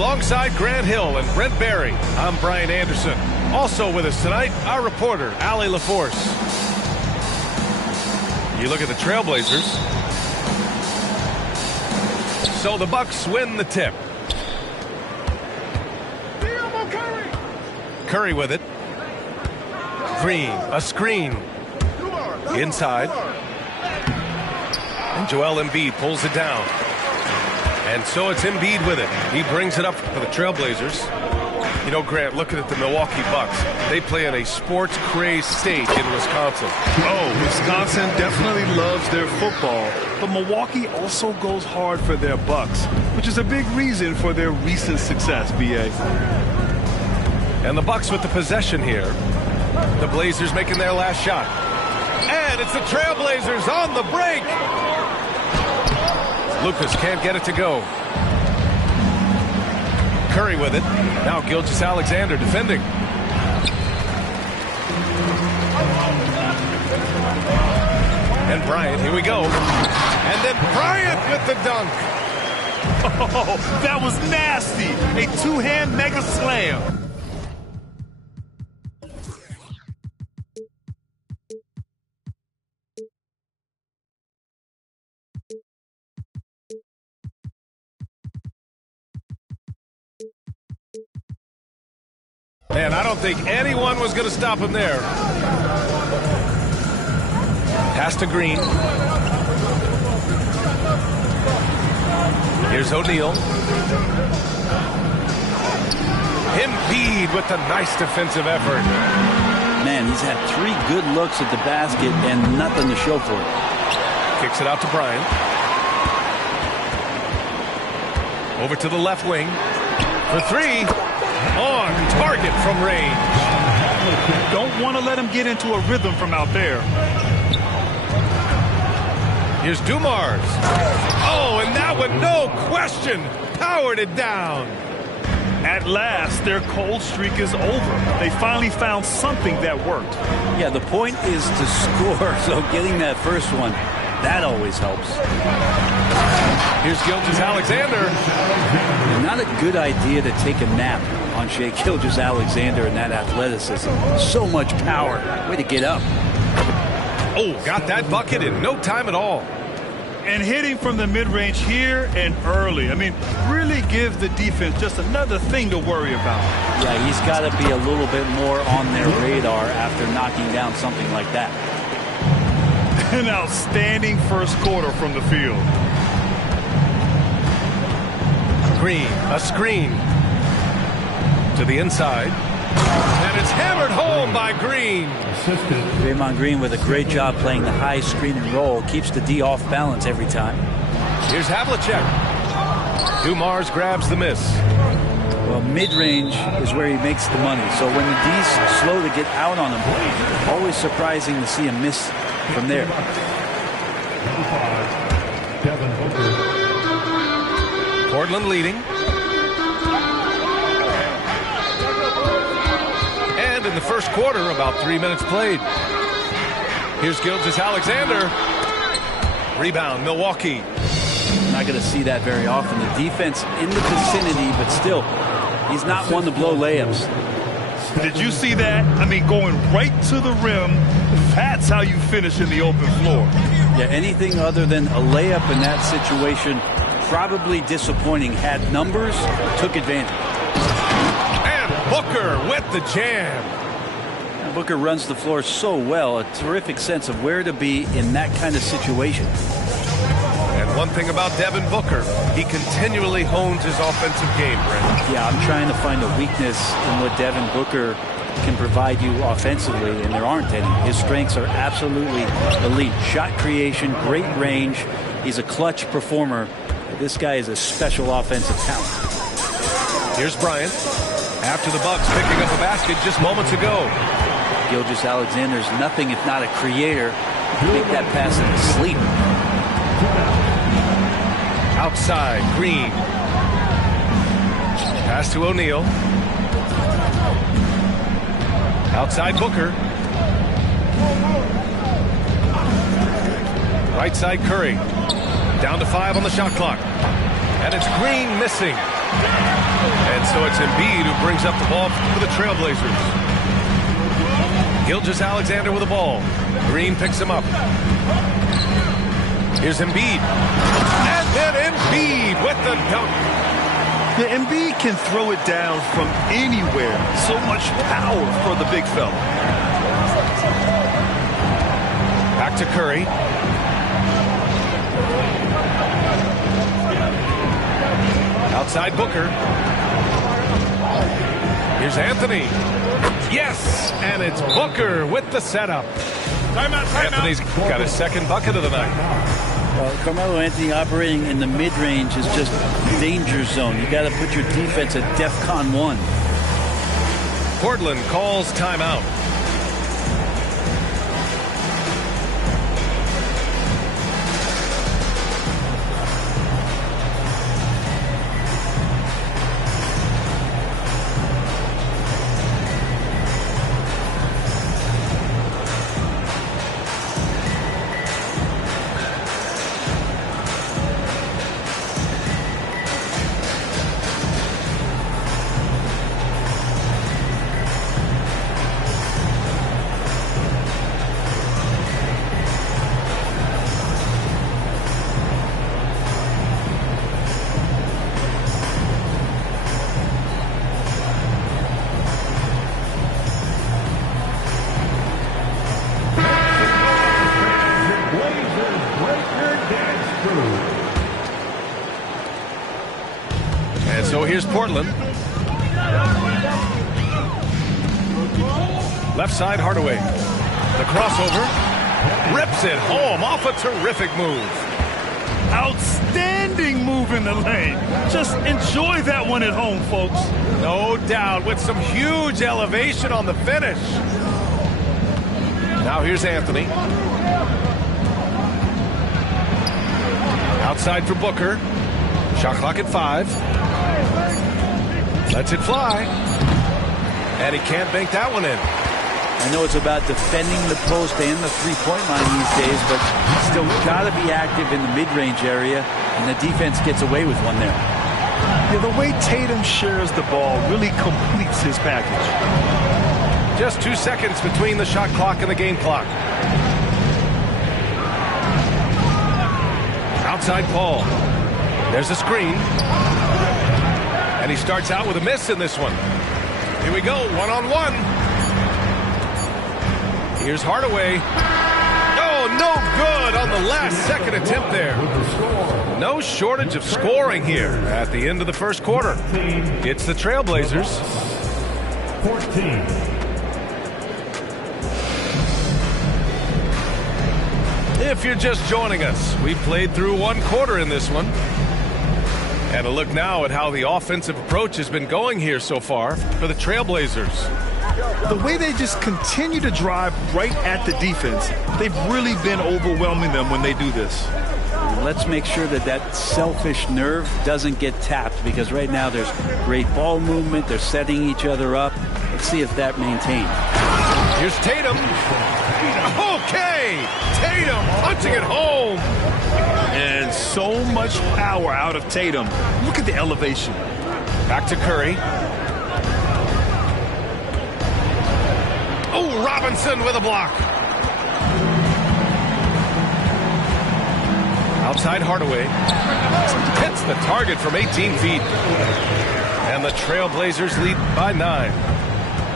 Alongside Grant Hill and Brent Barry, I'm Brian Anderson. Also with us tonight, our reporter, Allie LaForce. You look at the Trailblazers. So the Bucks win the tip. Curry with it. Green, a screen. Inside. And Joel Embiid pulls it down. And so it's Embiid with it. He brings it up for the Trailblazers. You know, Grant, looking at the Milwaukee Bucks, they play in a sports-crazed state in Wisconsin. Oh, Wisconsin definitely loves their football, but Milwaukee also goes hard for their Bucks, which is a big reason for their recent success, B.A. And the Bucks with the possession here. The Blazers making their last shot. And it's the Trailblazers on the break. Lucas can't get it to go. Curry with it. Now Gilgeous-Alexander defending. And Bryant, here we go. And then Bryant with the dunk. Oh, that was nasty. A two-hand mega slam. Man, I don't think anyone was going to stop him there. Pass to Green. Here's O'Neal. Embiid with a nice defensive effort. Man, he's had 3 good looks at the basket and nothing to show for it. Kicks it out to Bryant. Over to the left wing. For 3. On target from range. Don't want to let him get into a rhythm from out there. Here's Dumars. Oh, and that one, no question, powered it down. At last, their cold streak is over. They finally found something that worked. Yeah, the point is to score, so getting that first one, that always helps. Here's Gilgeous-Alexander. Not a good idea to take a nap on Shai Gilgeous-Alexander and that athleticism. So much power. Way to get up. Oh, got that bucket in no time at all. And hitting from the mid-range here and early. I mean, really give the defense just another thing to worry about. Yeah, he's got to be a little bit more on their radar after knocking down something like that. An outstanding first quarter from the field. Green, a screen. To the inside. And it's hammered home by Green. Draymond Green with a great job playing the high screen and roll. Keeps the D off balance every time. Here's Havlicek. Dumars grabs the miss. Well, mid-range is where he makes the money. So when the D's slow to get out on him, always surprising to see him miss from there. Portland leading. And in the first quarter, about 3 minutes played. Here's Gilgeous-Alexander. Rebound, Milwaukee. Not going to see that very often. The defense in the vicinity, but still, he's not one to blow layups. Did you see that? I mean, going right to the rim, that's how you finish in the open floor. Yeah, anything other than a layup in that situation, probably disappointing. Had numbers, took advantage. And Booker with the jam. Booker runs the floor so well, a terrific sense of where to be in that kind of situation. And one thing about Devin Booker, he continually hones his offensive game, Brent. Yeah, I'm trying to find a weakness in what Devin Booker can provide you offensively, and there aren't any. His strengths are absolutely elite. Shot creation, great range. He's a clutch performer. This guy is a special offensive talent. Here's Bryant. After the Bucks picking up a basket just moments ago. Gilgeous-Alexander's nothing if not a creator. Make that pass in his sleep. Outside, Green. Pass to O'Neal. Outside Booker. Right side Curry. Down to 5 on the shot clock. And it's Green missing. And so it's Embiid who brings up the ball for the Trailblazers. Gilgeous-Alexander with the ball. Green picks him up. Here's Embiid. And then Embiid with the dunk. The Embiid can throw it down from anywhere. So much power for the big fella. Back to Curry. Outside Booker. Here's Anthony. Yes, and it's Booker with the setup. Anthony's got his second bucket of the night. Well, Carmelo Anthony operating in the mid-range is just danger zone. You got to put your defense at DEFCON 1. Portland calls timeout. So here's Portland. Left side, Hardaway. The crossover. Rips it home off a terrific move. Outstanding move in the lane. Just enjoy that one at home, folks. No doubt, with some huge elevation on the finish. Now here's Anthony. Outside for Booker. Shot clock at 5. Lets it fly. And he can't bank that one in. I know it's about defending the post and the three-point line these days, but still got to be active in the mid-range area, and the defense gets away with one there. Yeah, the way Tatum shares the ball really completes his package. Just 2 seconds between the shot clock and the game clock. Outside Paul. There's a screen. And he starts out with a miss in this one. Here we go, one-on-one. Here's Hardaway. Oh, no good on the last second attempt there. No shortage of scoring here at the end of the first quarter. It's the Trailblazers. 14. If you're just joining us, we played through one quarter in this one. And a look now at how the offensive approach has been going here so far for the Trailblazers. The way they just continue to drive right at the defense, they've really been overwhelming them when they do this. Let's make sure that that selfish nerve doesn't get tapped, because right now there's great ball movement. They're setting each other up. Let's see if that maintains. Here's Tatum. Okay, Tatum punching it home. And so much power out of Tatum. Look at the elevation. Back to Curry. Oh, Robinson with a block. Outside Hardaway. Hits the target from 18 feet. And the Trailblazers lead by 9.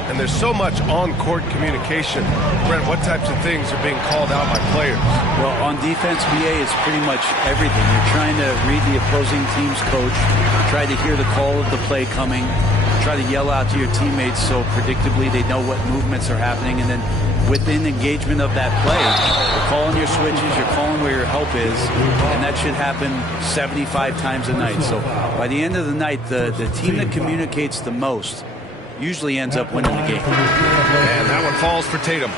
And there's so much on-court communication. Brent, what types of things are being called out by players? Well, on defense, BA, it's pretty much everything. You're trying to read the opposing team's coach, try to hear the call of the play coming, try to yell out to your teammates so predictably they know what movements are happening, and then within engagement of that play, you're calling your switches, you're calling where your help is, and that should happen 75 times a night. So by the end of the night, the team that communicates the most usually ends up winning the game. And that one falls for Tatum.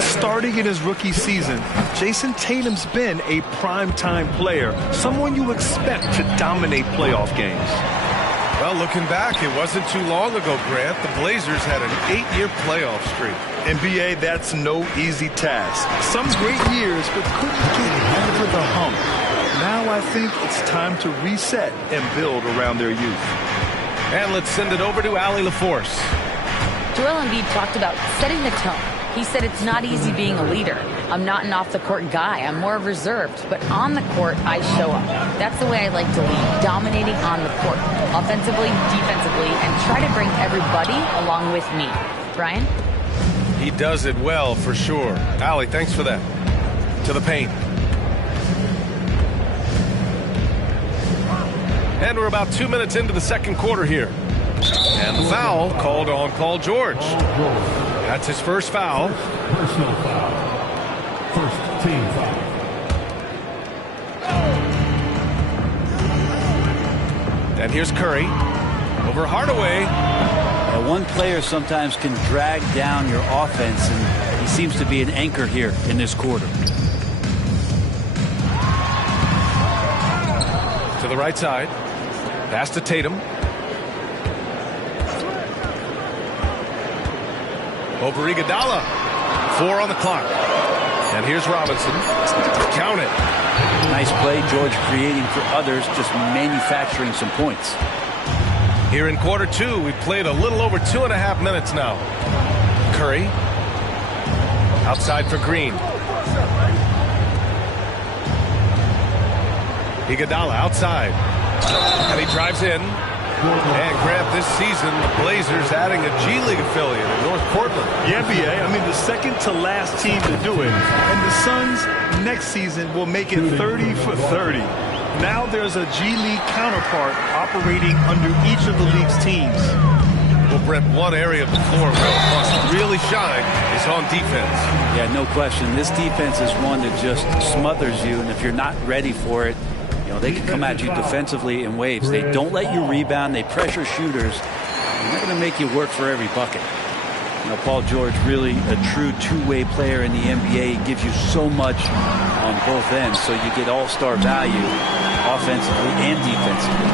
Starting in his rookie season, Jason Tatum's been a primetime player, someone you expect to dominate playoff games. Well, looking back, it wasn't too long ago, Grant. The Blazers had an 8-year playoff streak. NBA, that's no easy task. Some great years, but couldn't get over the hump. Now I think it's time to reset and build around their youth. And let's send it over to Allie LaForce. Joel Embiid talked about setting the tone. He said it's not easy being a leader. I'm not an off-the-court guy. I'm more reserved. But on the court, I show up. That's the way I like to lead, dominating on the court, offensively, defensively, and try to bring everybody along with me. Brian? He does it well, for sure. Allie, thanks for that. To the paint. And we're about 2 minutes into the second quarter here. And the foul called on Paul George. That's his first foul. Personal foul. First team foul. And here's Curry. Over Hardaway. One player sometimes can drag down your offense, and he seems to be an anchor here in this quarter. To the right side. Pass to Tatum. Over Iguodala. 4 on the clock. And here's Robinson. Count it. Nice play, George, creating for others, just manufacturing some points. Here in quarter 2, we've played a little over 2.5 minutes now. Curry. Outside for Green. Iguodala outside. And he drives in. And Grant, this season, the Blazers adding a G League affiliate in North Portland. Yeah, BA. I mean, the second to last team to do it. And the Suns next season will make it 30 for 30. Now there's a G League counterpart operating under each of the league's teams. Well, Brent, one area of the floor where it must really shine is on defense. Yeah, no question. This defense is one that just smothers you, and if you're not ready for it, you know, they can come at you defensively in waves. They don't let you rebound. They pressure shooters. And they're going to make you work for every bucket. You know, Paul George, really a true two-way player in the NBA. He gives you so much on both ends, so you get all-star value offensively and defensively.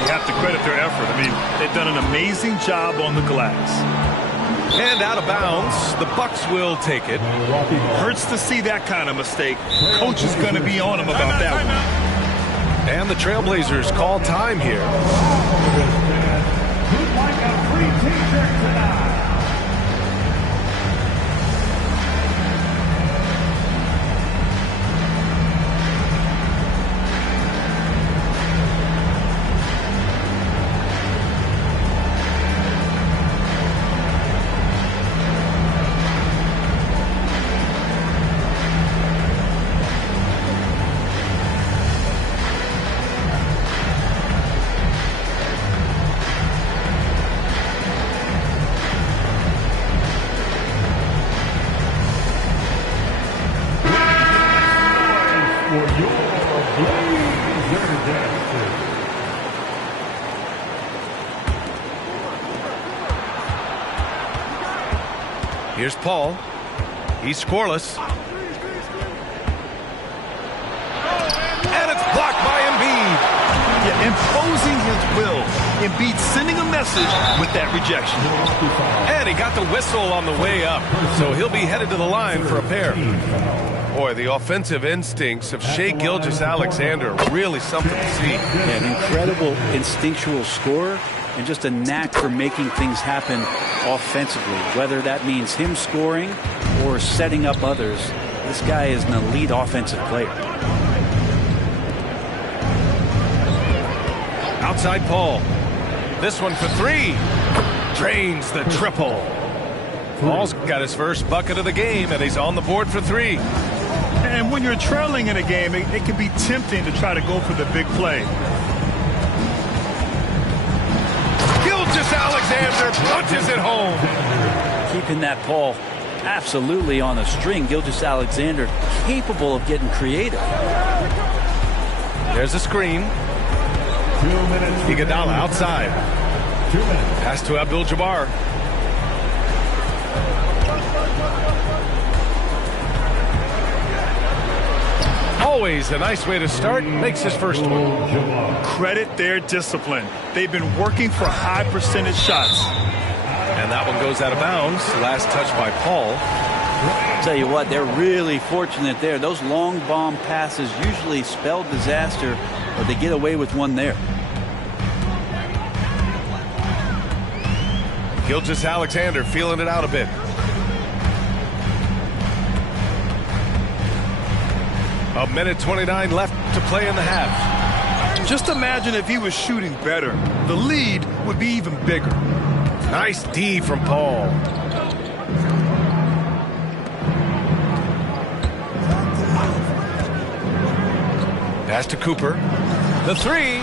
You have to credit their effort. I mean, they've done an amazing job on the glass. And out of bounds, the Bucks will take it. Hurts to see that kind of mistake. Coach is going to be on him about that one. And the Trailblazers call time here. Who'd like a free t-shirt tonight? Here's Paul. He's scoreless. And it's blocked by Embiid. Yeah, imposing his will. Embiid sending a message with that rejection. And he got the whistle on the way up. So he'll be headed to the line for a pair. Boy, the offensive instincts of Shai Gilgeous-Alexander, really something to see. Yeah, an incredible instinctual scorer and just a knack for making things happen offensively, whether that means him scoring or setting up others. This guy is an elite offensive player. Outside Paul. This one for 3. Drains the triple. Paul's got his first bucket of the game, and he's on the board for 3. And when you're trailing in a game, it can be tempting to try to go for the big play. Gilgeous-Alexander punches it home. Keeping that Paul absolutely on the string. Gilgeous-Alexander capable of getting creative. There's a screen. 2 minutes. Iguodala outside. 2 minutes. Pass to Abdul-Jabbar. Always a nice way to start. Makes his first one. Credit their discipline. They've been working for high percentage shots. And that one goes out of bounds. Last touch by Paul. Tell you what, they're really fortunate there. Those long bomb passes usually spell disaster, but they get away with one there. Gilgeous-Alexander feeling it out a bit. A minute 29 left to play in the half. Just imagine if he was shooting better. The lead would be even bigger. Nice D from Paul. Pass to Cooper. The three.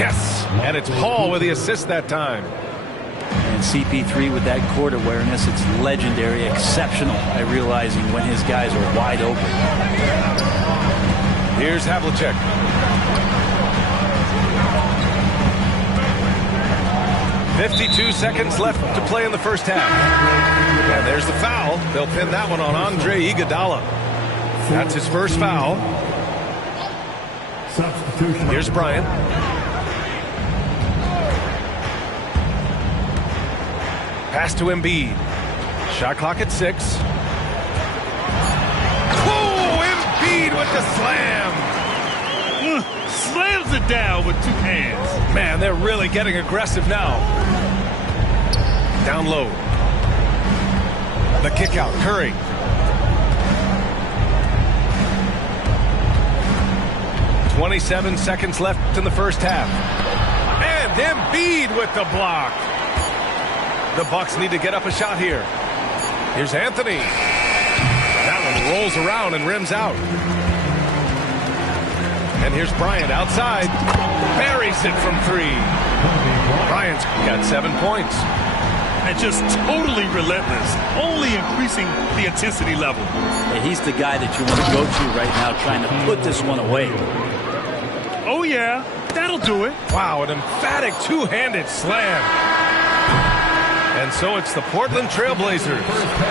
Yes. And it's Paul with the assist that time. And CP3 with that court awareness, it's legendary, exceptional at realizing when his guys are wide open. Here's Havlicek. "52 seconds left to play in the first half." And there's the foul. They'll pin that one on Andre Iguodala. That's his first foul. Substitution. Here's Bryant. Pass to Embiid. Shot clock at 6. Oh, Embiid with the slam. Slams it down with two hands. Man, they're really getting aggressive now. Down low. The kick out. Curry. "27 seconds left in the first half. And Embiid with the block. The Bucks need to get up a shot here. Here's Anthony. That one rolls around and rims out. And here's Bryant outside. Buries it from 3. Bryant's got 7 points. And just totally relentless, only increasing the intensity level. And he's the guy that you want to go to right now, trying to put this one away. Oh, yeah, that'll do it. Wow, an emphatic two-handed slam. And so it's the Portland Trailblazers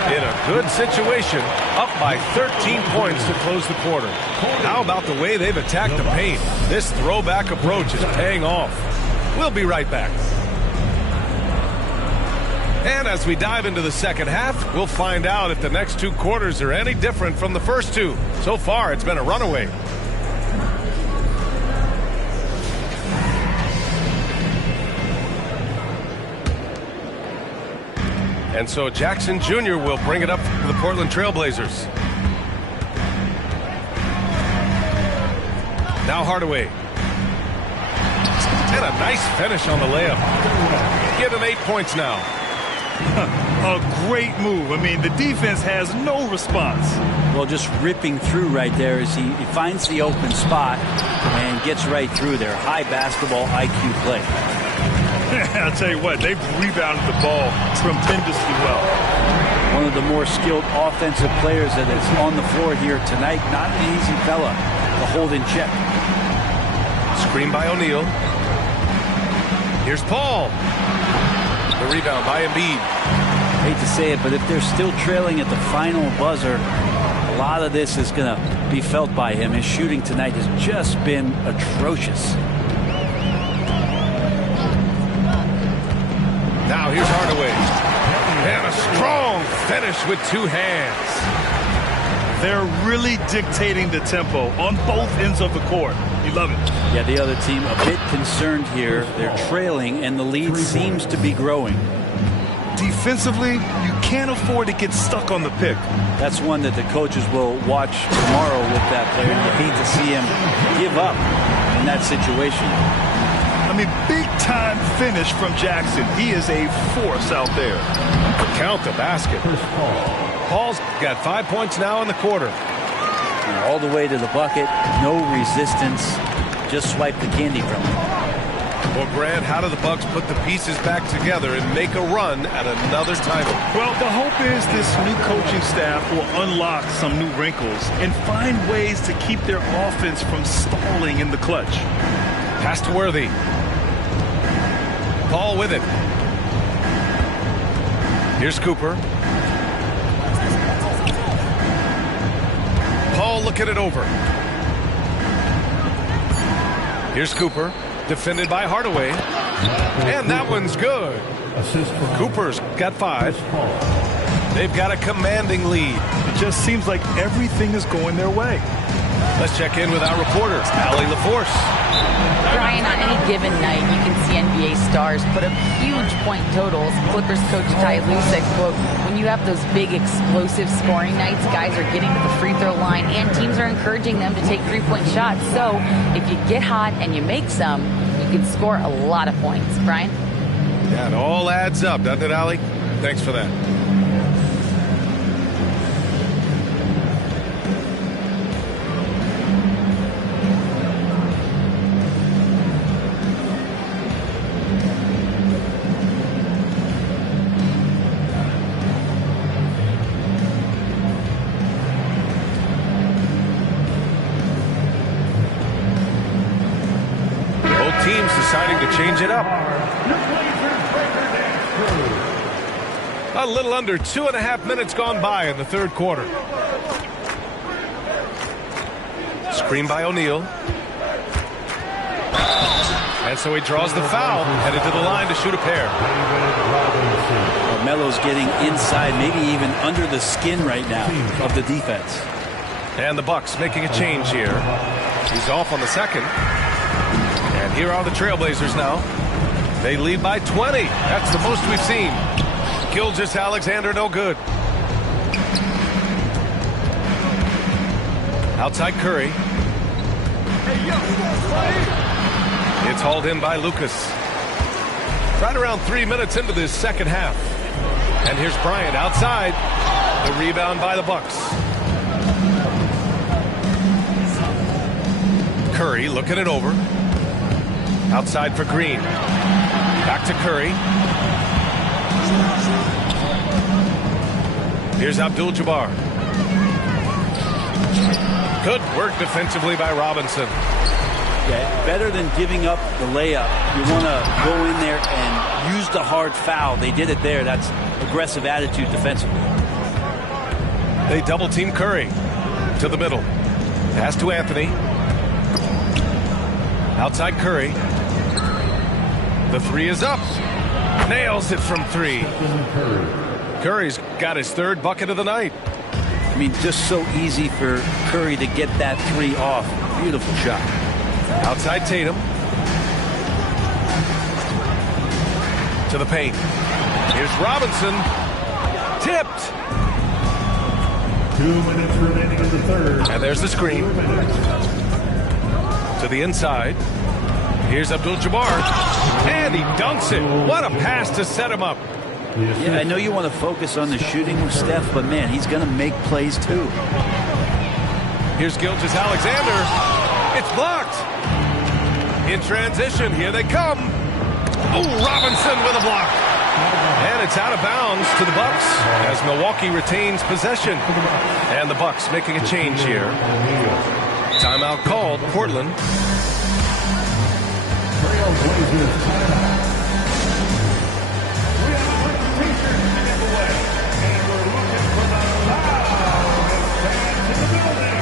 in a good situation, up by 13 points to close the quarter. How about the way they've attacked the paint? This throwback approach is paying off. We'll be right back. And as we dive into the second half, we'll find out if the next 2 quarters are any different from the first 2. So far, it's been a runaway. And so Jackson Jr. will bring it up for the Portland Trailblazers. Now Hardaway. And a nice finish on the layup. Getting 8 points now. A great move. I mean, the defense has no response. Well, just ripping through right there as he finds the open spot and gets right through there. High basketball IQ play. I'll tell you what, they've rebounded the ball tremendously well. One of the more skilled offensive players that is on the floor here tonight. Not an easy fella to hold in check. Screen by O'Neal. Here's Paul. The rebound by Embiid. Hate to say it, but if they're still trailing at the final buzzer, a lot of this is going to be felt by him. His shooting tonight has just been atrocious. Now here's Hardaway. And a strong finish with 2 hands. They're really dictating the tempo on both ends of the court. You love it. Yeah, the other team a bit concerned here. They're trailing, and the lead seems to be growing. Defensively, you can't afford to get stuck on the pick. That's one that the coaches will watch tomorrow with that player. You hate to see him give up in that situation. I mean, big-time finish from Jackson. He is a force out there. Count the basket. Paul's got 5 points now in the quarter. And all the way to the bucket, no resistance. Just swipe the candy from him. Well, Grant, how do the Bucks put the pieces back together and make a run at another title? Well, the hope is this new coaching staff will unlock some new wrinkles and find ways to keep their offense from stalling in the clutch. Pass to Worthy. Paul with it. Here's Cooper. Paul looking it over. Here's Cooper. Defended by Hardaway. And that one's good. Assist from Cooper's got 5. They've got a commanding lead. It just seems like everything is going their way. Let's check in with our reporter, Allie LaForce. Brian, on any given night, you can see NBA stars put up huge point totals. Clippers coach Ty Lue said, quote, when you have those big explosive scoring nights, guys are getting to the free throw line and teams are encouraging them to take three-point shots. So if you get hot and you make some, you can score a lot of points. Brian? Yeah, it all adds up, doesn't it, Allie? Thanks for that. Teams deciding to change it up. A little under 2.5 minutes gone by in the third quarter. Screen by O'Neal. And so he draws the foul, headed to the line to shoot a pair. Melo's getting inside, maybe even under the skin right now of the defense. And the Bucks making a change here. He's off on the second. And here are the Trailblazers now. They lead by 20. That's the most we've seen. Gilgeous-Alexander, no good. Outside Curry. It's hauled in by Lucas. Right around 3 minutes into this second half. And here's Bryant outside. The rebound by the Bucks. Curry looking it over. Outside for Green. Back to Curry. Here's Abdul-Jabbar. Good work defensively by Robinson. Yeah, better than giving up the layup. You want to go in there and use the hard foul. They did it there. That's aggressive attitude defensively. They double team Curry. To the middle. Pass to Anthony. Outside Curry. The three is up. Nails it from three. Curry's got his third bucket of the night. I mean, just so easy for Curry to get that three off. Beautiful shot. Outside Tatum. To the paint. Here's Robinson. Tipped. 2 minutes remaining in the third. And there's the screen. To the inside. Here's Abdul-Jabbar. And he dunks it. What a pass to set him up. Yeah, I know you want to focus on the shooting with Steph, but man, he's going to make plays too. Here's Gilgeous-Alexander. It's blocked. In transition, here they come. Oh, Robinson with a block. And it's out of bounds to the Bucks as Milwaukee retains possession. And the Bucks making a change here. Timeout called, Portland. Trailblazers timeout. We have a presentation to give away, and we're looking for the loudest fans in the building.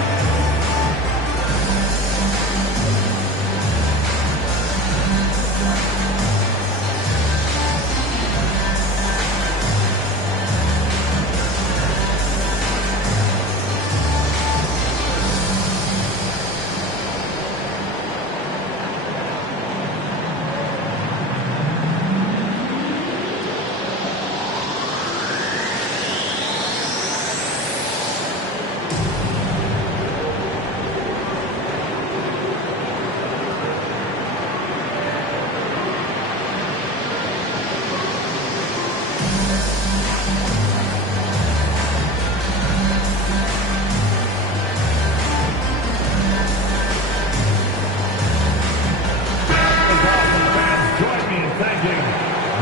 Join me in thanking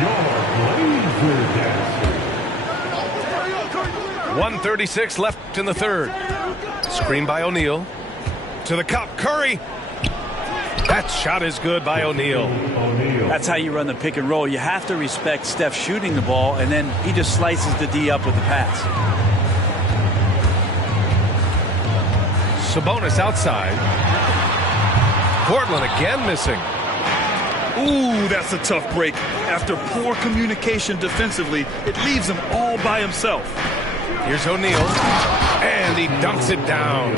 your Blazer dancers. 1:36 left in the third. Screen by O'Neal. To the cup, Curry. That shot is good by O'Neal. That's how you run the pick and roll. You have to respect Steph shooting the ball, and then he just slices the D up with the pass. Sabonis outside. Portland again missing. Ooh, that's a tough break. After poor communication defensively, it leaves him all by himself. Here's O'Neal, and he dunks it down.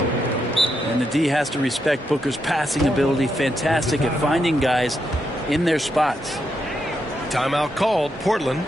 And the D has to respect Booker's passing ability. Fantastic at finding guys in their spots. Timeout called, Portland.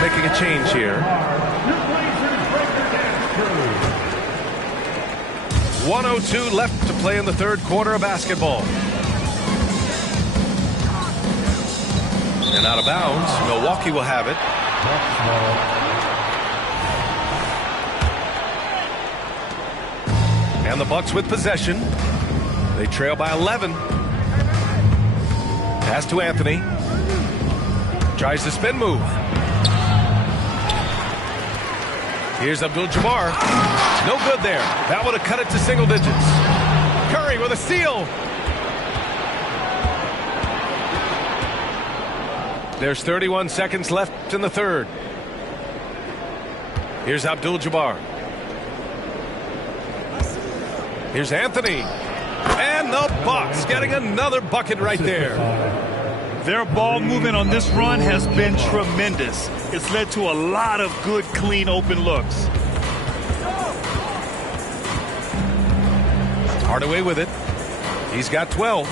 Making a change here. 1:02 left to play in the third quarter of basketball. And out of bounds, Milwaukee will have it. And the Bucks with possession. They trail by 11. Pass to Anthony. Tries the spin move. Here's Abdul-Jabbar. No good there. That would have cut it to single digits. Curry with a steal. There's 31 seconds left in the third. Here's Abdul-Jabbar. Here's Anthony. And the Bucks getting another bucket right there. Their ball movement on this run has been tremendous. It's led to a lot of good, clean, open looks. Hardaway with it. He's got 12.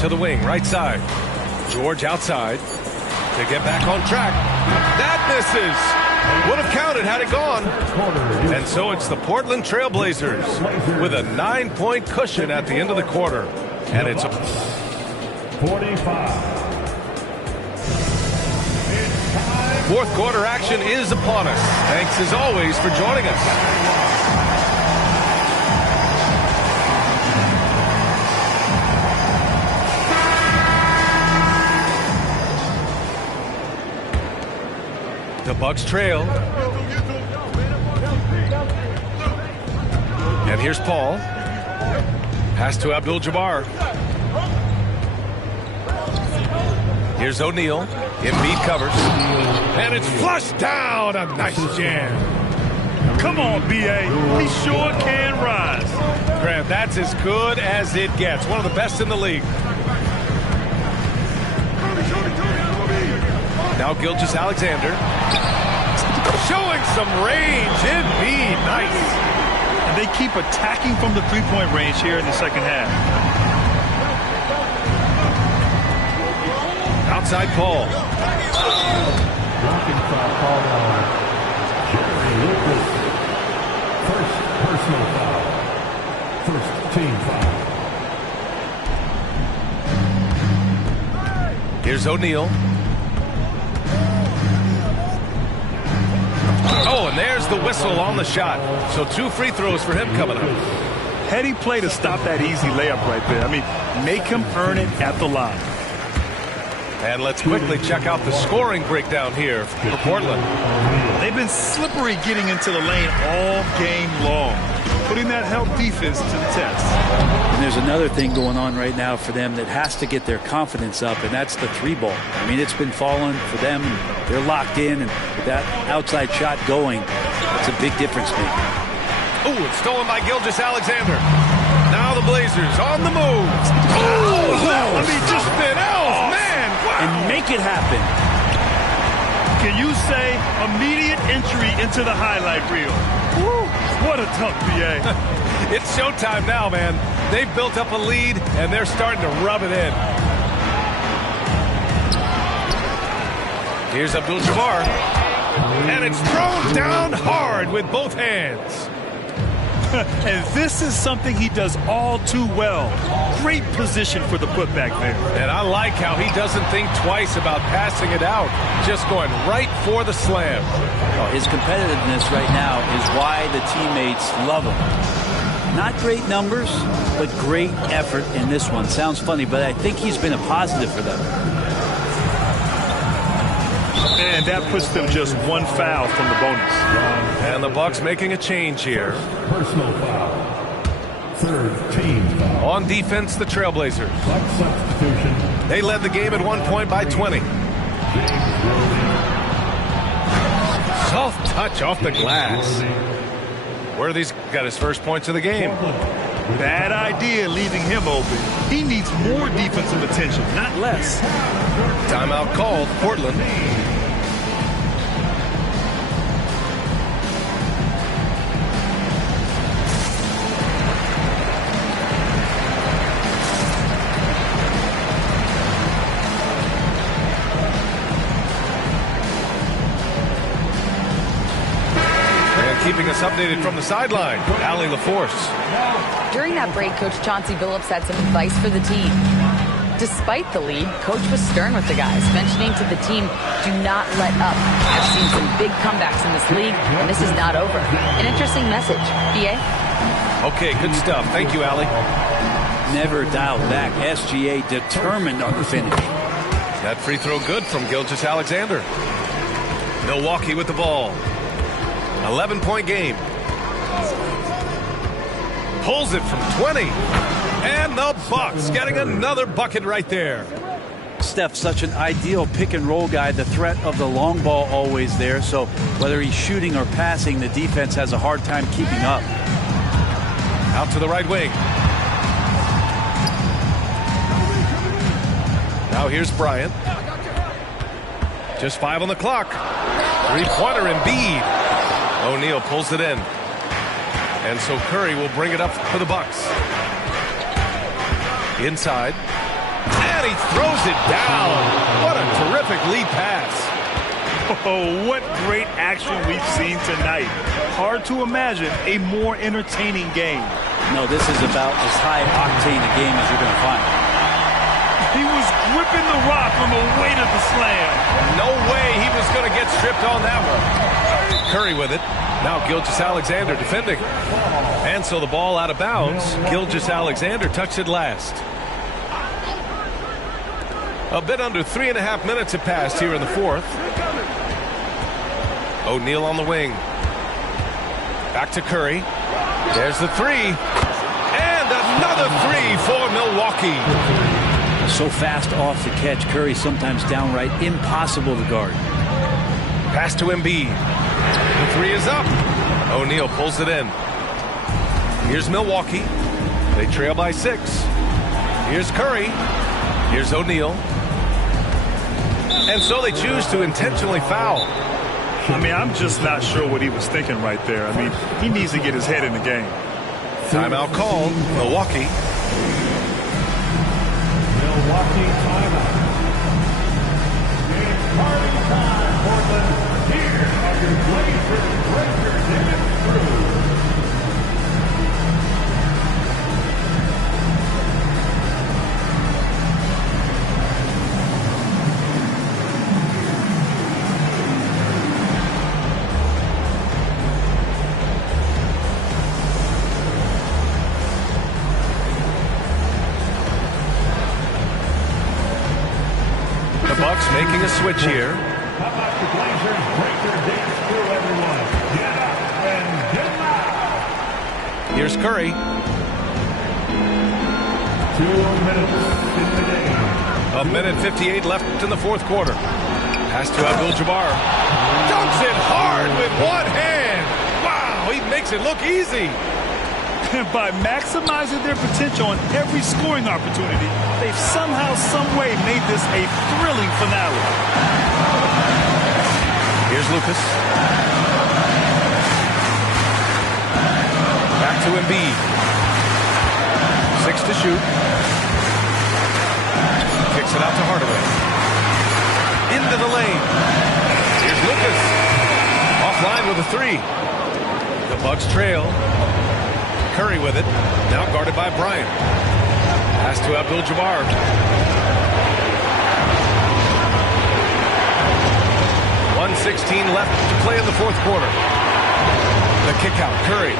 To the wing, right side. George outside. They get back on track. That misses. Would have counted had it gone. And so it's the Portland Trailblazers with a 9-point cushion at the end of the quarter. And it's a 45. fourth quarter action is upon us. Thanks as always for joining us. The Bucks trail. And here's Paul. Pass to Abdul-Jabbar. Here's O'Neal. Embiid covers. And it's flushed down. A nice jam. Come on, B.A. He sure can rise. Grant, that's as good as it gets. One of the best in the league. Now Gilgeous-Alexander. Showing some range. Embiid, nice. And they keep attacking from the three-point range here in the second half. Outside Paul. Blocking foul called on Jerry Lucas. First personal foul. First team foul. Here's O'Neal. Oh, and there's the whistle on the shot. So 2 free throws for him coming up. Heady play to stop that easy layup right there. I mean, make him earn it at the line. And let's quickly check out the scoring breakdown here for Portland. They've been slippery getting into the lane all game long, putting that help defense to the test. And there's another thing going on right now for them that has to get their confidence up, and that's the three ball. I mean, it's been falling for them. They're locked in, and with that outside shot going, that's a big difference maker. Oh, it's stolen by Gilgeous-Alexander. Now the Blazers on the move. Oh, I mean, just spin out, man. Wow. And make it happen. Can you say immediate entry into the highlight reel? Woo, what a dunk, B.A. It's showtime now, man. They've built up a lead, and they're starting to rub it in. Here's Abdul-Jabbar. And it's thrown down hard with both hands. And this is something he does all too well. Great position for the putback there. And I like how he doesn't think twice about passing it out. Just going right for the slam. Oh, his competitiveness right now is why the teammates love him. Not great numbers, but great effort in this one. Sounds funny, but I think he's been a positive for them. And that puts them just one foul from the bonus. And the Bucks making a change here. Personal foul. Third team foul. On defense, the Trailblazers. Buck substitution. They led the game at one point by 20. Soft touch off the glass. Worthy's got his first points of the game. Bad idea leaving him open. He needs more defensive attention, not less. Timeout called, Portland. Keeping us updated from the sideline, Allie LaForce. During that break, Coach Chauncey Billups had some advice for the team. Despite the lead, Coach was stern with the guys, mentioning to the team, do not let up. I've seen some big comebacks in this league, and this is not over. An interesting message. BA? Okay, good stuff. Thank you, Allie. Never dialed back. SGA determined on the finish. That free throw good from Gilgeous-Alexander. Milwaukee with the ball. 11-point game. Pulls it from 20. And the Bucks getting another bucket right there. Steph, such an ideal pick and roll guy. The threat of the long ball always there. So whether he's shooting or passing, the defense has a hard time keeping up. Out to the right wing. Now here's Bryant. Just 5 on the clock. Three-pointer Embiid. O'Neal pulls it in. And so Curry will bring it up for the Bucks. Inside. And he throws it down. What a terrific lead pass. Oh, what great action we've seen tonight. Hard to imagine a more entertaining game. No, this is about as high octane a game as you're going to find. He was gripping the rock on the weight of the slam. No way he was going to get stripped on that one. Curry with it. Now Gilgeous-Alexander defending. And so the ball out of bounds. Gilgeous-Alexander touched it last. A bit under 3.5 minutes have passed here in the fourth. O'Neal on the wing. Back to Curry. There's the three. And another three for Milwaukee. So fast off the catch. Curry sometimes downright impossible to guard. Pass to Embiid. The three is up. O'Neal pulls it in. Here's Milwaukee. They trail by 6. Here's Curry. Here's O'Neal. And so they choose to intentionally foul. I mean, I'm just not sure what he was thinking right there. I mean, he needs to get his head in the game. Timeout called. Milwaukee. Milwaukee timeout. It's party time, Portland. Here are your Blazers breakers and crew. Bucks making a switch here. How about the Blazers break their dance crew, everyone? Get up and get loud. Here's Curry. 2 minutes in the game. 1:58 left in the fourth quarter. Pass to Abdul-Jabbar. Dunks it hard with one hand. Wow, he makes it look easy. By maximizing their potential on every scoring opportunity, they've somehow, some way made this a thrilling finale. Here's Lucas. Back to Embiid. 6 to shoot. Kicks it out to Hardaway. Into the lane. Here's Lucas. Offline with a 3. The Bucks trail. Curry with it. Now guarded by Bryant. Pass to Abdul-Jabbar. 1:16 left to play in the fourth quarter. The kick out, Curry.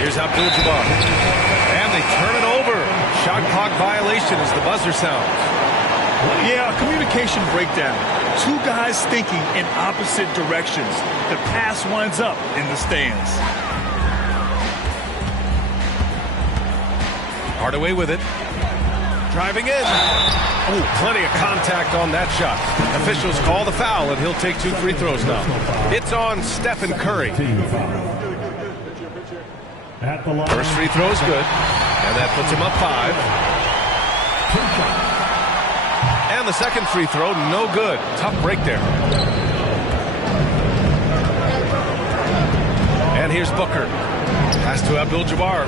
Here's Abdul-Jabbar. And they turn it over. Shot clock violation as the buzzer sounds. Yeah, a communication breakdown. Two guys thinking in opposite directions. The pass winds up in the stands. Hardaway with it. Driving in. Oh, plenty of contact on that shot. Officials call the foul, and he'll take 2 free throws now. It's on Stephen Curry. First free throw is good, and that puts him up 5. And the second free throw, no good. Tough break there. And here's Booker. Pass to Abdul-Jabbar.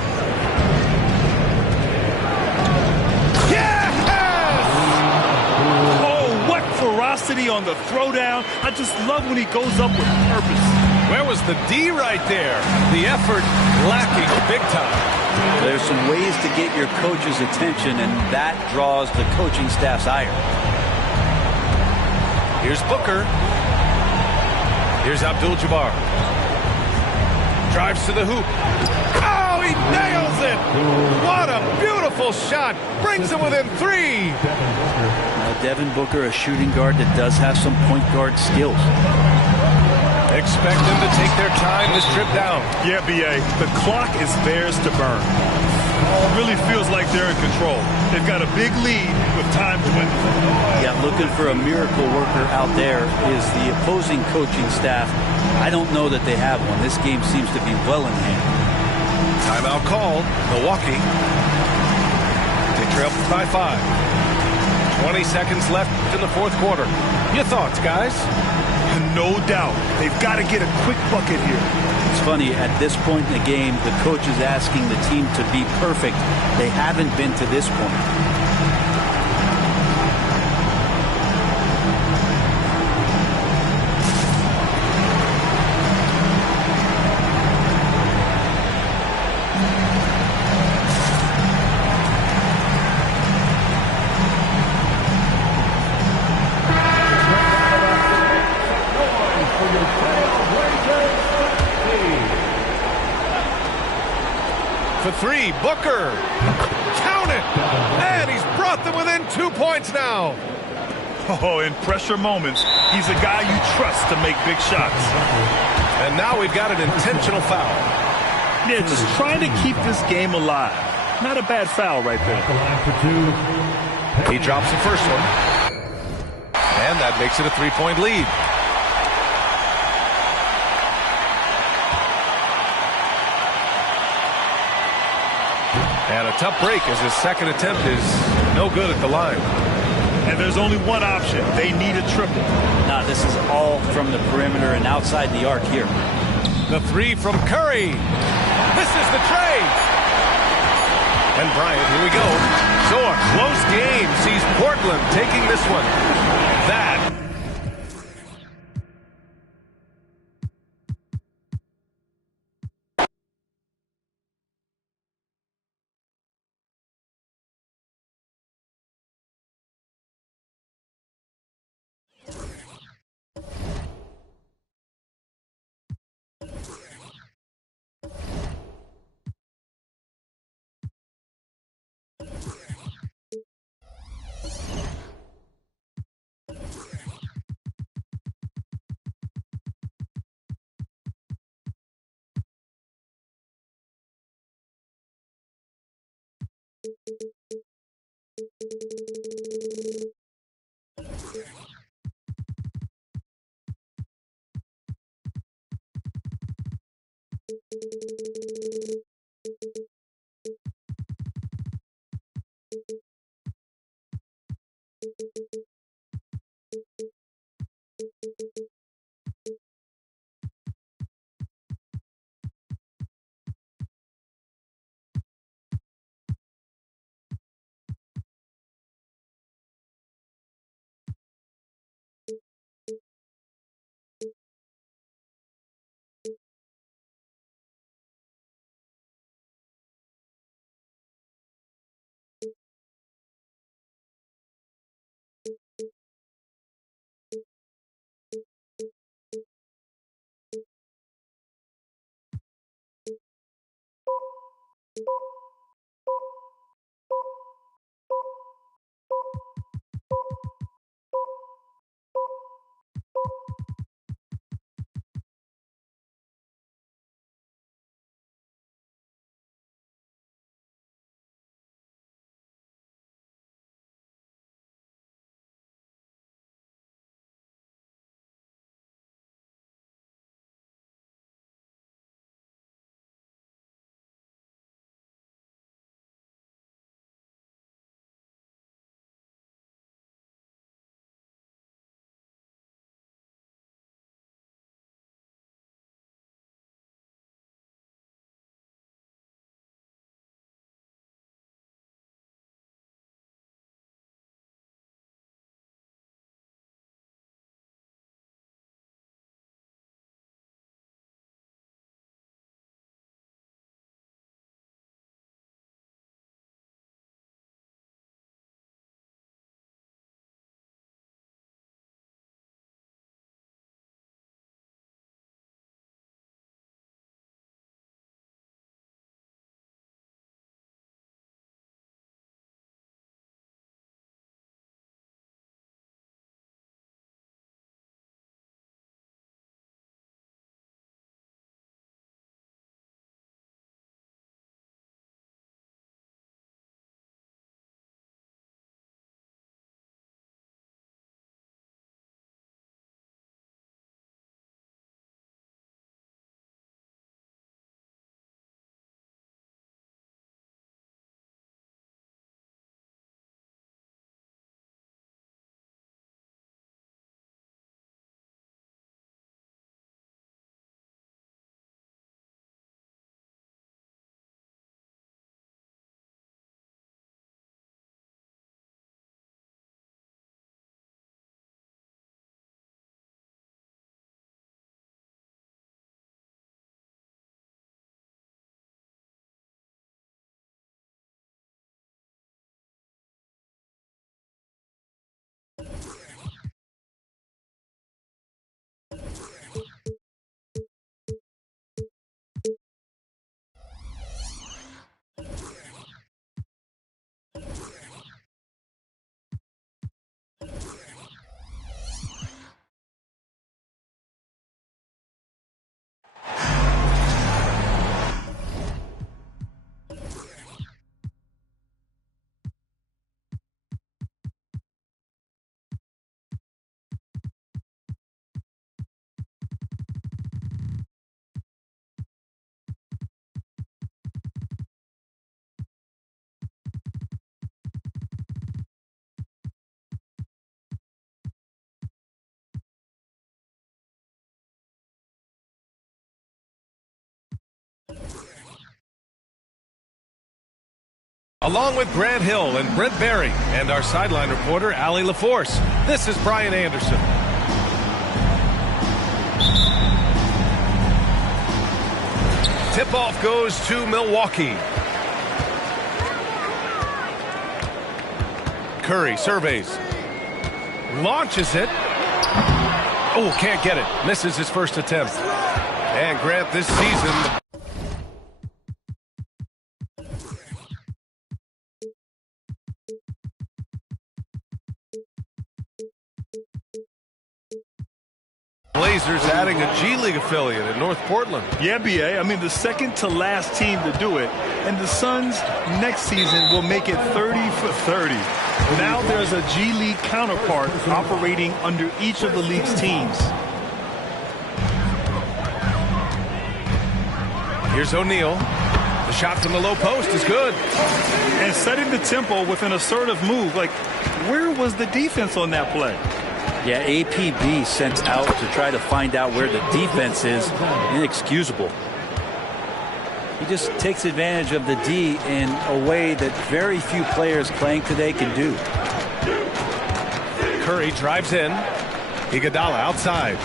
Ferocity on the throwdown. I just love when he goes up with purpose. Where was the D right there? The effort lacking big time. There's some ways to get your coach's attention, and that draws the coaching staff's ire. Here's Booker. Here's Abdul-Jabbar. Drives to the hoop. Oh, he nails it! What a beautiful shot! Brings him within 3. Devin Booker, a shooting guard that does have some point guard skills. Expect them to take their time this trip down. Yeah, B.A., the clock is theirs to burn. It really feels like they're in control. They've got a big lead with time to win. Yeah, looking for a miracle worker out there is the opposing coaching staff. I don't know that they have one. This game seems to be well in hand. Timeout called. Milwaukee. They trail by 5. 20 seconds left in the fourth quarter. Your thoughts, guys? No doubt. They've got to get a quick bucket here. It's funny, at this point in the game, the coach is asking the team to be perfect. They haven't been to this point. For 3, Booker. Count it! And he's brought them within 2 points now. Oh, in pressure moments, he's a guy you trust to make big shots. And now we've got an intentional foul. Yeah, just trying to keep this game alive. Not a bad foul right there. He drops the first one. And that makes it a 3-point lead. And a tough break as his second attempt is no good at the line. And there's only one option. They need a triple. Now, this is all from the perimeter and outside the arc here. The 3 from Curry. This is the trade. And Bryant, here we go. So a close game sees Portland taking this one. That Along with Grant Hill and Brent Barry and our sideline reporter, Allie LaForce, this is Brian Anderson. Tip-off goes to Milwaukee. Curry surveys. Launches it. Oh, can't get it. Misses his first attempt. And Grant, this season, Blazers adding a G League affiliate in North Portland. Yeah, BA. I mean, the second to last team to do it. And the Suns next season will make it 30 for 30. Now there's a G League counterpart operating under each of the league's teams. Here's O'Neal. The shot from the low post is good. And setting the tempo with an assertive move. Like, where was the defense on that play? Yeah, APB sent out to try to find out where the defense is. Inexcusable. He just takes advantage of the D in a way that very few players playing today can do. Curry drives in. Iguodala outside.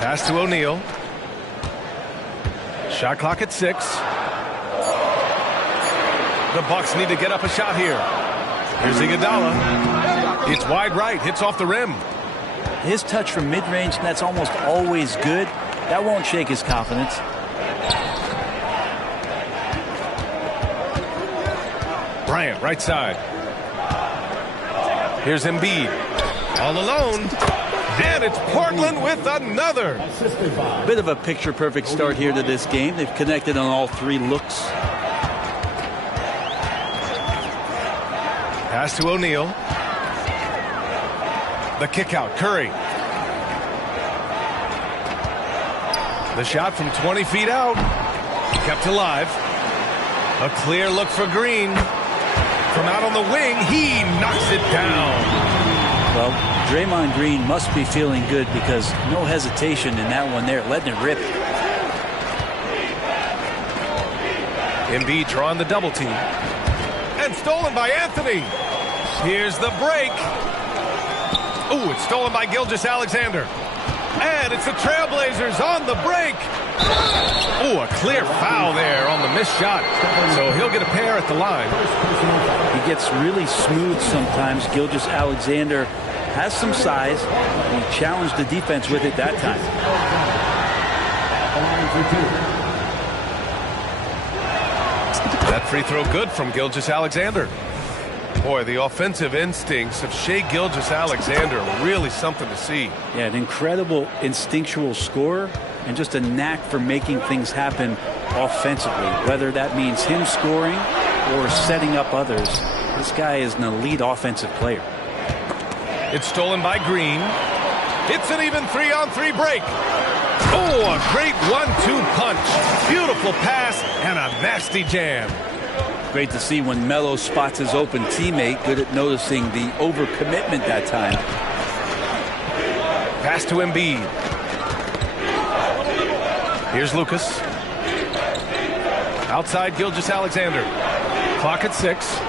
Pass to O'Neal. Shot clock at 6. The Bucks need to get up a shot here. Here's Iguodala. It's wide right. Hits off the rim. His touch from mid-range, that's almost always good. That won't shake his confidence. Bryant, right side. Here's Embiid. All alone. And it's Portland with another. Bit of a picture-perfect start here to this game. They've connected on all 3 looks. Pass to O'Neal. The kick out. Curry. The shot from 20 feet out. Kept alive. A clear look for Green. From out on the wing, he knocks it down. Well, Draymond Green must be feeling good because no hesitation in that one there, letting it rip. Embiid drawing the double team. And stolen by Anthony. Here's the break. Ooh, it's stolen by Gilgeous-Alexander. And it's the Trailblazers on the break. Ooh, a clear foul there on the missed shot. So he'll get a pair at the line. He gets really smooth sometimes. Gilgeous-Alexander has some size. He challenged the defense with it that time. That free throw good from Gilgeous-Alexander. Boy, the offensive instincts of Shai Gilgeous-Alexander are really something to see. Yeah, an incredible instinctual scorer and just a knack for making things happen offensively, whether that means him scoring or setting up others. This guy is an elite offensive player. It's stolen by Green. It's an even 3-on-3 break. Oh, a great 1-2 punch. Beautiful pass and a nasty jam. Great to see when Melo spots his open teammate. Good at noticing the overcommitment that time. Pass to Embiid. Here's Lucas. Outside Gilgeous-Alexander. Clock at 6.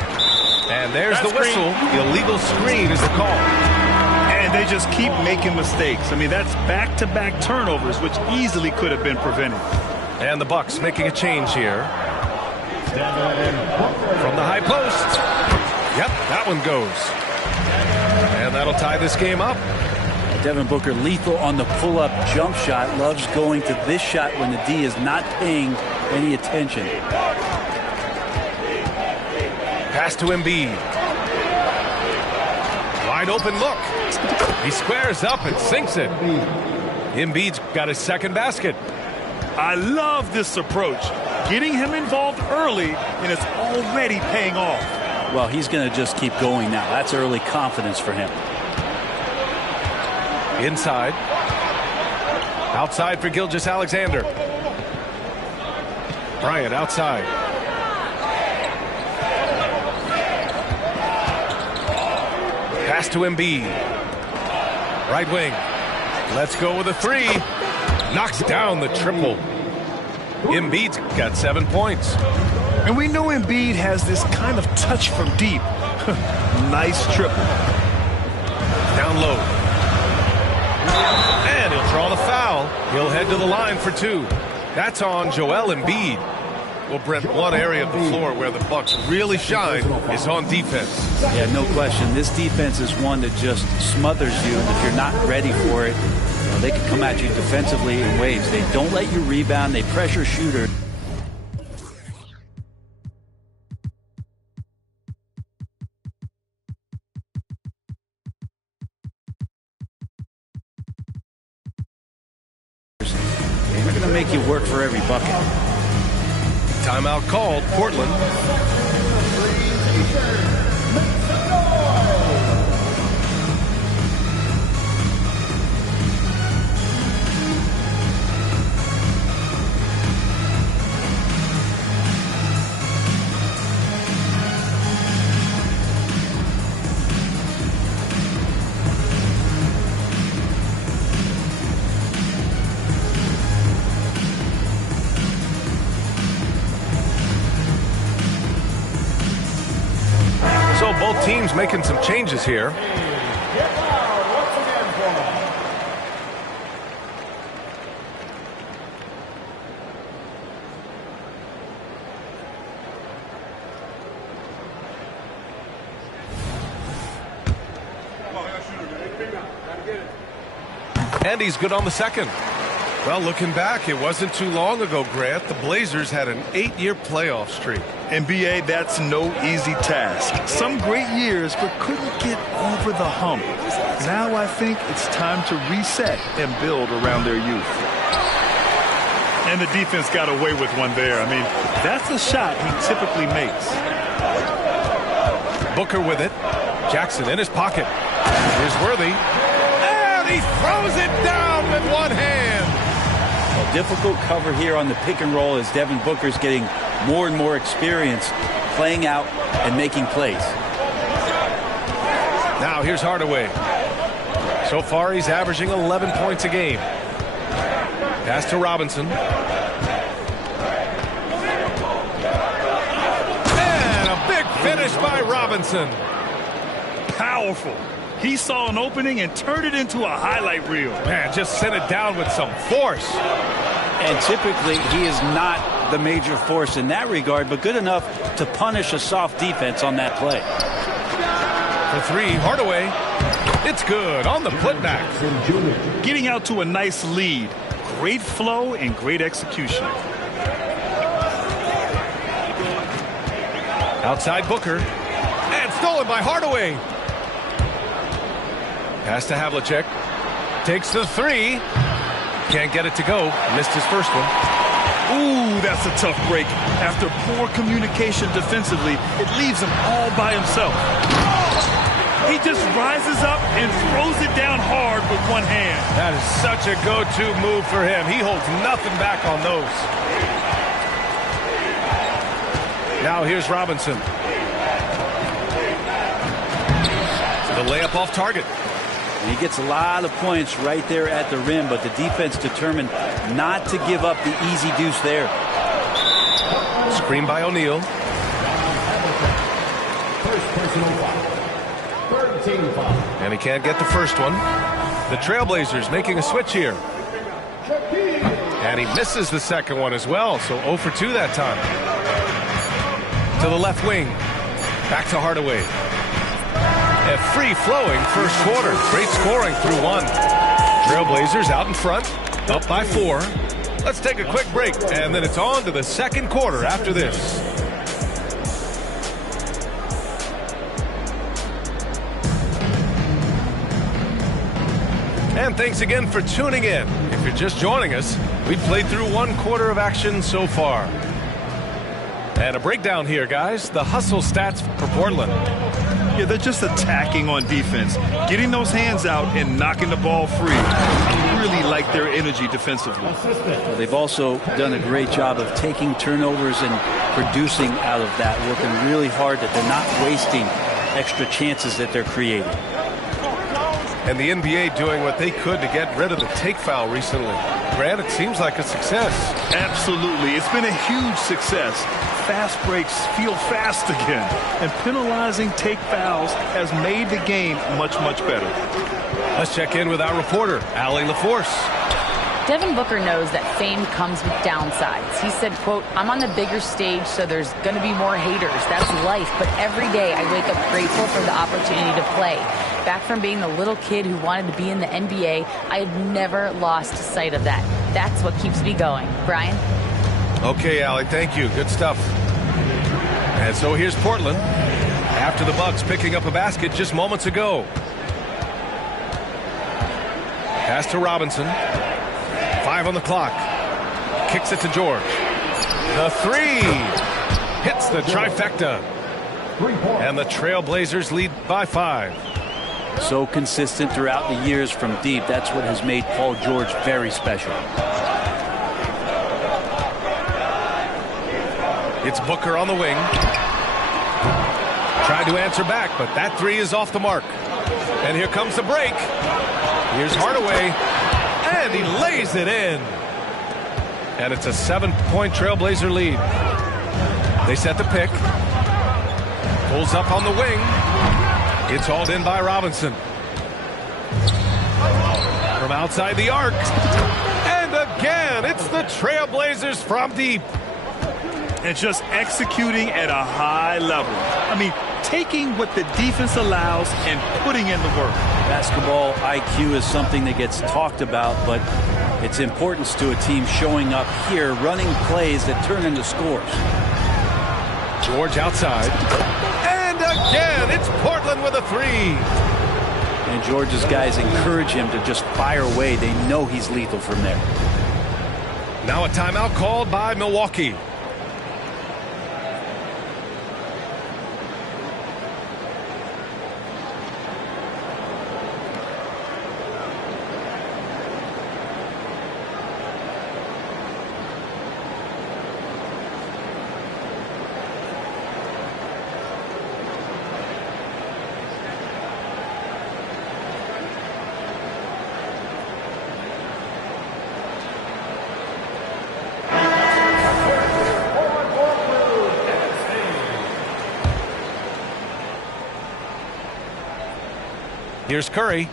And there's the whistle. The illegal screen is the call. And they just keep making mistakes. I mean, that's back-to-back turnovers, which easily could have been prevented. And the Bucks making a change here. From the high post. Yep, that one goes. And that'll tie this game up. Devin Booker lethal on the pull-up jump shot. Loves going to this shot when the D is not paying any attention. Pass to Embiid. Wide open look. He squares up and sinks it. Embiid's got his second basket. I love this approach. Getting him involved early, and it's already paying off. Well, he's going to just keep going now. That's early confidence for him. Inside. Outside for Gilgeous-Alexander. Bryant outside. Pass to Embiid. Right wing. Let's go with a 3. Knocks down the triple. Embiid's got 7 points. And we know Embiid has this kind of touch from deep. Nice triple. Down low. And he'll draw the foul. He'll head to the line for 2. That's on Joel Embiid. Well, Brent, one area of the floor where the Bucks really shine is on defense. Yeah, no question. This defense is one that just smothers you, and if you're not ready for it, they can come at you defensively in waves. They don't let you rebound. They pressure shooter. They're going to make you work for every bucket. Timeout called, Portland. Both teams making some changes here. And he's good on the second. Well, looking back, it wasn't too long ago, Grant. The Blazers had an 8-year playoff streak. NBA, that's no easy task. Some great years, but couldn't get over the hump. Now I think it's time to reset and build around their youth. And the defense got away with one there. I mean, that's a shot he typically makes. Booker with it. Jackson in his pocket. Here's Worthy. And he throws it down with one hand. A difficult cover here on the pick and roll as Devin Booker's getting more and more experience playing out and making plays. Now here's Hardaway. So far he's averaging 11 points a game. Pass to Robinson. And a big finish by Robinson. Powerful. He saw an opening and turned it into a highlight reel. Man, just sent it down with some force. And typically he is not the major force in that regard, but good enough to punish a soft defense on that play. For 3, Hardaway. It's good on the putback. Getting out to a nice lead. Great flow and great execution. Outside Booker. And stolen by Hardaway. Pass to Havlicek. Takes the 3. Can't get it to go. Missed his first one. Ooh, that's a tough break. After poor communication defensively, it leaves him all by himself. He just rises up and throws it down hard with one hand. That is such a go-to move for him. He holds nothing back on those. Now here's Robinson. The layup off target. And he gets a lot of points right there at the rim, but the defense determined not to give up the easy deuce there. Screen by O'Neal. First personal foul. Third team foul. And he can't get the first one. The Trailblazers making a switch here. And he misses the second one as well, so 0 for 2 that time. To the left wing. Back to Hardaway. A free-flowing first quarter. Great scoring through 1. Trailblazers out in front, up by 4. Let's take a quick break, and then it's on to the second quarter after this. And thanks again for tuning in. If you're just joining us, we've played through 1 quarter of action so far. And a breakdown here, guys. The hustle stats for Portland. Yeah, they're just attacking on defense, getting those hands out and knocking the ball free. I really like their energy defensively. Well, they've also done a great job of taking turnovers and producing out of that, working really hard that they're not wasting extra chances that they're creating. And the NBA doing what they could to get rid of the take foul recently. Grant, it seems like a success. Absolutely. It's been a huge success. Fast breaks feel fast again, and penalizing take fouls has made the game much, much better. Let's check in with our reporter, Allie LaForce. Devin Booker knows that fame comes with downsides. He said, quote, "I'm on the bigger stage, so there's going to be more haters. That's life. But every day I wake up grateful for the opportunity to play. Back from being the little kid who wanted to be in the NBA, I have never lost sight of that. That's what keeps me going." Brian? Okay, Allie, thank you. Good stuff. And so here's Portland after the Bucks picking up a basket just moments ago. Pass to Robinson. 5 on the clock. Kicks it to George. The three hits the trifecta. And the Trailblazers lead by 5. So consistent throughout the years from deep. That's what has made Paul George very special. It's Booker on the wing. Tried to answer back, but that three is off the mark. And here comes the break. Here's Hardaway. And he lays it in. And it's a 7-point Trailblazer lead. They set the pick. Pulls up on the wing. It's hauled in by Robinson. From outside the arc. And again, it's the Trailblazers from deep. And just executing at a high level. I mean, taking what the defense allows and putting in the work. Basketball IQ is something that gets talked about, but its importance to a team showing up here, running plays that turn into scores. George outside. And again, it's Portland with a three. And George's guys encourage him to just fire away. They know he's lethal from there. Now a timeout called by Milwaukee. Here's Curry,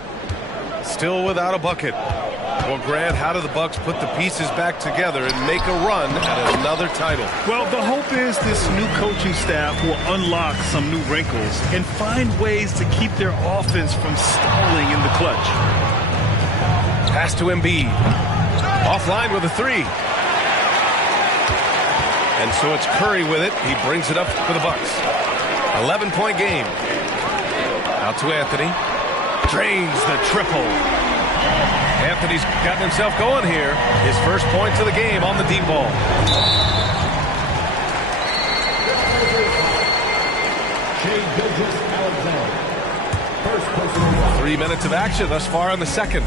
still without a bucket. Well, Grant, how do the Bucks put the pieces back together and make a run at another title? Well, the hope is this new coaching staff will unlock some new wrinkles and find ways to keep their offense from stalling in the clutch. Pass to Embiid. Offline with a three. And so it's Curry with it. He brings it up for the Bucks. 11-point game. Out to Anthony. Drains the triple. Anthony's gotten himself going here. His first points of the game on the deep ball. First personal foul. 3 minutes of action thus far in the second.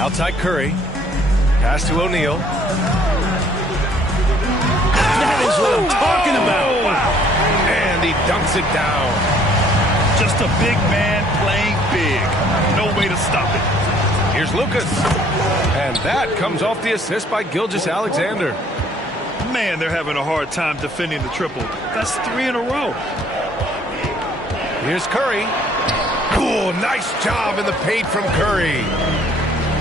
Outside Curry. Pass to O'Neal. That is what I'm talking about. Wow. And he dunks it down. Just a big man playing big. No way to stop it. Here's Lucas. And that comes off the assist by Gilgeous-Alexander. Man, they're having a hard time defending the triple. That's 3 in a row. Here's Curry. Cool, nice job in the paint from Curry.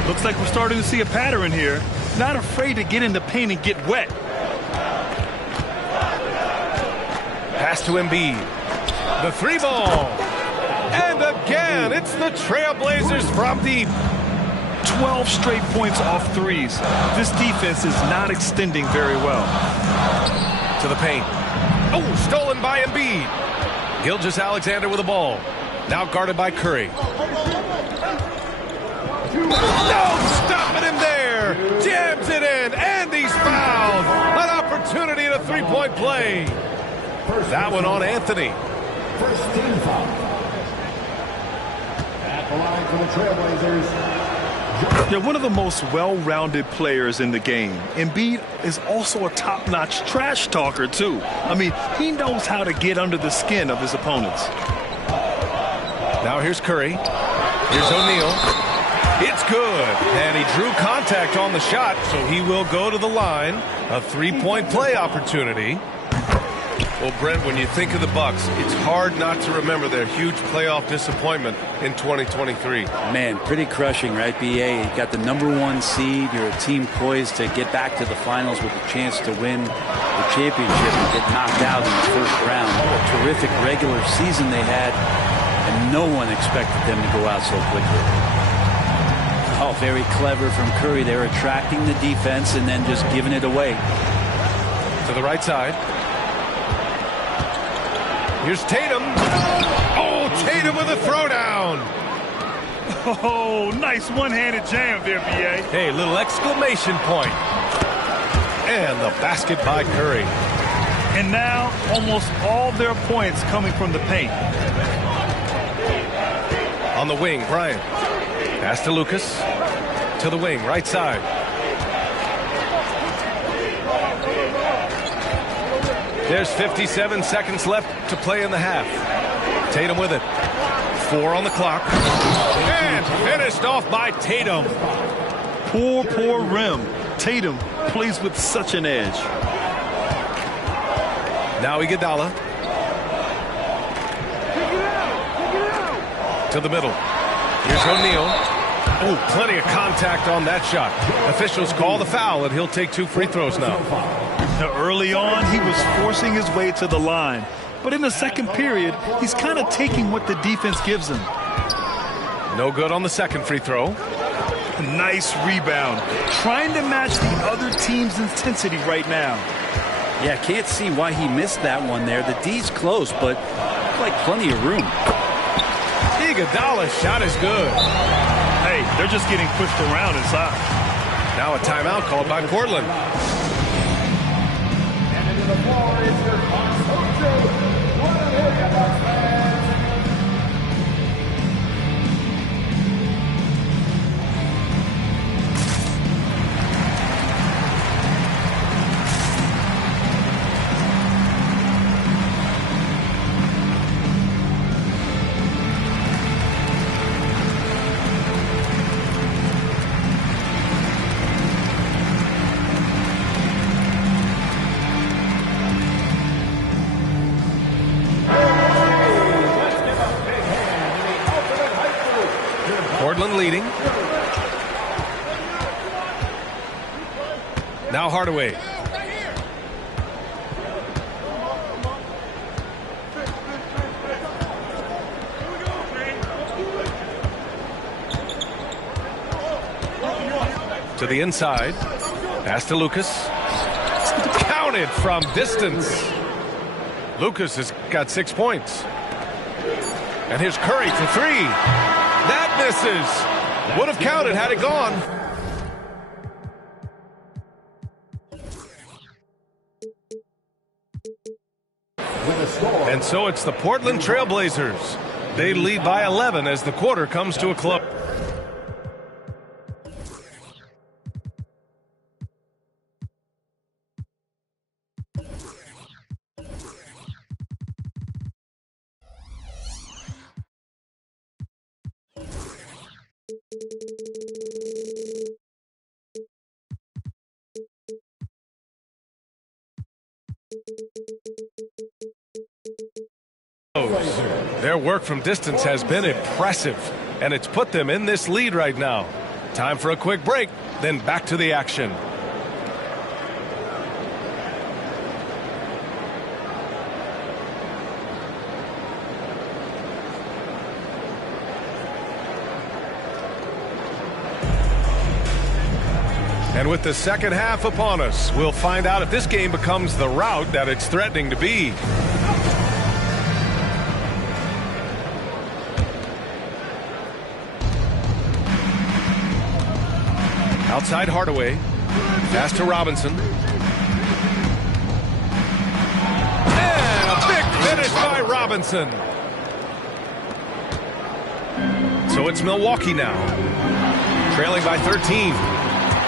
Looks like we're starting to see a pattern here. Not afraid to get in the paint and get wet. Pass to Embiid. The three ball. And again, it's the Trailblazers from deep. 12 straight points off threes. This defense is not extending very well. To the paint. Oh, stolen by Embiid. Gilgeous-Alexander with the ball. Now guarded by Curry. No, stopping him there. Jams it in, and he's fouled. An opportunity in a three-point play. That one on Anthony. First team foul. At the line for the Trailblazers. They're one of the most well-rounded players in the game. Embiid is also a top-notch trash talker, too. I mean, he knows how to get under the skin of his opponents. Now here's Curry. Here's O'Neal. It's good. And he drew contact on the shot, so he will go to the line. A three-point play opportunity. Well, Brent, when you think of the Bucks, it's hard not to remember their huge playoff disappointment in 2023. Man, pretty crushing, right, B.A.? You got the #1 seed. You're a team poised to get back to the finals with a chance to win the championship and get knocked out in the first round. What a terrific regular season they had, and no one expected them to go out so quickly. Oh, very clever from Curry. They're attracting the defense and then just giving it away. To the right side. Here's Tatum. Oh, Tatum with a throwdown. Oh, nice one-handed jam there, B.A. Hey, little exclamation point. And the basket by Curry. And now almost all their points coming from the paint. On the wing, Bryant. Pass to Lucas. To the wing, right side. There's 57 seconds left to play in the half. Tatum with it. 4 on the clock. And finished off by Tatum. Poor rim. Tatum plays with such an edge. Now Iguodala. To the middle. Here's O'Neal. Oh, plenty of contact on that shot. Officials call the foul, and he'll take 2 free throws now. Now, early on, he was forcing his way to the line. But in the second period, he's kind of taking what the defense gives him. No good on the second free throw. Nice rebound. Trying to match the other team's intensity right now. Yeah, can't see why he missed that one there. The D's close, but like plenty of room. Iguodala's shot is good. Hey, they're just getting pushed around inside. Now a timeout called by Portland. The floor is your Portland leading. Now Hardaway. To the inside. Pass to Lucas. Counted from distance. Lucas has got 6 points. And here's Curry for 3. That misses. Would have counted had it gone. And so it's the Portland Trail Blazers. They lead by 11 as the quarter comes to a close. Their work from distance has been impressive, and it's put them in this lead right now. Time for a quick break, then back to the action. And with the second half upon us, we'll find out if this game becomes the rout that it's threatening to be. Outside Hardaway. Pass to Robinson. And a big finish by Robinson. So it's Milwaukee now. Trailing by 13.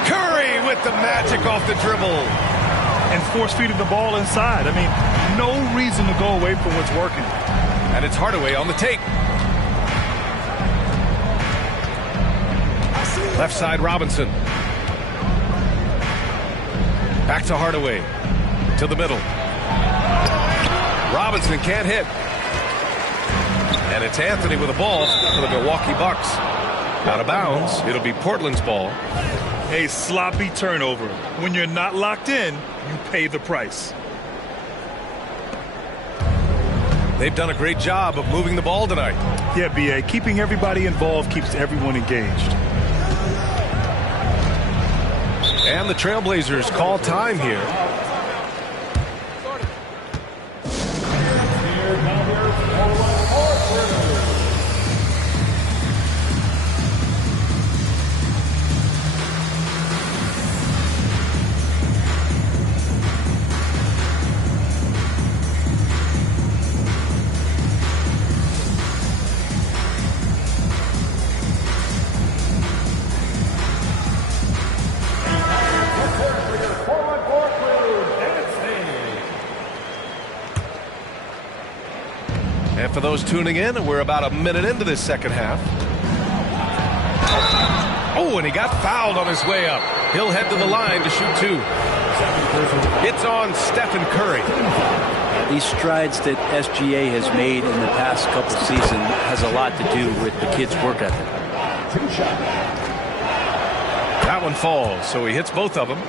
Curry with the magic off the dribble. And force-feeding the ball inside. I mean, no reason to go away from what's working. And it's Hardaway on the take. Left side, Robinson. Back to Hardaway. To the middle. Robinson can't hit. And it's Anthony with the ball for the Milwaukee Bucks. Out of bounds. It'll be Portland's ball. A sloppy turnover. When you're not locked in, you pay the price. They've done a great job of moving the ball tonight. Yeah, B.A. Keeping everybody involved keeps everyone engaged. And the Trailblazers call time here. And for those tuning in, we're about a minute into this second half. Oh, and he got fouled on his way up. He'll head to the line to shoot two. It's on Stephen Curry. These strides that SGA has made in the past couple seasons has a lot to do with the kid's work ethic. That one falls, so he hits both of them.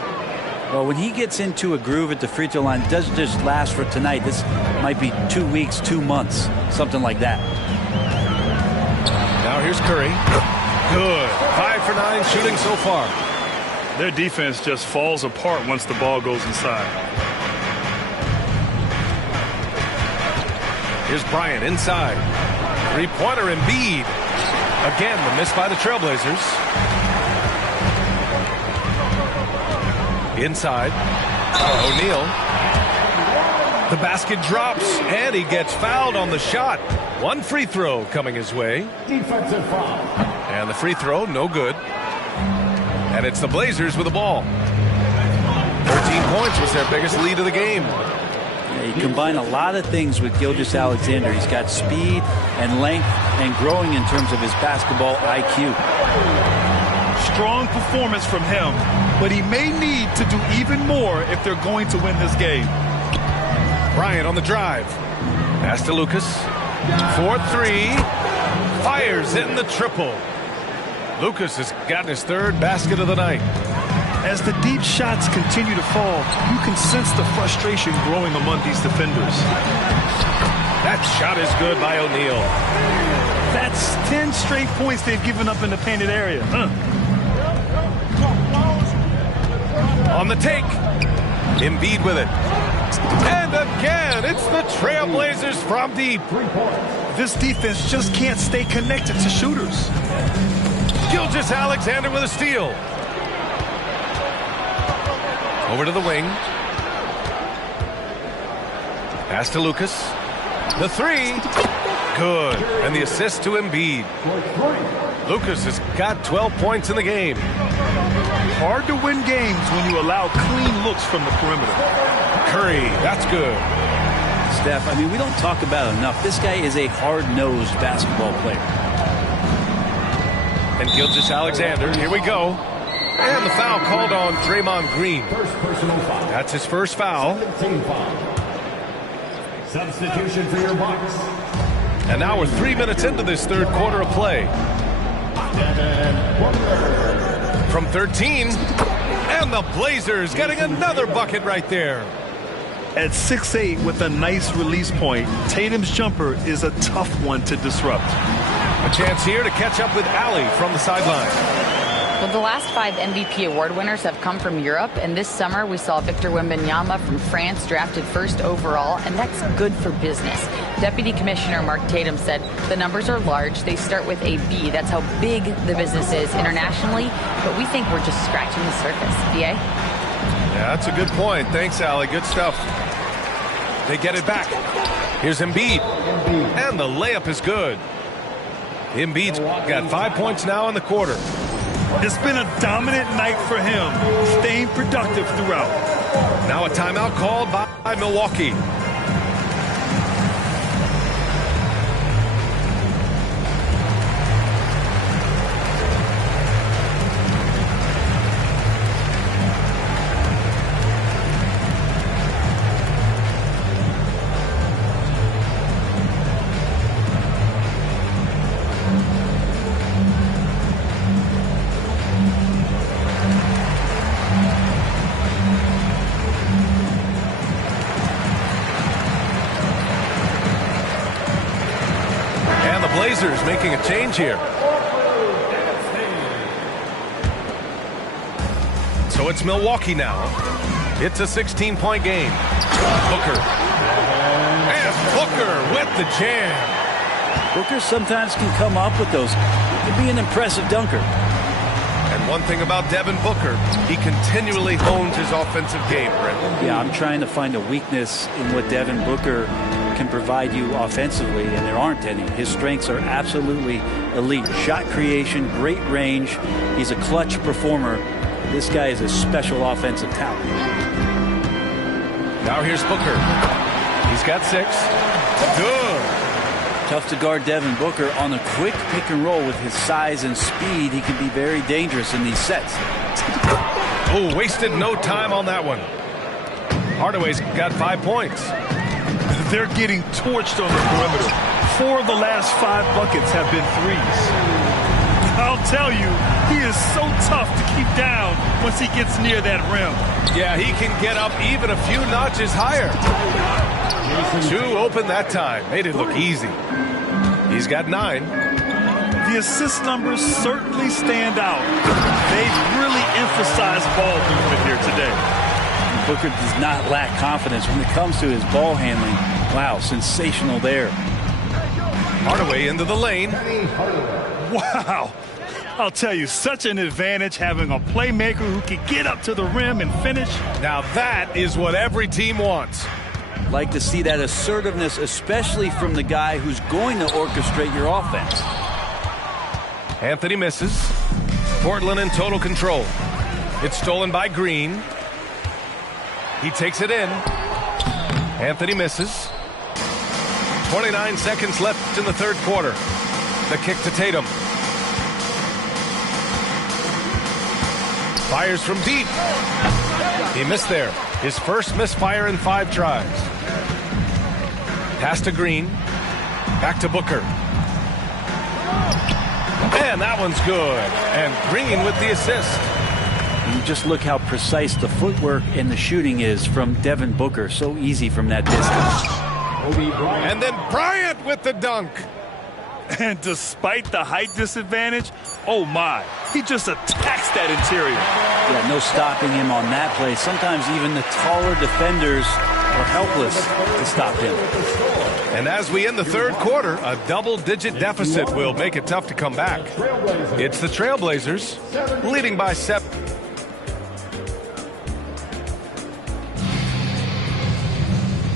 Well, when he gets into a groove at the free throw line, it doesn't just last for tonight. This might be 2 weeks, 2 months, something like that. Now here's Curry. Good. 5 for 9 shooting so far. Their defense just falls apart once the ball goes inside. Here's Bryant inside. Three-pointer Embiid. Again, the miss by the Trailblazers. Inside. O'Neal. The basket drops, and he gets fouled on the shot. One free throw coming his way. Defensive foul. And the free throw, no good. And it's the Blazers with the ball. 13 points was their biggest lead of the game. Yeah, he combined a lot of things with Gilgeous-Alexander. He's got speed and length and growing in terms of his basketball IQ. Strong performance from him, but he may need to do even more if they're going to win this game. Bryant on the drive. Pass to Lucas. 4-3. Fires in the triple. Lucas has gotten his third basket of the night. As the deep shots continue to fall, you can sense the frustration growing among these defenders. That shot is good by O'Neal. That's 10 straight points they've given up in the painted area. On the take. Embiid with it. And again, it's the Trailblazers from deep. This defense just can't stay connected to shooters. Gilgeous-Alexander with a steal. Over to the wing. Pass to Lucas. The three. Good. And the assist to Embiid. Lucas has got 12 points in the game. Hard to win games when you allow clean looks from the perimeter. Curry, that's good. Steph, I mean, we don't talk about it enough. This guy is a hard-nosed basketball player. And Gilgeous-Alexander, here we go. And the foul called on Draymond Green. First personal foul. That's his first foul. 17 foul. Substitution for your Bucks. And now we're 3 minutes into this third quarter of play. Devin Booker. From 13. And the Blazers getting another bucket right there. At 6'8" with a nice release point, Tatum's jumper is a tough one to disrupt. A chance here to catch up with Allie from the sideline. Well, the last 5 MVP award winners have come from Europe, and this summer we saw Victor Wembanyama from France drafted first overall, and that's good for business. Deputy Commissioner Mark Tatum said the numbers are large. They start with a B. That's how big the business is internationally, but we think we're just scratching the surface. BA? Yeah, that's a good point. Thanks, Allie. Good stuff. They get it back. Here's Embiid. And the layup is good. Embiid's got 5 points now in the quarter. It's been a dominant night for him, staying productive throughout. Now a timeout called by Milwaukee. Blazers making a change here. So it's Milwaukee now. It's a 16-point game. Booker. And Booker with the jam. Booker sometimes can come up with those. He can be an impressive dunker. And one thing about Devin Booker, he continually hones his offensive game, Brent. Yeah, I'm trying to find a weakness in what Devin Booker can provide you offensively, and there aren't any. His strengths are absolutely elite. Shot creation, great range. He's a clutch performer. This guy is a special offensive talent. Now here's Booker. He's got 6. Good. Tough to guard Devin Booker on a quick pick and roll. With his size and speed, he can be very dangerous in these sets. Oh, wasted no time on that one. Hardaway's got 5 points. They're getting torched on the perimeter. 4 of the last 5 buckets have been threes. I'll tell you, he is so tough to keep down once he gets near that rim. Yeah, he can get up even a few notches higher. 2 open that time. Made it look easy. He's got 9. The assist numbers certainly stand out. They've really emphasized ball movement here today. Booker does not lack confidence when it comes to his ball handling. Wow, sensational there. Hardaway into the lane. Wow. I'll tell you, such an advantage having a playmaker who can get up to the rim and finish. Now that is what every team wants. Like to see that assertiveness, especially from the guy who's going to orchestrate your offense. Anthony misses. Portland in total control. It's stolen by Green. He takes it in. Anthony misses. 29 seconds left in the third quarter. The kick to Tatum. Fires from deep. He missed there. His first misfire in 5 tries. Pass to Green. Back to Booker. And that one's good. And Green with the assist. You just look how precise the footwork and the shooting is from Devin Booker. So easy from that distance. And then Bryant with the dunk. And despite the height disadvantage, oh my, he just attacks that interior. Yeah, no stopping him on that play. Sometimes even the taller defenders are helpless to stop him. And as we end the third quarter, a double-digit deficit will make it tough to come back. It's the Trailblazers leading by 7.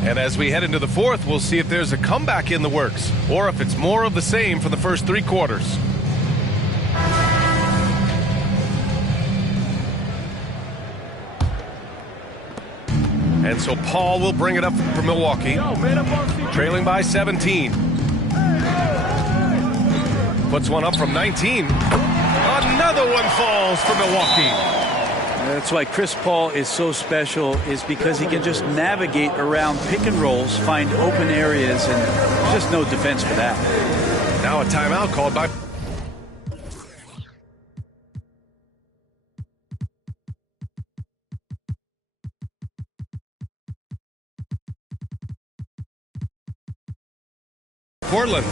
And as we head into the fourth, we'll see if there's a comeback in the works or if it's more of the same for the first 3 quarters. And so Paul will bring it up for Milwaukee, trailing by 17. Puts one up from 19. Another one falls for Milwaukee. That's why Chris Paul is so special, is because he can just navigate around pick and rolls, find open areas, and just no defense for that. Now a timeout called by... Portland.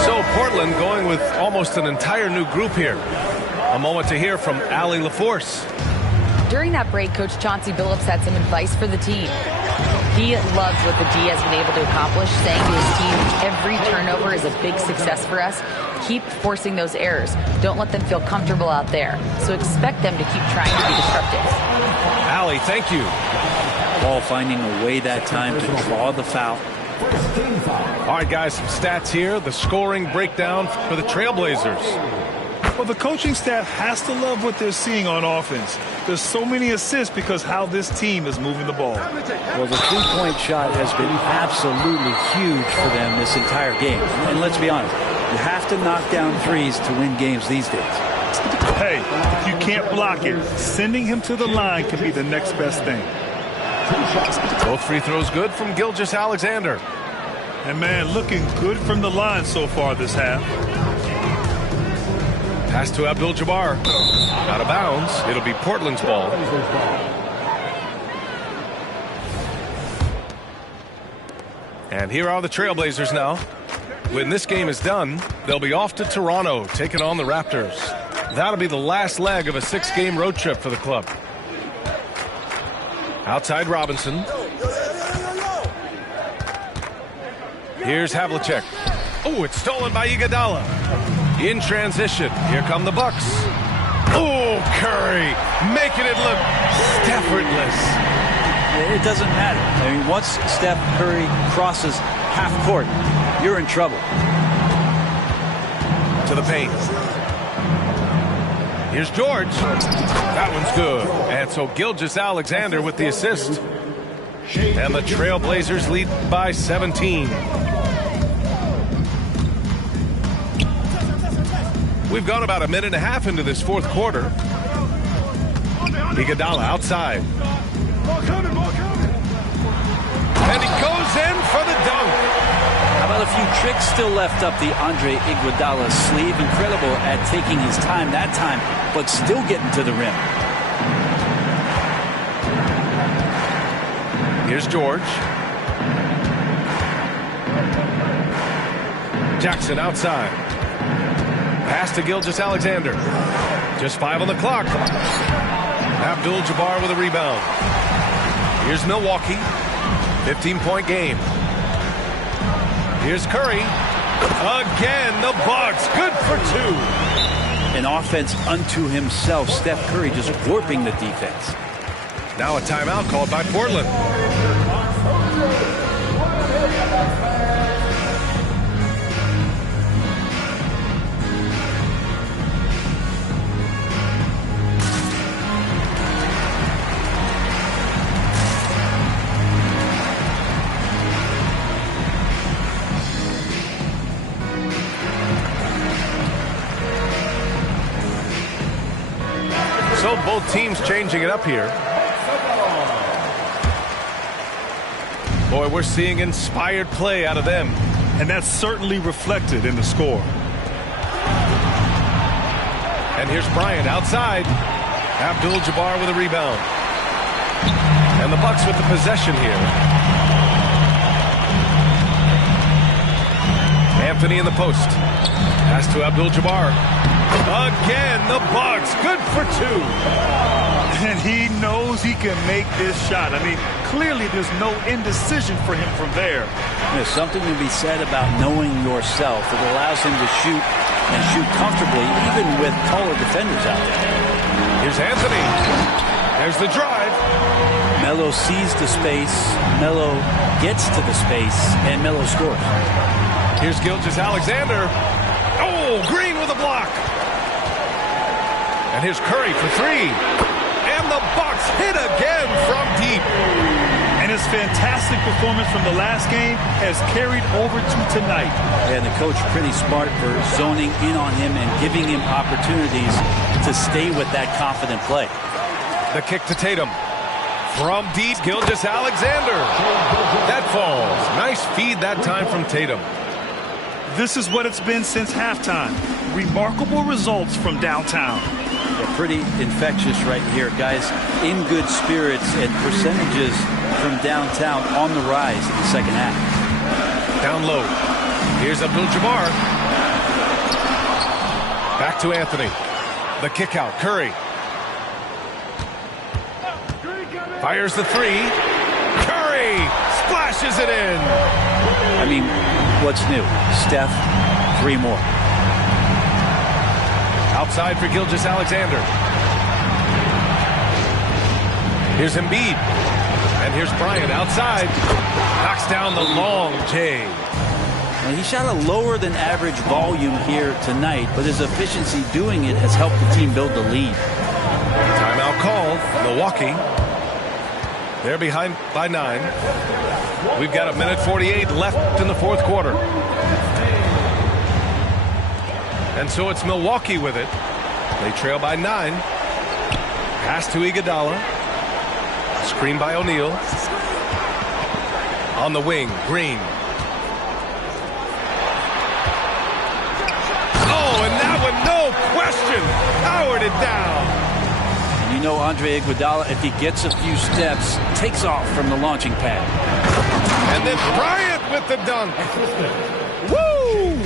So Portland going with almost an entire new group here. A moment to hear from Allie LaForce. During that break, Coach Chauncey Billups had some advice for the team. He loves what the D has been able to accomplish, saying to his team, every turnover is a big success for us. Keep forcing those errors. Don't let them feel comfortable out there. So expect them to keep trying to be disruptive. Allie, thank you. Paul finding a way that time to draw the foul. All right, guys, some stats here. The scoring breakdown for the Trailblazers. Well, the coaching staff has to love what they're seeing on offense. There's so many assists because how this team is moving the ball. Well, the three-point shot has been absolutely huge for them this entire game. And let's be honest, you have to knock down threes to win games these days. Hey, if you can't block it, sending him to the line can be the next best thing. Both free throws good from Gilgeous-Alexander. And man, looking good from the line so far this half. Pass to Abdul-Jabbar. Out of bounds. It'll be Portland's ball. And here are the Trailblazers now. When this game is done, they'll be off to Toronto, taking on the Raptors. That'll be the last leg of a 6-game road trip for the club. Outside Robinson. Here's Havlicek. Oh, it's stolen by Iguodala. In transition, here come the Bucks. Oh, Curry, making it look effortless. It doesn't matter. I mean, once Steph Curry crosses half court, you're in trouble. To the paint. Here's George. That one's good. And so Gilgeous-Alexander with the assist. And the Trailblazers lead by 17. We've gone about a minute and a half into this fourth quarter. Iguodala outside. And he goes in for the dunk. How about a few tricks still left up the Andre Iguodala sleeve? Incredible at taking his time that time, but still getting to the rim. Here's George. Jackson outside. Pass to Gilgeous-Alexander. Just 5 on the clock. Abdul-Jabbar with a rebound. Here's Milwaukee. 15-point game. Here's Curry. Again, the Bucks. Good for 2. An offense unto himself. Steph Curry just warping the defense. Now a timeout called by Portland. So both teams changing it up here. Boy, we're seeing inspired play out of them. And that's certainly reflected in the score. And here's Bryant outside. Abdul-Jabbar with a rebound. And the Bucks with the possession here. Anthony in the post. Pass to Abdul-Jabbar. Again, the Bucks. Good for 2. And he knows he can make this shot. I mean, clearly there's no indecision for him from there. There's something to be said about knowing yourself. It allows him to shoot and shoot comfortably, even with taller defenders out there. Here's Anthony. There's the drive. Melo sees the space. Melo gets to the space, and Melo scores. Here's Gilgeous-Alexander. Oh, Green with a block. And here's Curry for 3. And the Bucks hit again from deep. And his fantastic performance from the last game has carried over to tonight. And the coach pretty smart for zoning in on him and giving him opportunities to stay with that confident play. The kick to Tatum. From deep, Gilgeous-Alexander. That falls. Nice feed that time from Tatum. This is what it's been since halftime. Remarkable results from downtown. They're pretty infectious right here, guys. In good spirits and percentages from downtown on the rise in the second half. Down low. Here's Abdul-Jabbar. Back to Anthony. The kick out. Curry. Fires the 3. Curry splashes it in. I mean, what's new? Steph, 3 more. Outside for Gilgeous-Alexander. Here's Embiid. And here's Bryant outside. Knocks down the long J. And he shot a lower than average volume here tonight, but his efficiency doing it has helped the team build the lead. Timeout called. Milwaukee. They're behind by 9. We've got 1:48 left in the fourth quarter. And so it's Milwaukee with it. They trail by 9. Pass to Iguodala. Screen by O'Neal. On the wing, Green. Oh, and that one, no question, powered it down. And you know Andre Iguodala, if he gets a few steps, takes off from the launching pad. And then Bryant with the dunk. Woo!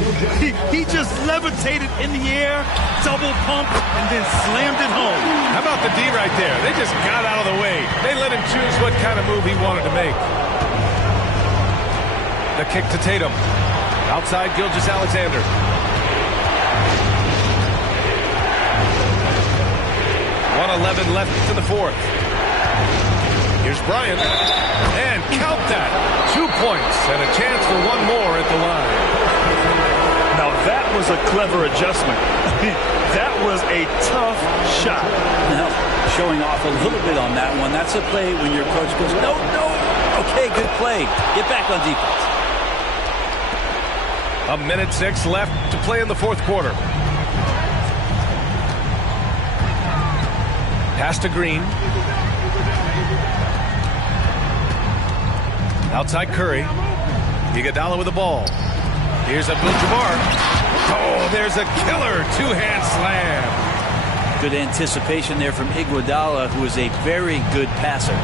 He just levitated in the air, double pump, and then slammed it home. How about the D right there? They just got out of the way. They let him choose what kind of move he wanted to make. The kick to Tatum. Outside Gilgeous-Alexander. .111 left in the fourth. Here's Bryant. And count that. 2 points and a chance for one more at the line. Now that was a clever adjustment. That was a tough shot. Now, showing off a little bit on that one. That's a play when your coach goes, no. Okay, good play. Get back on defense. 1:06 left to play in the fourth quarter. Pass to Green. Outside Curry. Iguodala with the ball. Here's Abdul-Jabbar. Oh, there's a killer two-hand slam. Good anticipation there from Iguodala, who is a very good passer.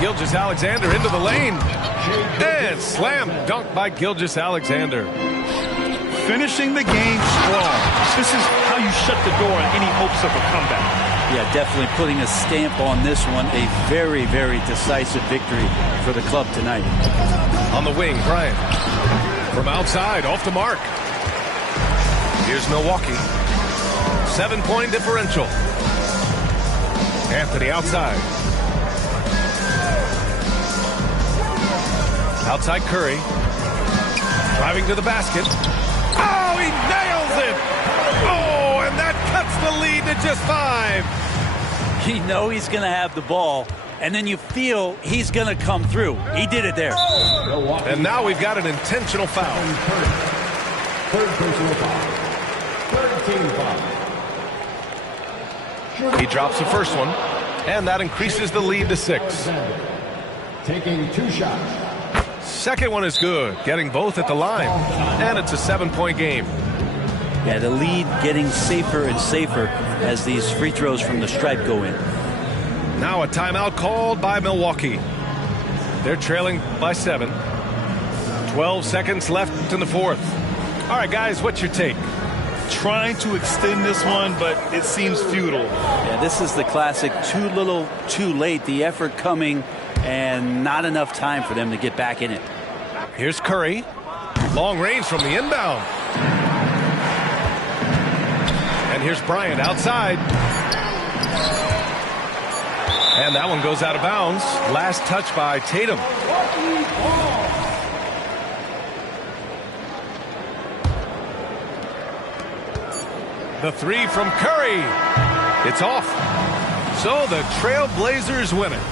Gilgeous-Alexander into the lane. And slam dunk by Gilgeous-Alexander. Finishing the game strong. This is how you shut the door on any hopes of a comeback. Yeah, definitely putting a stamp on this one. A very, very decisive victory for the club tonight. On the wing, Bryant. From outside, off the mark. Here's Milwaukee. 7-point differential. Anthony outside. Outside Curry. Driving to the basket. Oh, he nails it! Oh, and that cuts the lead to just 5. You know he's going to have the ball, and then you feel he's going to come through. He did it there. And now we've got an intentional foul. Third personal foul. Third team foul. He drops the first one, and that increases the lead to 6. Taking 2 shots. Second one is good, getting both at the line. And it's a 7-point game. Yeah, the lead getting safer and safer as these free throws from the stripe go in. Now a timeout called by Milwaukee. They're trailing by 7. 12 seconds left in the fourth. All right, guys, what's your take? Trying to extend this one, but it seems futile. Yeah, this is the classic too little, too late. The effort coming and not enough time for them to get back in it. Here's Curry. Long range from the inbound. And here's Bryant outside. And that one goes out of bounds. Last touch by Tatum. The three from Curry. It's off. So the Trail Blazers win it.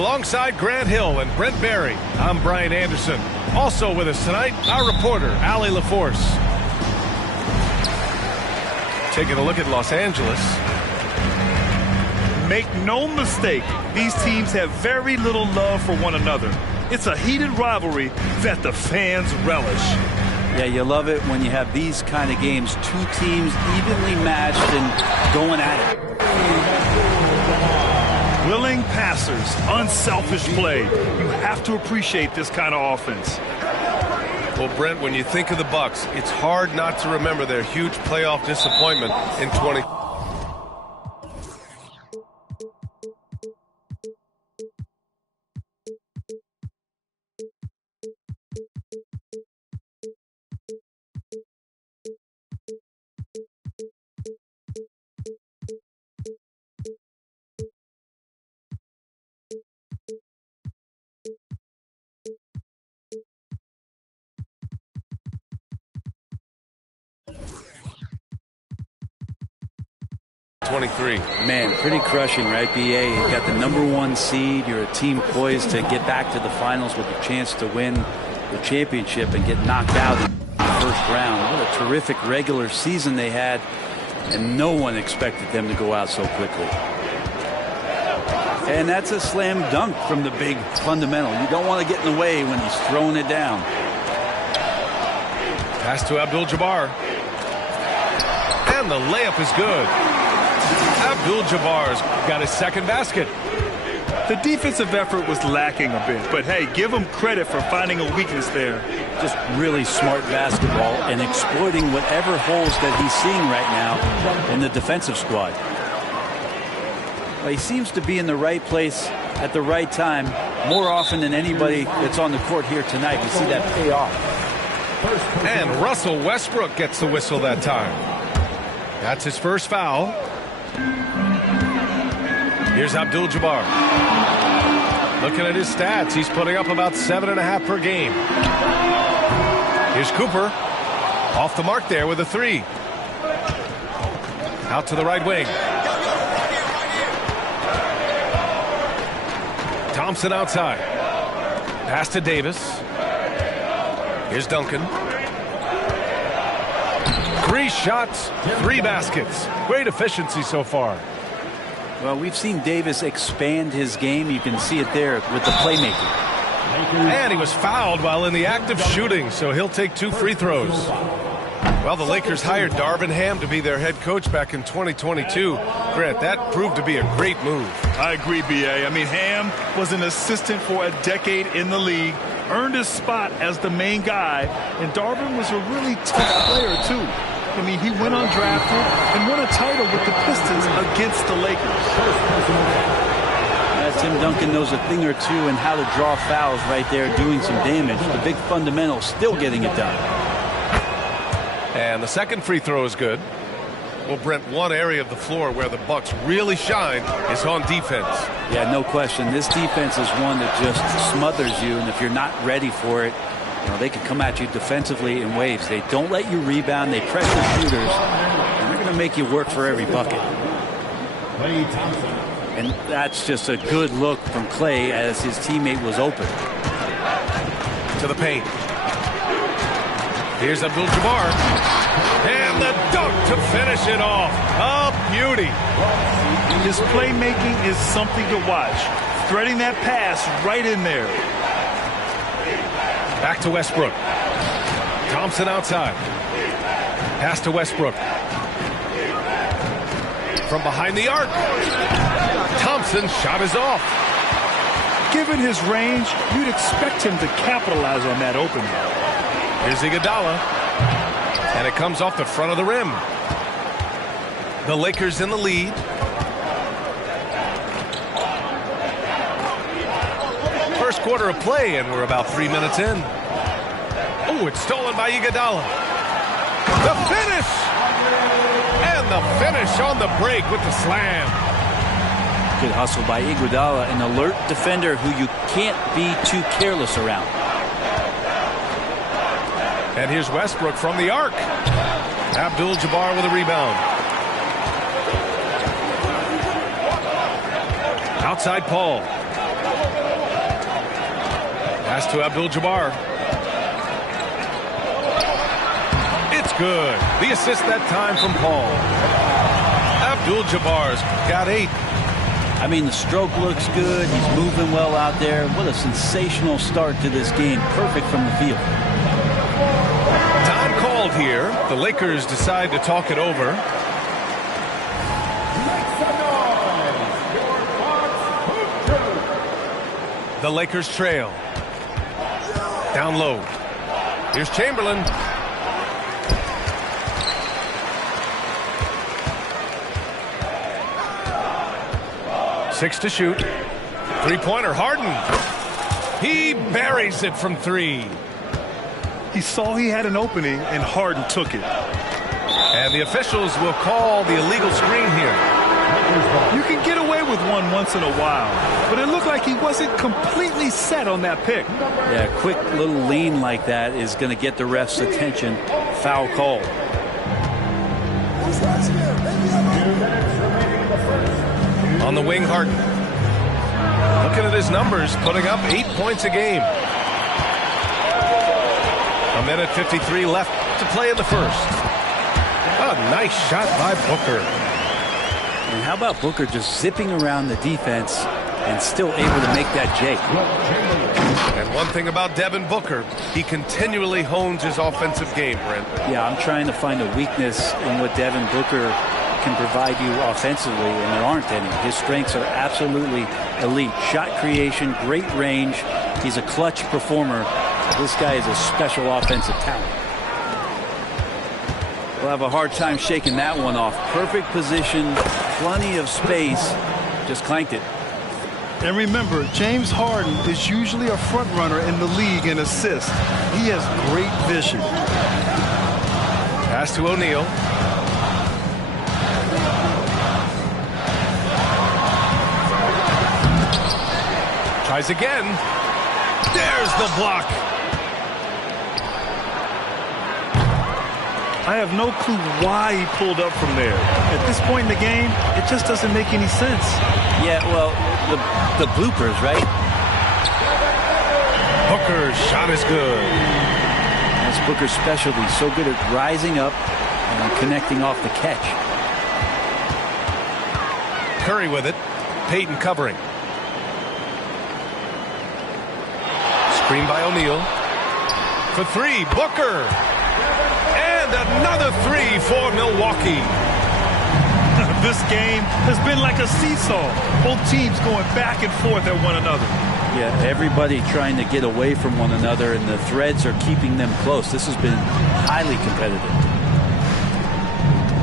Alongside Grant Hill and Brent Barry, I'm Brian Anderson. Also with us tonight, our reporter, Allie LaForce. Taking a look at Los Angeles. Make no mistake, these teams have very little love for one another. It's a heated rivalry that the fans relish. Yeah, you love it when you have these kind of games. Two teams evenly matched and going at it. Willing passers, unselfish play. You have to appreciate this kind of offense. Well, Brent, when you think of the Bucks, it's hard not to remember their huge playoff disappointment in 20. Man, pretty crushing, right, BA? You got the #1 seed. You're a team poised to get back to the finals with a chance to win the championship and get knocked out in the first round. What a terrific regular season they had, and no one expected them to go out so quickly. And that's a slam dunk from the big fundamental. You don't want to get in the way when he's throwing it down. Pass to Abdul-Jabbar. And the layup is good. Abdul-Jabbar's got his second basket. The defensive effort was lacking a bit, but hey, give him credit for finding a weakness there. Just really smart basketball and exploiting whatever holes that he's seeing right now in the defensive squad. Well, he seems to be in the right place at the right time more often than anybody that's on the court here tonight. You see that pay off. And Russell Westbrook gets the whistle that time. That's his first foul. Here's Abdul-Jabbar. Looking at his stats, he's putting up about 7.5 per game. Here's Cooper. Off the mark there with a three. Out to the right wing. Thompson outside. Pass to Davis. Here's Duncan. 3 shots, 3 baskets. Great efficiency so far. Well, we've seen Davis expand his game. You can see it there with the playmaking. And he was fouled while in the act of shooting, so he'll take 2 free throws. Well, the Lakers hired Darvin Ham to be their head coach back in 2022. Grant, that proved to be a great move. I agree, BA. I mean, Ham was an assistant for a decade in the league, earned his spot as the main guy, and Darvin was a really tough player, too. I mean, he went undrafted and won a title with the Pistons against the Lakers. Tim Duncan knows a thing or two in how to draw fouls right there, doing some damage. The big fundamental still getting it done. And the second free throw is good. Well, Brent, one area of the floor where the Bucks really shine is on defense. Yeah, no question. This defense is one that just smothers you, and if you're not ready for it, you know, they can come at you defensively in waves. They don't let you rebound. They pressure shooters, and they're going to make you work for every bucket. And that's just a good look from Clay as his teammate was open. To the paint. Here's Abdul-Jabbar. And the dunk to finish it off. A beauty. His playmaking is something to watch. Threading that pass right in there. Back to Westbrook. Thompson outside. Pass to Westbrook. From behind the arc. Thompson's shot is off. Given his range, you'd expect him to capitalize on that opening. Here's Iguodala. And it comes off the front of the rim. The Lakers in the lead. First quarter of play, and we're about 3 minutes in. Oh, it's stolen by Iguodala. The finish! And the finish on the break with the slam. Good hustle by Iguodala, an alert defender who you can't be too careless around. And here's Westbrook from the arc. Abdul-Jabbar with a rebound. Outside Paul. Pass to Abdul-Jabbar. It's good. The assist that time from Paul. Abdul-Jabbar's got 8. I mean, the stroke looks good. He's moving well out there. What a sensational start to this game. Perfect from the field. Time called here. The Lakers decide to talk it over. The Lakers trail. Down low. Here's Chamberlain. Six to shoot. Three-pointer, Harden. He buries it from 3. He saw he had an opening, and Harden took it. And the officials will call the illegal screen here. You can get away with one once in a while, but it looked like he wasn't completely set on that pick. Yeah, a quick little lean like that is going to get the ref's attention. Foul call. On the wing, Harden. Looking at his numbers, putting up 8 points a game. A minute 53 left to play in the first. A nice shot by Booker. And how about Booker just zipping around the defense and still able to make that J? And one thing about Devin Booker, he continually hones his offensive game, Brent. Yeah, I'm trying to find a weakness in what Devin Booker can provide you offensively, and there aren't any. His strengths are absolutely elite. Shot creation, great range. He's a clutch performer. This guy is a special offensive talent. We'll have a hard time shaking that one off. Perfect position, plenty of space. Just clanked it. And remember, James Harden is usually a front runner in the league in assists. He has great vision. Pass to O'Neal. Tries again. There's the block. I have no clue why he pulled up from there. At this point in the game, it just doesn't make any sense. Yeah, well, the bloopers, right? Booker's shot is good. That's Booker's specialty. So good at rising up and connecting off the catch. Curry with it. Payton covering. Screen by O'Neal. For 3, Booker. And another 3 for Milwaukee. This game has been like a seesaw. Both teams going back and forth at one another. Yeah, everybody trying to get away from one another, and the threads are keeping them close. This has been highly competitive.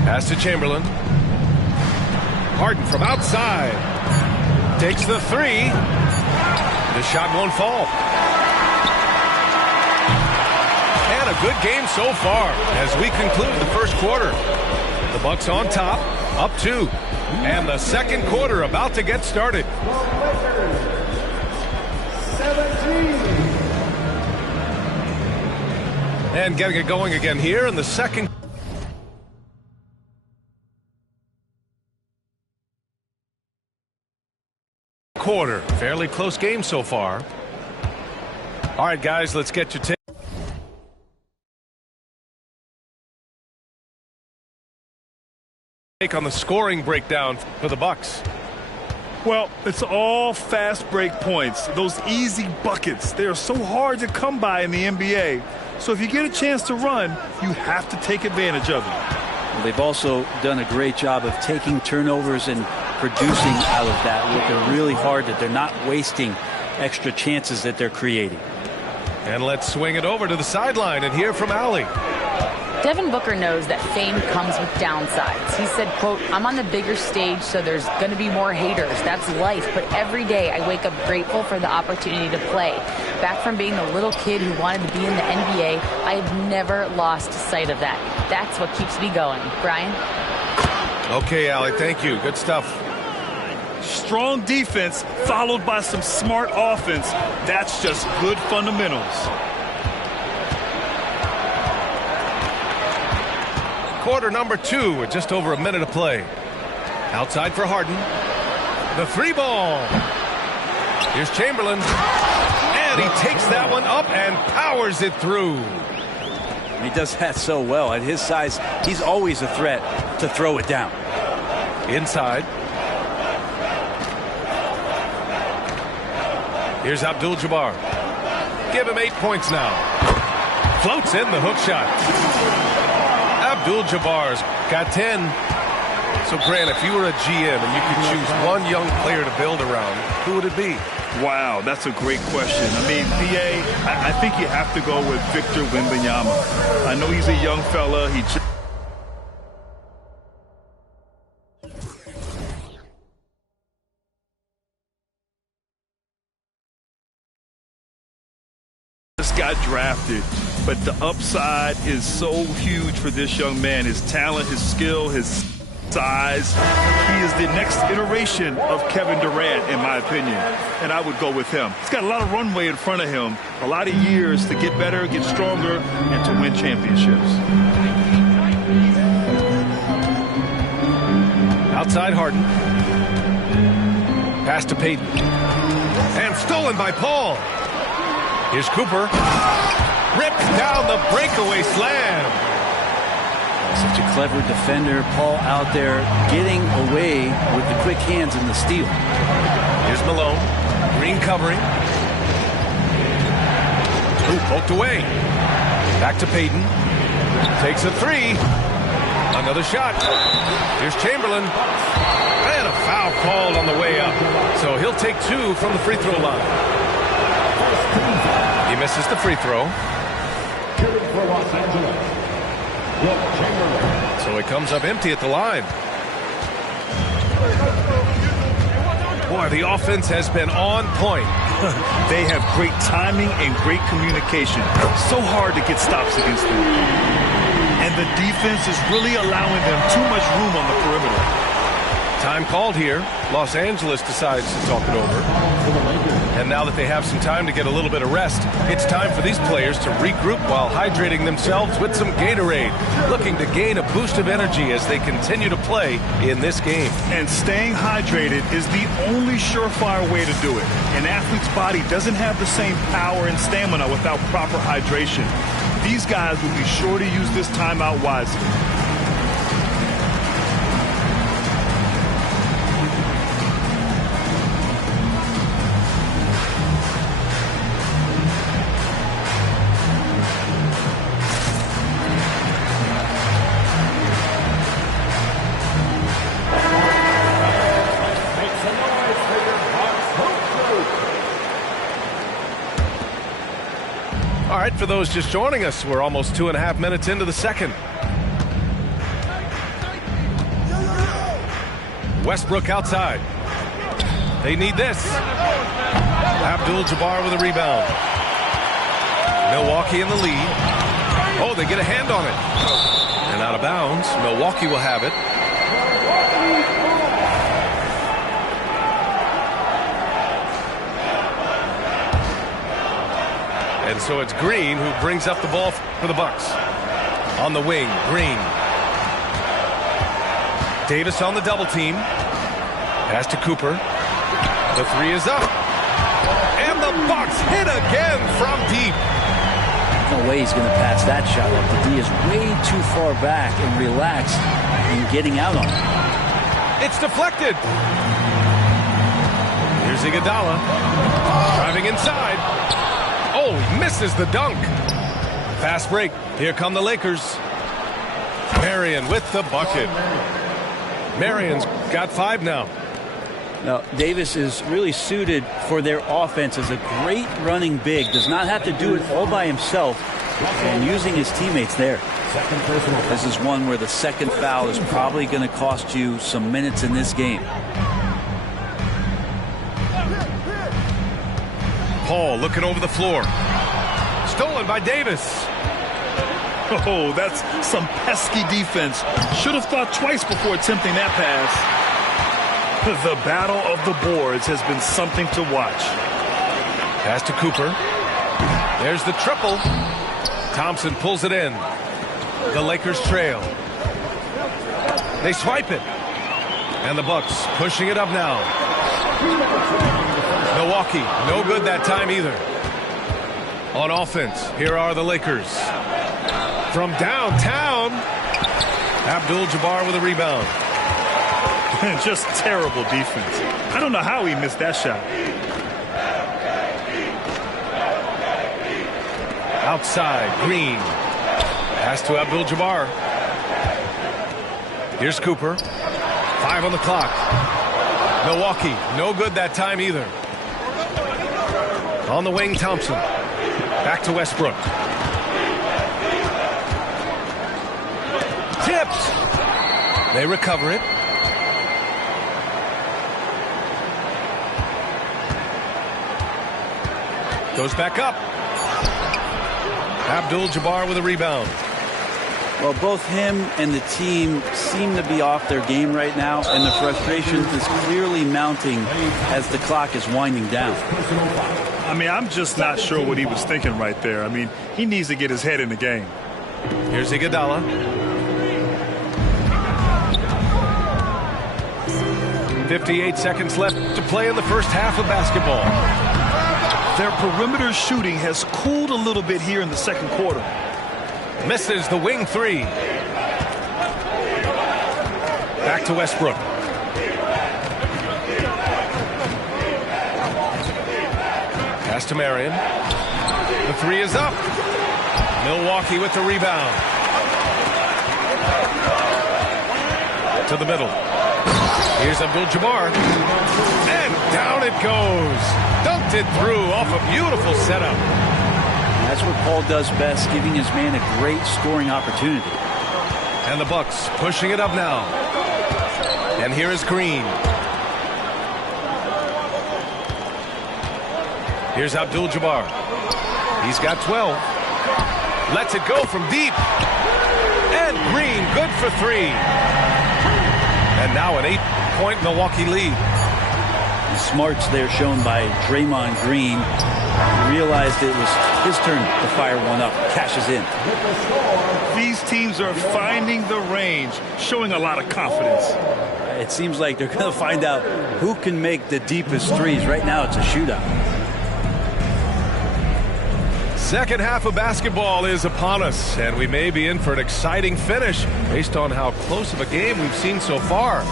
Pass to Chamberlain. Harden from outside. Takes the 3. The shot won't fall. And a good game so far as we conclude the first quarter. The Bucks on top, up 2. And the second quarter about to get started. And getting it going again here in the second quarter. Fairly close game so far. All right, guys, let's get your take on the scoring breakdown for the Bucks. Well, it's all fast break points. Those easy buckets. They are so hard to come by in the NBA. So if you get a chance to run, you have to take advantage of it. Well, they've also done a great job of taking turnovers and producing out of that. Working really hard that they're not wasting extra chances that they're creating. And let's swing it over to the sideline and hear from Allie. Devin Booker knows that fame comes with downsides. He said, quote, "I'm on the bigger stage, so there's going to be more haters. That's life. But every day I wake up grateful for the opportunity to play. Back from being the little kid who wanted to be in the NBA, I have never lost sight of that. That's what keeps me going." Brian? Okay, Allie, thank you. Good stuff. Strong defense followed by some smart offense. That's just good fundamentals. Quarter number 2 with just over a minute to play. Outside for Harden. The 3 ball. Here's Chamberlain. And and he takes that one up and powers it through. He does that so well. At his size, he's always a threat to throw it down. Inside. Here's Abdul-Jabbar. Give him 8 points now. Floats in the hook shot. Abdul-Jabbar's got 10. So, Grant, if you were a GM and you could choose one young player to build around, who would it be? Wow, that's a great question. I mean, PA, I think you have to go with Victor Wembanyama. I know he's a young fella. He just got drafted, but the upside is so huge for this young man. His talent, his skill, his size. He is the next iteration of Kevin Durant, in my opinion, and I would go with him. He's got a lot of runway in front of him, a lot of years to get better, get stronger, and to win championships. Outside Harden. Pass to Payton. And stolen by Paul. Here's Cooper. Rips down the breakaway slam. Such a clever defender. Paul out there getting away with the quick hands and the steal. Here's Malone. Green covering. Ooh, poked away. Back to Payton. Takes a three. Another shot. Here's Chamberlain. And a foul called on the way up. So he'll take 2 from the free throw line. He misses the free throw. For Los Angeles, Wilt Chamberlain. So he comes up empty at the line. Boy, the offense has been on point. They have great timing and great communication. So hard to get stops against them. And the defense is really allowing them too much room on the perimeter. Time called here. Los Angeles decides to talk it over. And now that they have some time to get a little bit of rest, it's time for these players to regroup while hydrating themselves with some Gatorade, looking to gain a boost of energy as they continue to play in this game. And staying hydrated is the only surefire way to do it. An athlete's body doesn't have the same power and stamina without proper hydration. These guys will be sure to use this timeout wisely. All right, for those just joining us, we're almost 2.5 minutes into the second. Westbrook outside. They need this. Abdul-Jabbar with a rebound. Milwaukee in the lead. Oh, they get a hand on it. And out of bounds. Milwaukee will have it. And so it's Green who brings up the ball for the Bucks. On the wing, Green. Davis on the double team. Pass to Cooper. The three is up. And the Bucks hit again from deep. No way he's going to pass that shot up. The D is way too far back and relaxed in getting out on it. It's deflected. Here's Iguodala. Driving inside. Oh, he misses the dunk. Fast break. Here come the Lakers. Marion with the bucket. Marion's got 5 now. Now, Davis is really suited for their offense as a great running big. Does not have to do it all by himself and using his teammates there. This is one where the second foul is probably going to cost you some minutes in this game. Paul looking over the floor. Stolen by Davis. Oh, that's some pesky defense. Should have thought twice before attempting that pass. The battle of the boards has been something to watch. Pass to Cooper. There's the triple. Thompson pulls it in. The Lakers trail. They swipe it. And the Bucks pushing it up now. Milwaukee, no good that time either. On offense, here are the Lakers. From downtown, Abdul-Jabbar with a rebound. Just terrible defense. I don't know how he missed that shot. Outside, Green. Pass to Abdul-Jabbar. Here's Cooper. 5 on the clock. Milwaukee, no good that time either. On the wing, Thompson. Back to Westbrook. Tipped. They recover it. Goes back up. Abdul-Jabbar with a rebound. Well, both him and the team seem to be off their game right now, and the frustration is clearly mounting as the clock is winding down. I mean, I'm just not sure what he was thinking right there. I mean, he needs to get his head in the game. Here's Iguodala. .58 seconds left to play in the first half of basketball. Their perimeter shooting has cooled a little bit here in the second quarter. Misses the wing three. Back to Westbrook. Pass to Marion. The three is up. Milwaukee with the rebound. To the middle. Here's Abdul-Jabbar. And down it goes. Dunked it through off a beautiful setup. That's what Paul does best, giving his man a great scoring opportunity. And the Bucks pushing it up now. And here is Green. Here's Abdul-Jabbar. He's got 12. Lets it go from deep. And Green, good for 3. And now an 8-point Milwaukee lead. The smarts there shown by Draymond Green. Realized it was his turn to fire one up. Cashes in. These teams are finding the range, showing a lot of confidence. It seems like they're going to find out who can make the deepest threes. Right now it's a shootout. Second half of basketball is upon us, and we may be in for an exciting finish based on how close of a game we've seen so far.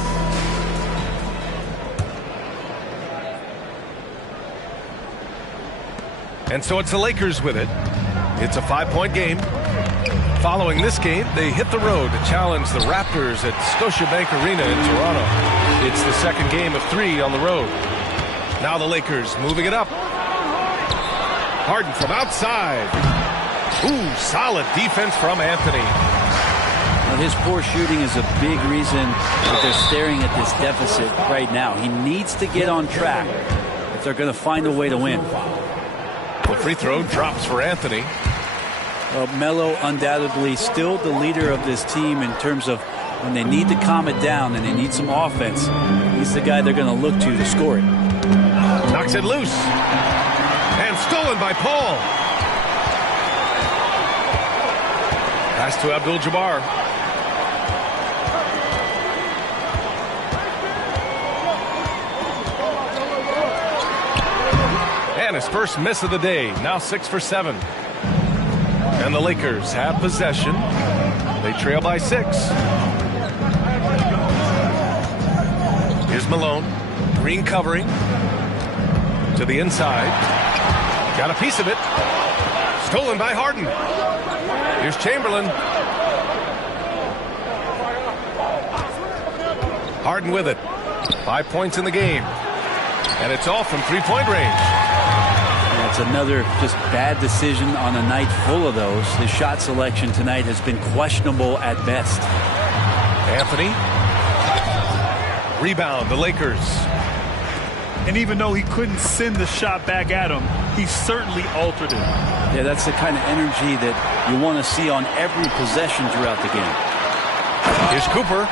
And so it's the Lakers with it. It's a 5-point game. Following this game, they hit the road to challenge the Raptors at Scotiabank Arena in Toronto. It's the second game of 3 on the road. Now the Lakers moving it up. Harden from outside. Ooh, solid defense from Anthony. Now his poor shooting is a big reason that they're staring at this deficit right now. He needs to get on track if they're going to find a way to win. The free throw drops for Anthony. Well, Melo undoubtedly still the leader of this team in terms of when they need to calm it down and they need some offense. He's the guy they're going to look to score it. Knocks it loose. And stolen by Paul. Pass to Abdul-Jabbar. And his first miss of the day. Now 6 for 7. And the Lakers have possession. They trail by 6. Here's Malone. Green covering. To the inside. Got a piece of it. Stolen by Harden. Here's Chamberlain. Harden with it. 5 points in the game. And it's all from three-point range. That's another just bad decision on a night full of those. His shot selection tonight has been questionable at best. Anthony. Rebound, the Lakers. And even though he couldn't send the shot back at him, he certainly altered it. Yeah, that's the kind of energy that you want to see on every possession throughout the game. Here's Cooper.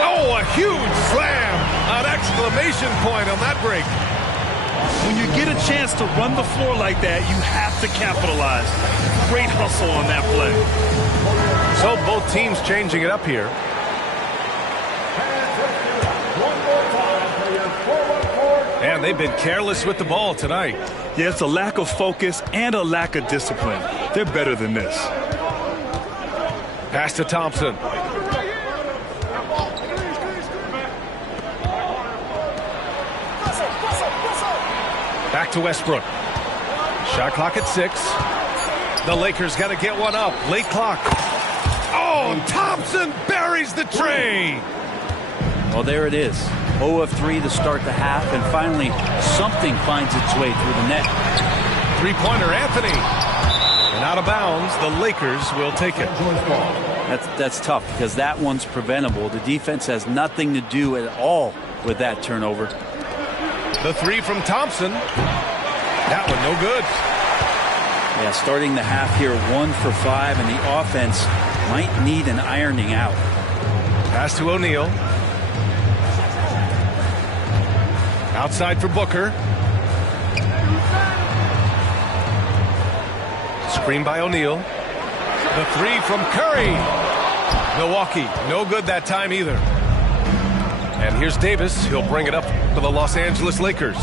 Oh, a huge slam. An exclamation point on that break. When you get a chance to run the floor like that, you have to capitalize. Great hustle on that play. So both teams changing it up here. Man, they've been careless with the ball tonight. Yeah, it's a lack of focus and a lack of discipline. They're better than this. Pass to Thompson. Back to Westbrook. Shot clock at 6. The Lakers got to get one up. Late clock. Oh, Thompson buries the tray. Well, there it is. 0 of 3 to start the half, and finally something finds its way through the net. Three-pointer, Anthony. And out of bounds, the Lakers will take it. That's tough because that one's preventable. The defense has nothing to do at all with that turnover. The three from Thompson. That one no good. Yeah, starting the half here 1 for 5, and the offense might need an ironing out. Pass to O'Neal. Outside for Booker. Screen by O'Neal. The three from Curry. Milwaukee, no good that time either. And here's Davis. He'll bring it up for the Los Angeles Lakers.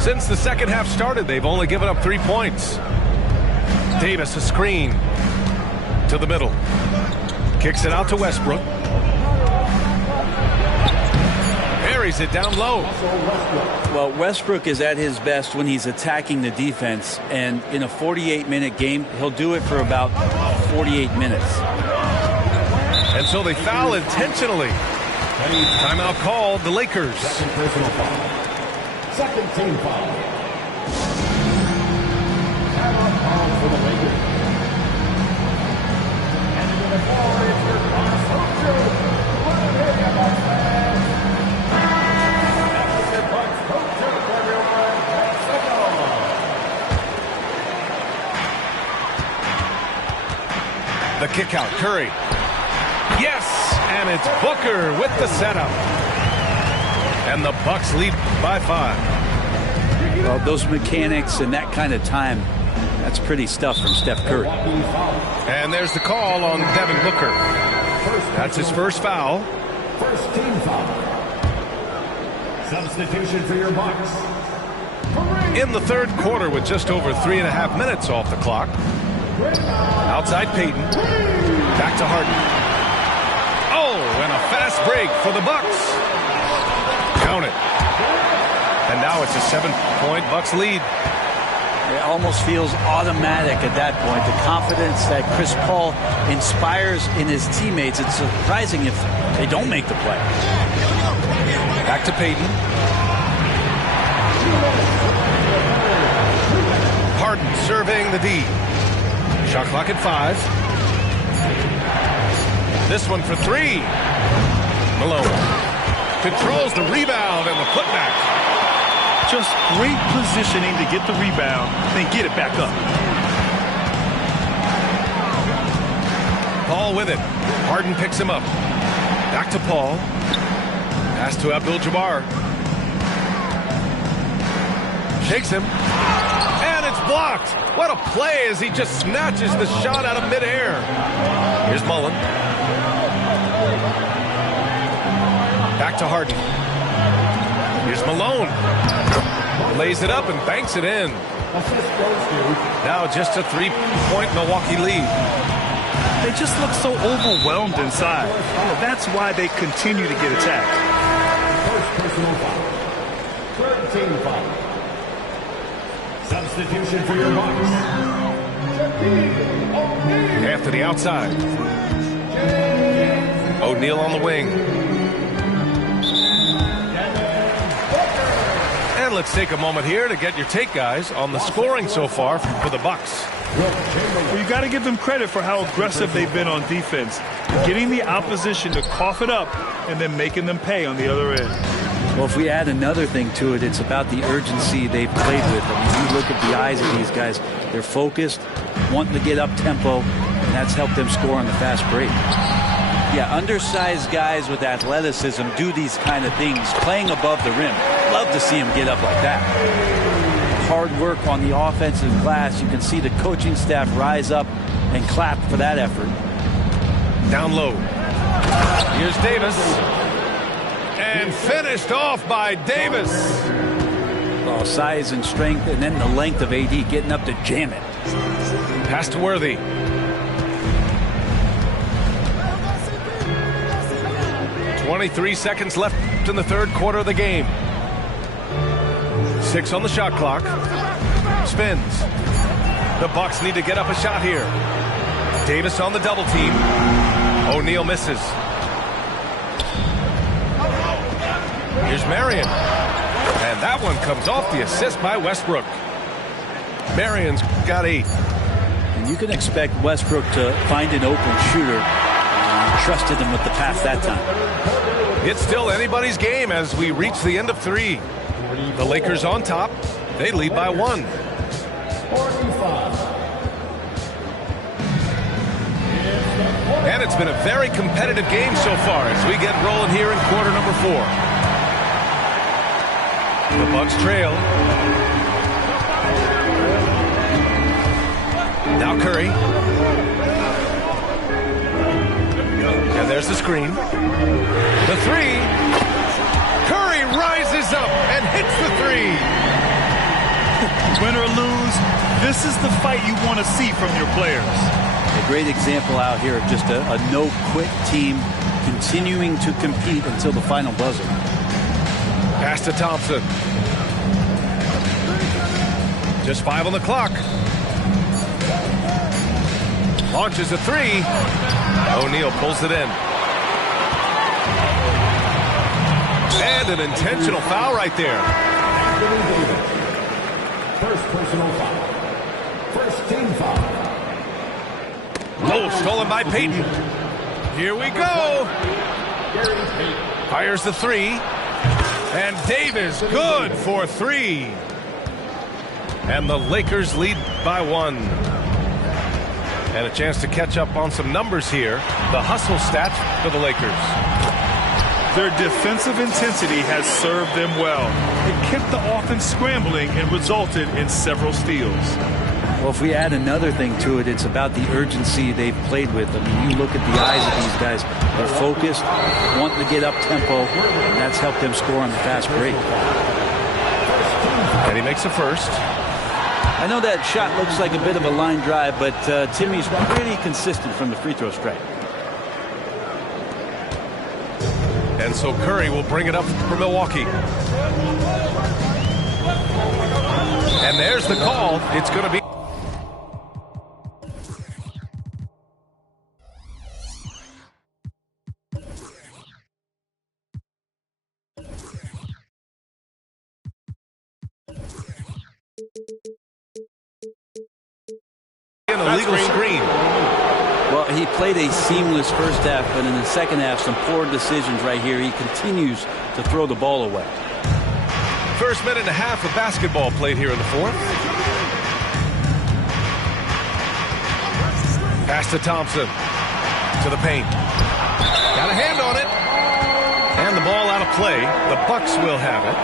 Since the second half started, they've only given up 3 points. Davis, a screen to the middle. Kicks it out to Westbrook. Buries it down low. Well, Westbrook is at his best when he's attacking the defense, and in a 48-minute game, he'll do it for about 48 minutes. And so they foul intentionally. Timeout called, the Lakers. Second personal foul. Second team foul. Timeout called for the Lakers. And into the ball is your Bucks. The kick out, Curry. Yes, and it's Booker with the setup. And the Bucks lead by 5. Well, those mechanics and that kind of time, that's pretty stuff from Steph Curry. And there's the call on Devin Booker. That's his first foul. First team foul. Substitution for your Bucks. In the third quarter with just over 3.5 minutes off the clock. Outside Payton. Back to Harden. Oh, and a fast break for the Bucks. Count it. And now it's a 7-point Bucks lead. It almost feels automatic at that point. The confidence that Chris Paul inspires in his teammates. It's surprising if they don't make the play. Back to Payton. Harden serving the D. Shot clock at 5. This one for 3. Malone controls the rebound and the putback. Just great positioning to get the rebound, then get it back up. Paul with it. Harden picks him up. Back to Paul. Pass to Abdul-Jabbar. Shakes him. And it's blocked. What a play as he just snatches the shot out of midair. Here's Mullen. Back to Harden. Here's Malone. Lays it up and banks it in. Now just a 3-point Milwaukee lead. They just look so overwhelmed inside. That's why they continue to get attacked. First personal foul. Third team foul. Substitution for your Bucks. Anthony outside. O'Neal on the wing. And let's take a moment here to get your take, guys, on the scoring so far for the Bucks. Well, you got to give them credit for how aggressive they've been on defense, getting the opposition to cough it up and then making them pay on the other end. Well, if we add another thing to it, it's about the urgency they've played with. I mean, you look at the eyes of these guys. They're focused, wanting to get up tempo, and that's helped them score on the fast break. Yeah, undersized guys with athleticism do these kind of things, playing above the rim. Love to see them get up like that. Hard work on the offensive glass. You can see the coaching staff rise up and clap for that effort. Down low. Here's Davis. And finished off by Davis. Well, size and strength, and then the length of AD getting up to jam it. Pass to Worthy. .23 seconds left in the third quarter of the game. 6 on the shot clock. Spins. The Bucks need to get up a shot here. Davis on the double team. O'Neal misses. Here's Marion. And that one comes off the assist by Westbrook. Marion's got 8. And you can expect Westbrook to find an open shooter. Trusted him with the pass that time. It's still anybody's game as we reach the end of 3. The Lakers on top. They lead by 1. And it's been a very competitive game so far as we get rolling here in quarter number 4. The Bucks trail. Now Curry. And there's the screen. The 3. Curry rises up and hits the 3. Win or lose, this is the fight you want to see from your players. A great example out here of just a no-quit team continuing to compete until the final buzzer. Pass to Thompson. Just 5 on the clock. Launches a 3. O'Neal pulls it in. And an intentional foul right there. First personal foul. First team foul. Oh, stolen by Payton. Here we go. Fires the 3. And Davis good for 3. And the Lakers lead by 1. And a chance to catch up on some numbers here. The hustle stats for the Lakers. Their defensive intensity has served them well. It kept the offense scrambling and resulted in several steals. Well, if we add another thing to it, it's about the urgency they've played with. I mean, you look at the eyes of these guys. They're focused, wanting to get up tempo, and that's helped them score on the fast break. And he makes a first. I know that shot looks like a bit of a line drive, but Timmy's pretty consistent from the free throw strike. And so Curry will bring it up for Milwaukee. And there's the call. It's going to be... an illegal screen. Well, he played a seamless first half, but in the second half, some poor decisions right here. He continues to throw the ball away. First minute and a half of basketball played here in the 4th. Pass to Thompson. To the paint. Got a hand on it. And the ball out of play. The Bucks will have it.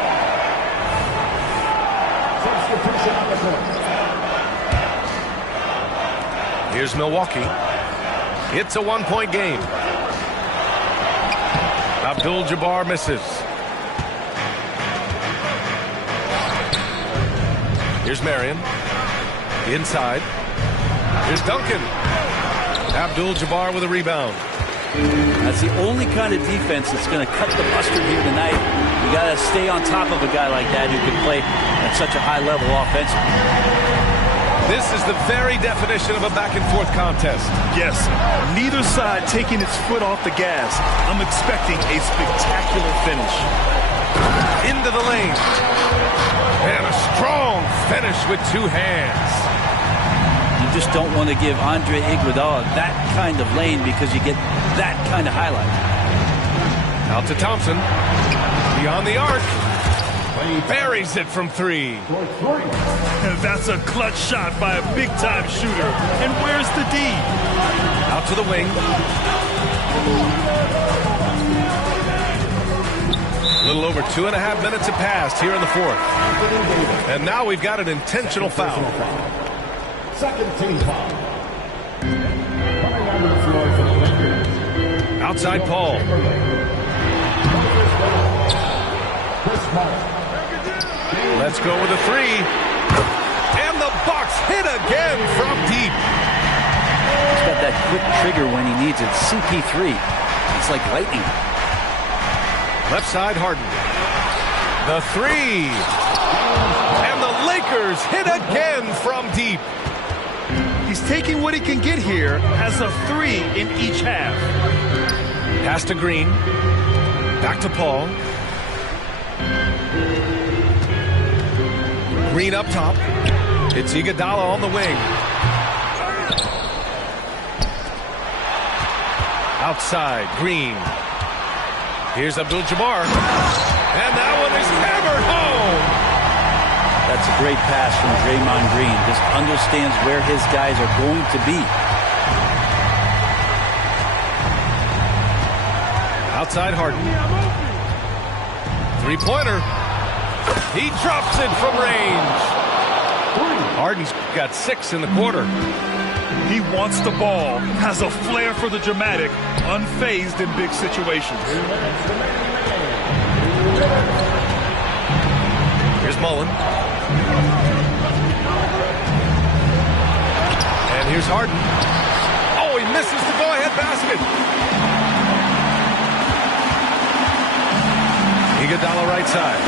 Here's Milwaukee. It's a 1-point game. Abdul-Jabbar misses. Here's Marion. Inside. Here's Duncan. Abdul-Jabbar with a rebound. That's the only kind of defense that's going to cut the mustard here tonight. You got to stay on top of a guy like that who can play at such a high level offensively. This is the very definition of a back-and-forth contest. Yes, neither side taking its foot off the gas. I'm expecting a spectacular finish. Into the lane. And a strong finish with 2 hands. You just don't want to give Andre Iguodala that kind of lane because you get that kind of highlight. Out to Thompson. Beyond the arc. He buries it from 3. That's a clutch shot by a big-time shooter. And where's the D? Out to the wing. A little over 2.5 minutes have passed here in the 4th. And now we've got an intentional foul. Second team foul. Coming onto the floor for the Lakers. Outside Paul. Let's go with a three. And the Bucks hit again from deep. He's got that quick trigger when he needs it. CP3. It's like lightning. Left side, Harden. The three. And the Lakers hit again from deep. He's taking what he can get here, has a three in each half. Pass to Green. Back to Paul. Green up top. It's Iguodala on the wing. Outside, Green. Here's Abdul-Jabbar. And that one is hammered home. That's a great pass from Draymond Green. Just understands where his guys are going to be. Outside Harden. Three-pointer. He drops it from range. Harden's got 6 in the quarter. He wants the ball, has a flair for the dramatic, unfazed in big situations. Here's Mullen. And here's Harden. Oh, he misses the go-ahead basket. Iguodala right side.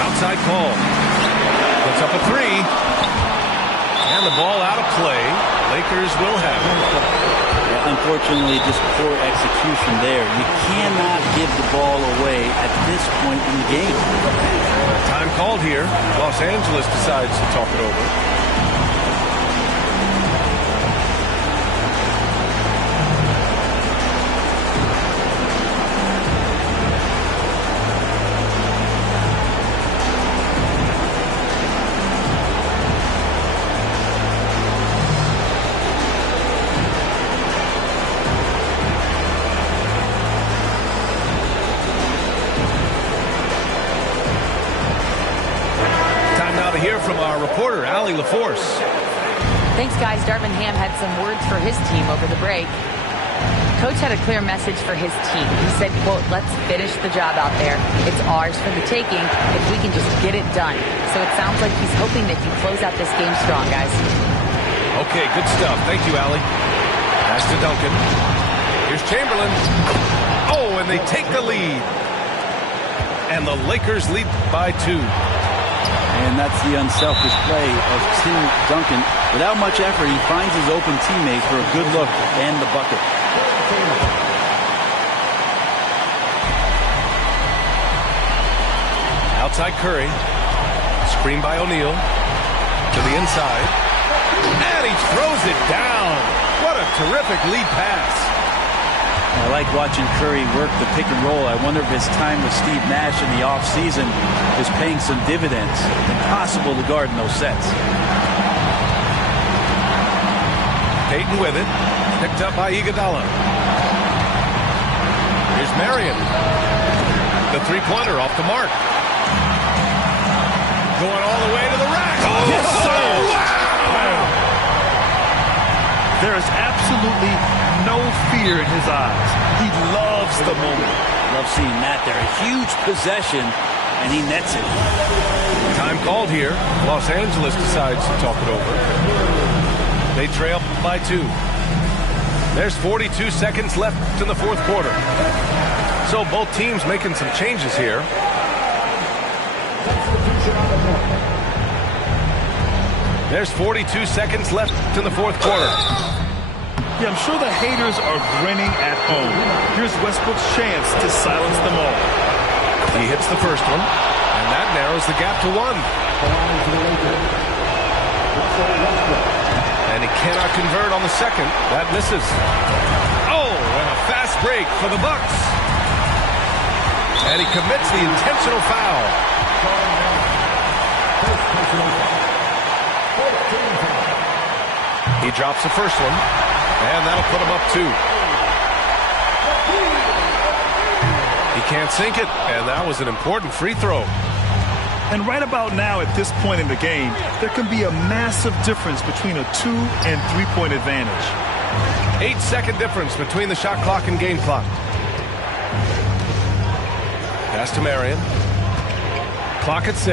Outside Paul. Puts up a three. And the ball out of play. Lakers will have it. Yeah, unfortunately, just poor execution there. You cannot give the ball away at this point in the game. Time called here. Los Angeles decides to talk it over. From our reporter, Allie LaForce. Thanks, guys. Darvin Ham had some words for his team over the break. Coach had a clear message for his team. He said, quote, let's finish the job out there. It's ours for the taking if we can just get it done. So it sounds like he's hoping that you close out this game strong, guys. Okay, good stuff. Thank you, Allie. Pass to Duncan. Here's Chamberlain. Oh, and they take the lead. And the Lakers lead by 2. And that's the unselfish play of Tim Duncan. Without much effort, he finds his open teammate for a good look and the bucket. Outside Curry. Screen by O'Neal. To the inside. And he throws it down. What a terrific lead pass. I like watching Curry work the pick and roll. I wonder if his time with Steve Nash in the offseason is paying some dividends. Impossible to guard in those sets. Payton with it. Picked up by Iguodala. Here's Marion. The three-pointer off the mark. Going all the way to the rack. Oh, yes, sir. Wow. There is absolutely no fear in his eyes. He loves the moment. Love seeing that there. A huge possession, and he nets it. Time called here. Los Angeles decides to talk it over. They trail by 2. There's 42 seconds left in the fourth quarter. So both teams making some changes here. There's 42 seconds left in the fourth quarter. Yeah, I'm sure the haters are grinning at home. Here's Westbrook's chance to silence them all. He hits the first one, and that narrows the gap to 1. And he cannot convert on the second. That misses. Oh, and a fast break for the Bucks. And he commits the intentional foul. He drops the first one, and that'll put him up 2. He can't sink it, and that was an important free throw. And right about now, at this point in the game, there can be a massive difference between a 2- and 3-point advantage. 8-second difference between the shot clock and game clock. Pass to Marion. Clock at 6.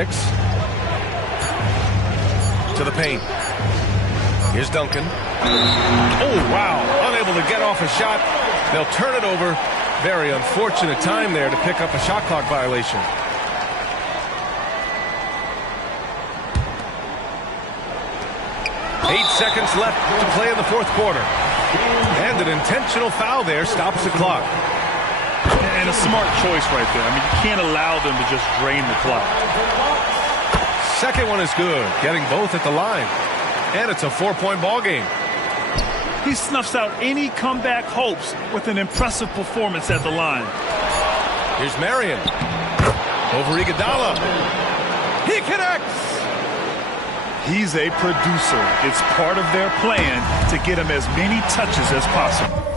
To the paint. Here's Duncan. Oh, wow. Unable to get off a shot. They'll turn it over. Very unfortunate time there to pick up a shot clock violation. Eight seconds left to play in the fourth quarter. And an intentional foul there stops the clock. And a smart choice right there. I mean, you can't allow them to just drain the clock. Second one is good, getting both at the line. And it's a 4-point ball game. He snuffs out any comeback hopes with an impressive performance at the line. Here's Marion. Over Iguodala. He connects! He's a producer. It's part of their plan to get him as many touches as possible.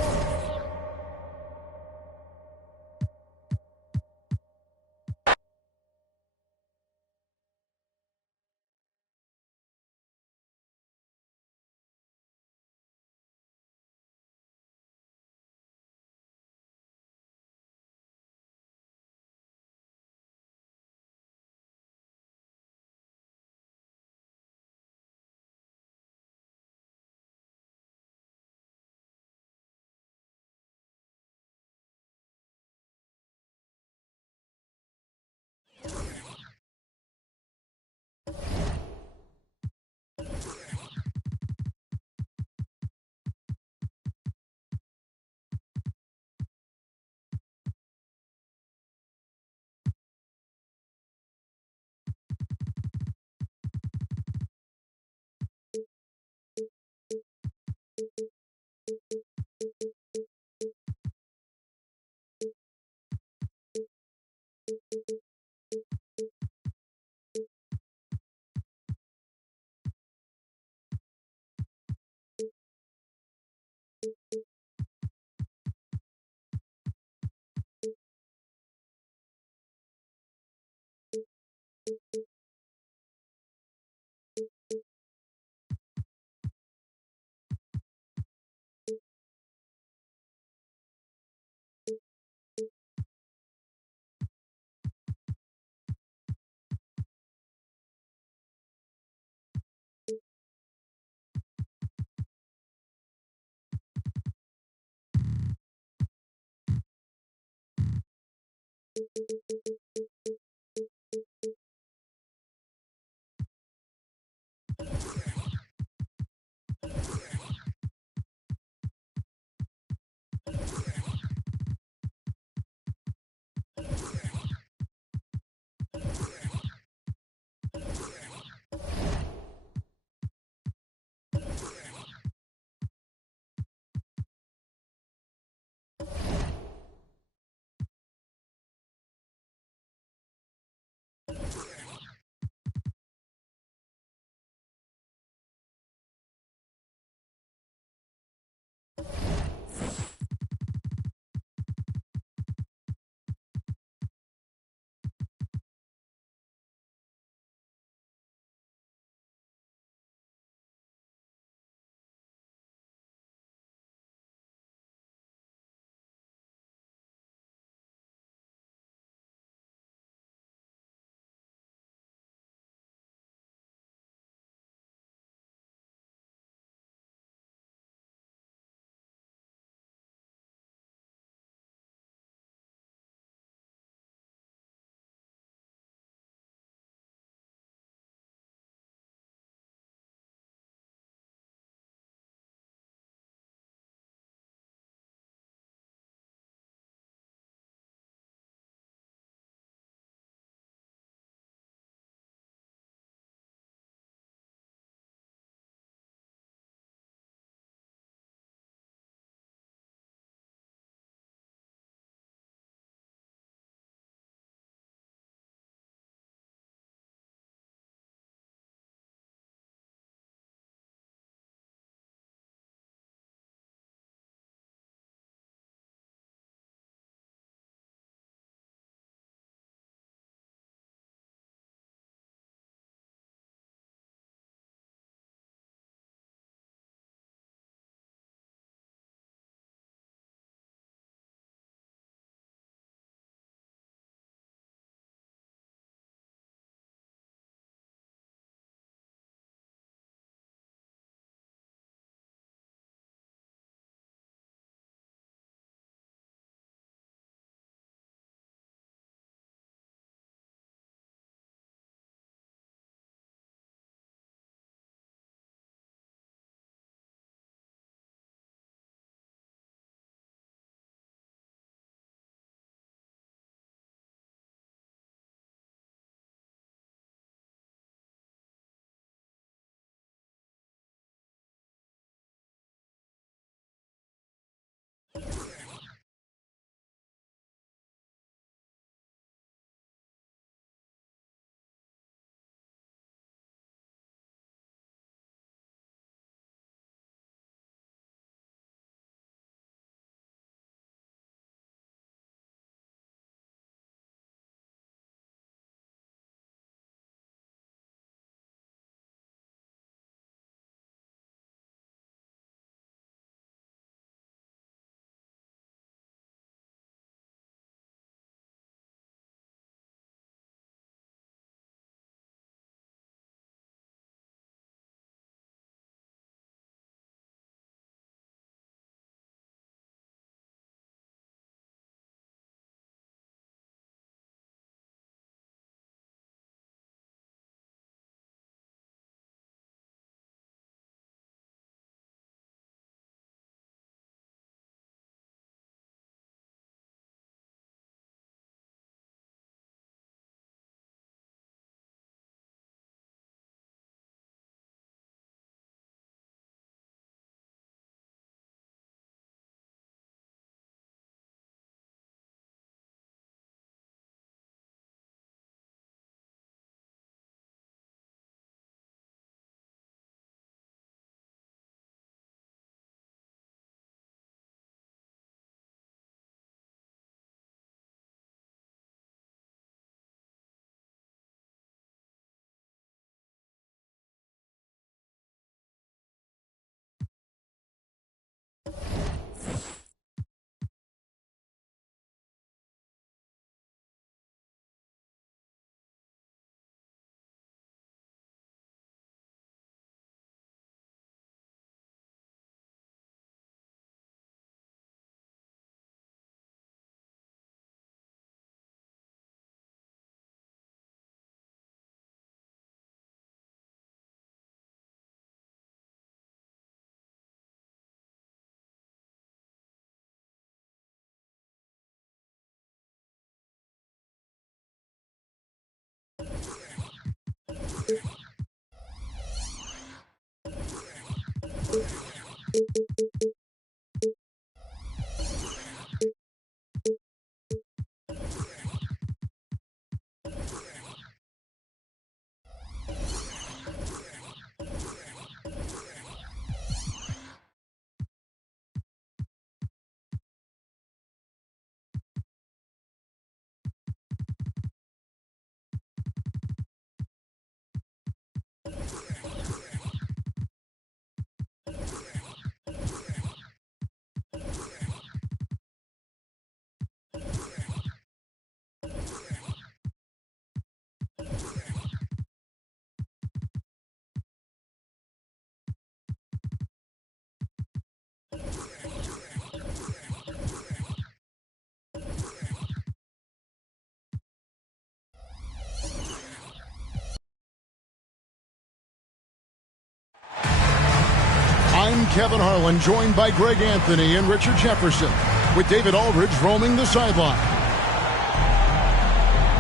Kevin Harlan, joined by Greg Anthony and Richard Jefferson, with David Aldridge roaming the sideline.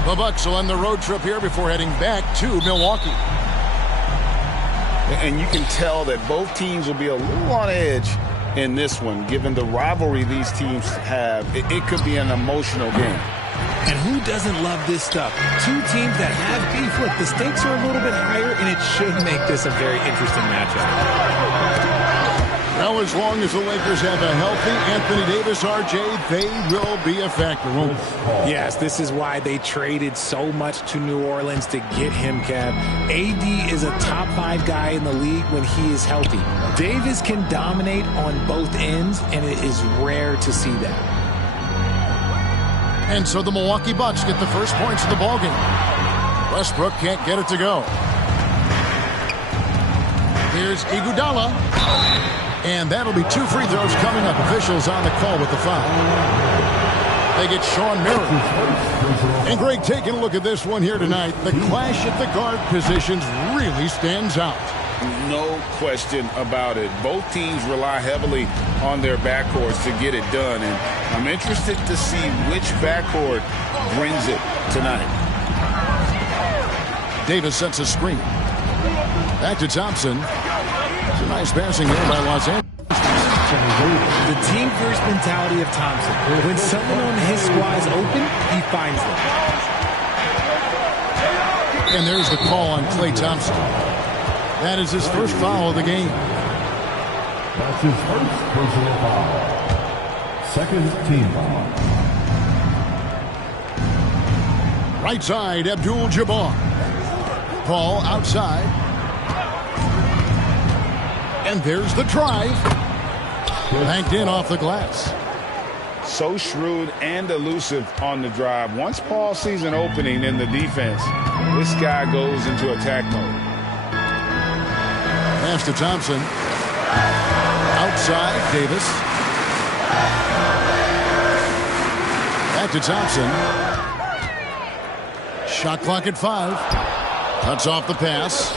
The Bucks will end the road trip here before heading back to Milwaukee. And you can tell that both teams will be a little on edge in this one, given the rivalry these teams have. It could be an emotional game. And who doesn't love this stuff? Two teams that have beef. Look, the stakes are a little bit higher, and it should make this a very interesting matchup. Well, as long as the Lakers have a healthy Anthony Davis, RJ, they will be a factor, won't they? Yes, this is why they traded so much to New Orleans to get him, Kev. AD is a top 5 guy in the league when he is healthy. Davis can dominate on both ends, and it is rare to see that. And so the Milwaukee Bucks get the first points of the ballgame. Westbrook can't get it to go. Here's Iguodala. And that'll be 2 free throws coming up. Officials on the call with the foul. They get Sean Miller. And Greg, taking a look at this one here tonight, the clash at the guard positions really stands out. No question about it. Both teams rely heavily on their backcourts to get it done, and I'm interested to see which backcourt brings it tonight. Davis sets a screen. Back to Thompson. It's a nice passing here by Los Angeles. The team-first mentality of Thompson. When someone on his squad is open, he finds them. And there's the call on Klay Thompson. That is his first foul of the game. That's his first personal foul. Second team foul. Right side, Abdul-Jabbar. Paul outside. And there's the drive. Banked in off the glass. So shrewd and elusive on the drive. Once Paul sees an opening in the defense, this guy goes into attack mode. Pass to Thompson. Outside, Davis. Back to Thompson. Shot clock at 5. Cuts off the pass.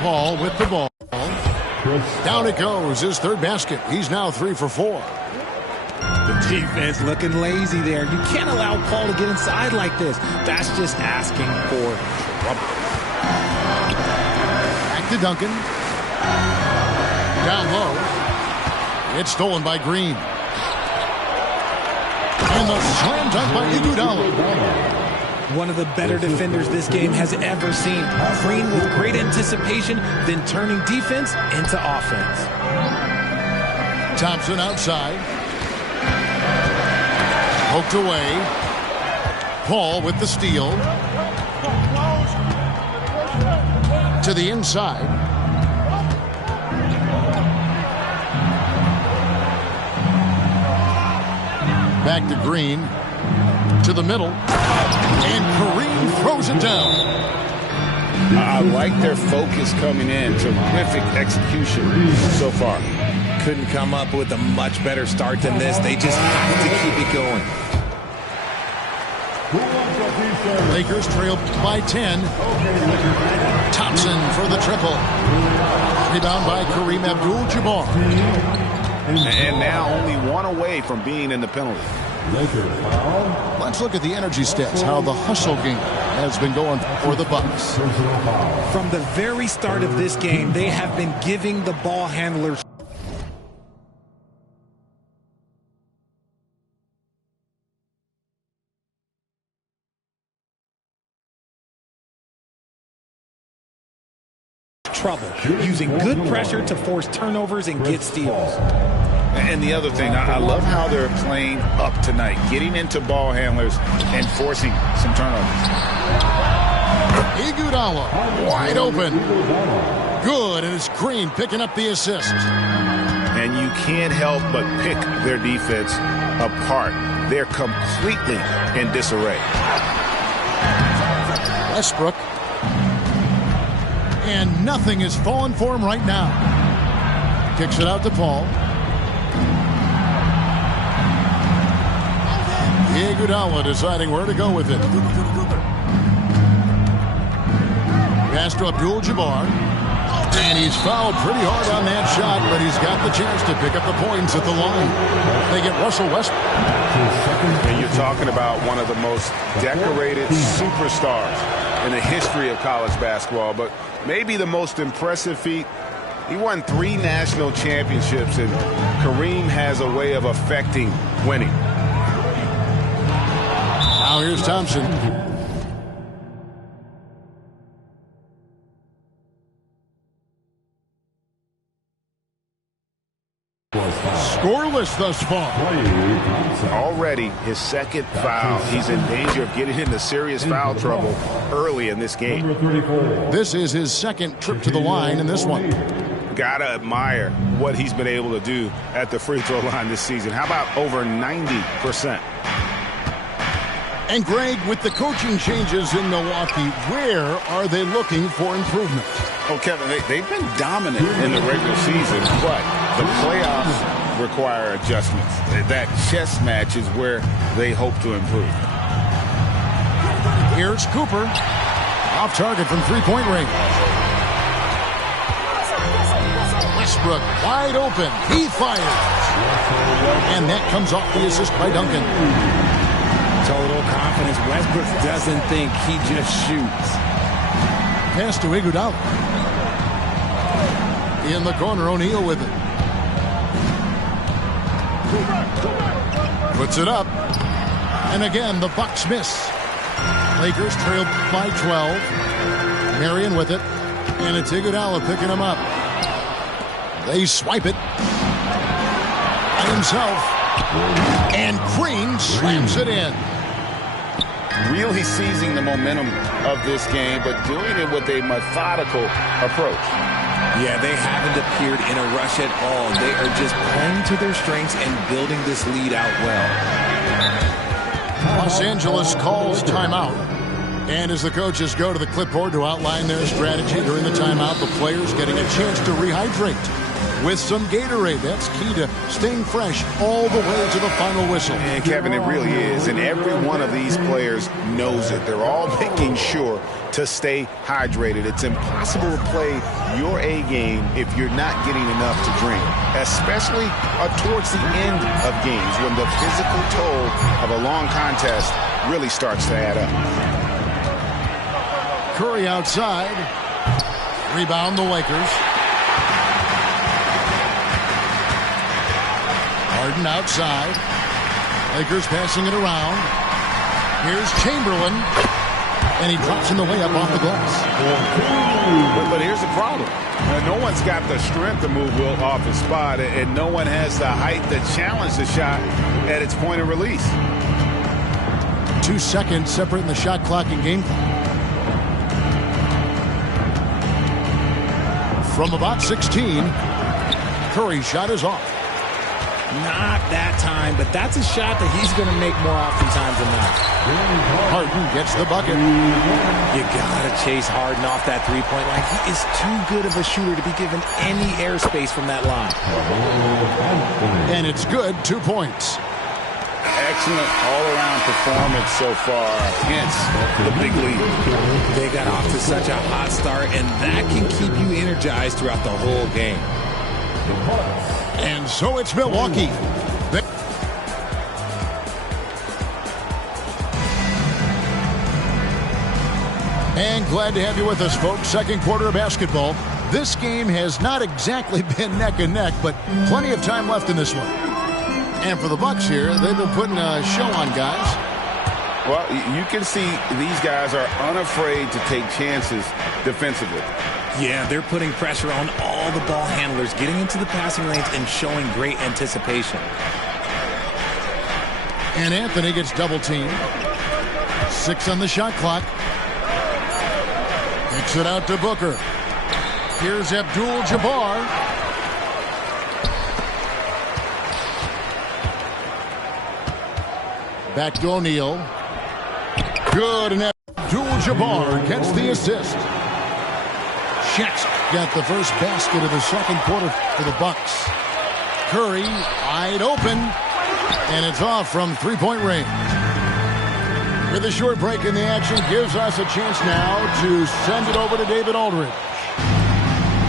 Paul with the ball. Down it goes. His third basket. He's now 3 for 4. The defense looking lazy there. You can't allow Paul to get inside like this. That's just asking for trouble. Back to Duncan. Down low. It's stolen by Green. And the slam dunk by Iguodala. One of the better defenders this game has ever seen. Green with great anticipation, then turning defense into offense. Thompson outside. Poked away. Paul with the steal. To the inside. Back to Green. To the middle. And Kareem throws it down. I like their focus coming in. Terrific execution so far. Couldn't come up with a much better start than this. They just have to keep it going. Lakers trail by 10. Thompson for the triple. Rebound by Kareem Abdul-Jabbar. And now only 1 away from being in the penalty. Let's look at the energy stats, how the hustle game has been going for the Bucks. From the very start of this game, they have been giving the ball handlers trouble, using good pressure to force turnovers and get steals. And the other thing, I love how they're playing up tonight, getting into ball handlers and forcing some turnovers. Iguodala wide open. Good, and it's Green picking up the assist. And you can't help but pick their defense apart. They're completely in disarray. Westbrook. And nothing is falling for him right now. Kicks it out to Paul. Iguodala deciding where to go with it. Pass to Abdul-Jabbar. And he's fouled pretty hard on that shot, but he's got the chance to pick up the points at the line. They get Russell Westbrook. And you're talking about one of the most decorated superstars in the history of college basketball, but maybe the most impressive feat. He won 3 national championships, and Kareem has a way of affecting winning. Now here's Thompson. Scoreless thus far. Already his second foul. He's in danger of getting into serious foul trouble early in this game. This is his second trip to the line in this one. Gotta admire what he's been able to do at the free throw line this season. How about over 90%? And Greg, with the coaching changes in Milwaukee, where are they looking for improvement? Oh, Kevin, they've been dominant in the regular season, but the playoffs require adjustments. That chess match is where they hope to improve. Here's Cooper. Off target from three-point range. Westbrook wide open. He fires. And that comes off the assist by Duncan. Total confidence. Westbrook doesn't think, he just shoots. Pass to Iguodala. In the corner, O'Neal with it. Puts it up. And again, the Bucks miss. Lakers trail by 12. Marion with it. And it's Iguodala picking him up. They swipe it. By himself. And Green slams it in. Really seizing the momentum of this game, but doing it with a methodical approach. Yeah, they haven't appeared in a rush at all. They are just playing to their strengths and building this lead out well. Los Angeles calls timeout. And as the coaches go to the clipboard to outline their strategy during the timeout, the players getting a chance to rehydrate with some Gatorade. That's key to staying fresh all the way to the final whistle. And Kevin, it really is. And every one of these players knows it. They're all making sure to stay hydrated. It's impossible to play your A game if you're not getting enough to drink, especially towards the end of games when the physical toll of a long contest really starts to add up. Curry outside. Rebound the Lakers. Harden outside. Lakers passing it around. Here's Chamberlain. And he drops in the way up off the glass. But here's the problem. No one's got the strength to move Will off his spot, and no one has the height to challenge the shot at its point of release. 2 seconds separating the shot clock and game clock. From about 16, Curry's shot is off. Not that time, but that's a shot that he's going to make more oftentimes than not. Harden gets the bucket. You got to chase Harden off that three-point line. He is too good of a shooter to be given any airspace from that line. And it's good, 2 points. Excellent all-around performance so far, hence the big lead. They got off to such a hot start, and that can keep you energized throughout the whole game. And so it's Milwaukee. And glad to have you with us, folks. Second quarter of basketball. This game has not exactly been neck and neck, but plenty of time left in this one. And for the Bucks here, they've been putting a show on, guys. Well, you can see these guys are unafraid to take chances defensively. Yeah, they're putting pressure on all the ball handlers, getting into the passing lanes and showing great anticipation. And Anthony gets double teamed. 6 on the shot clock. Kicks it out to Booker. Here's Abdul-Jabbar. Back to O'Neal. Good, and Abdul-Jabbar gets the assist. Shaq's got the first basket of the second quarter for the Bucks. Curry wide open, and it's off from three-point range. With a short break in the action, gives us a chance now to send it over to David Aldridge.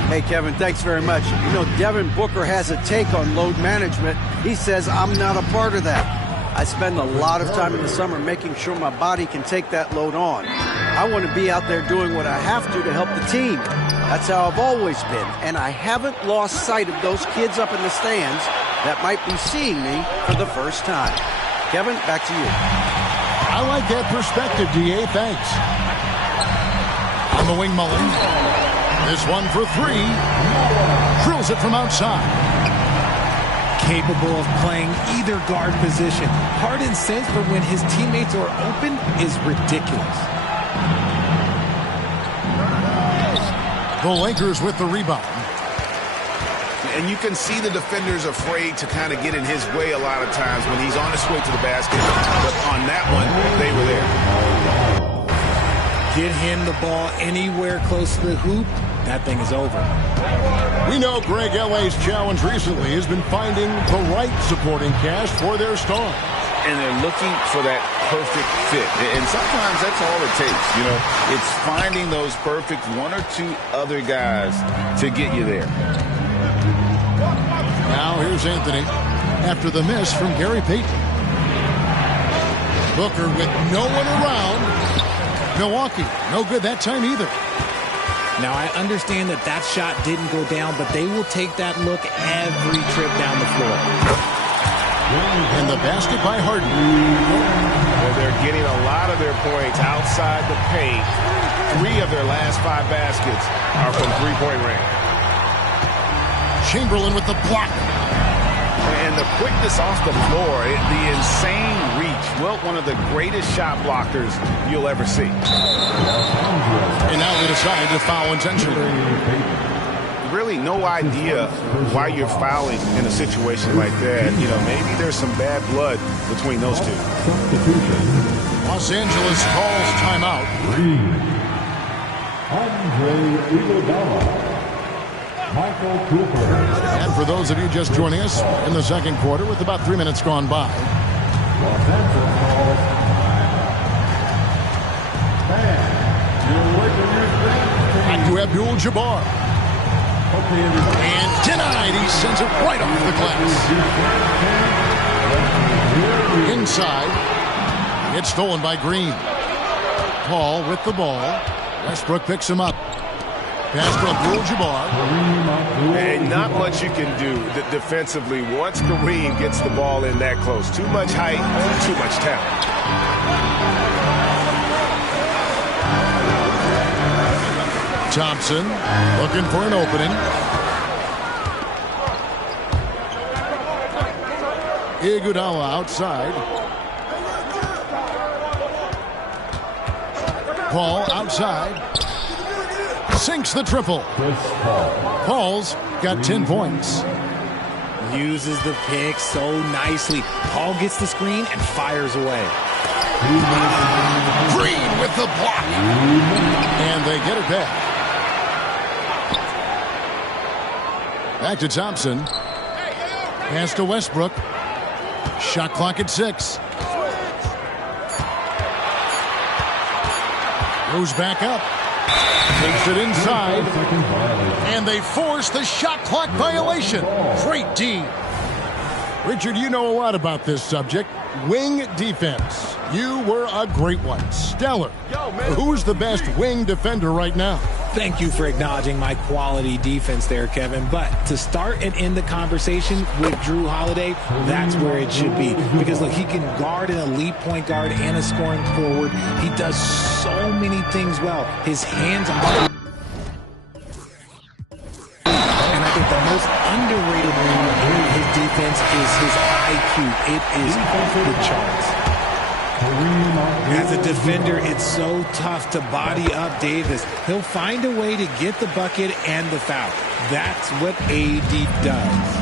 Hey, Kevin, thanks very much. You know, Devin Booker has a take on load management. He says, I'm not a part of that. I spend a lot of time in the summer making sure my body can take that load on. I want to be out there doing what I have to help the team. That's how I've always been, and I haven't lost sight of those kids up in the stands that might be seeing me for the first time. Kevin, back to you. I like that perspective, D.A. Thanks. On the wing, Mullen. This one for three. Drills it from outside. Capable of playing either guard position. Harden's sense for when his teammates are open is ridiculous. The Lakers with the rebound. And you can see the defenders afraid to kind of get in his way a lot of times when he's on his way to the basket. But on that one, they were there. Get him the ball anywhere close to the hoop, that thing is over. We know Greg L.A.'s challenge recently has been finding the right supporting cast for their stars. And they're looking for that perfect fit. And sometimes that's all it takes. You know, it's finding those perfect one or two other guys to get you there. Now here's Anthony after the miss from Gary Payton. Booker with no one around. Milwaukee, no good that time either. Now, I understand that that shot didn't go down, but they will take that look every trip down the floor. And the basket by Harden. Well, they're getting a lot of their points outside the paint. 3 of their last 5 baskets are from three-point range. Chamberlain with the block. And the quickness off the floor, the insane reach. Well, one of the greatest shot blockers you'll ever see. And now they decide to foul intentionally. Really no idea why you're fouling in a situation like that. You know, maybe there's some bad blood between those two. Los Angeles calls timeout. Andre Iguodala. Michael Cooper. And for those of you just joining us in the second quarter with about 3 minutes gone by. Los Angeles calls Back to Abdul-Jabbar. And denied. He sends it right off the glass. Inside. It's stolen by Green. Paul with the ball. Westbrook picks him up. Pass to Abdul-Jabbar. And not much you can do defensively once Kareem gets the ball in that close. Too much height, too much talent. Thompson looking for an opening. Iguodala outside. Paul outside. Sinks the triple. Paul's got 10 points. Uses the pick so nicely. Paul gets the screen and fires away. Green with the block. And they get it back. Back to Thompson. Pass to Westbrook. Shot clock at 6. Goes back up. Takes it inside. And they force the shot clock violation. Great D. Richard, you know a lot about this subject. Wing defense. You were a great one. Stellar. Who's the best wing defender right now? Thank you for acknowledging my quality defense there, Kevin. But to start and end the conversation with Jrue Holiday, that's where it should be. Because, look, he can guard an elite point guard and a scoring forward. He does so many things well. His hands are... And I think the most underrated thing in his defense is his IQ. It is off the charts. As a defender, it's so tough to body up Davis. He'll find a way to get the bucket and the foul. That's what AD does.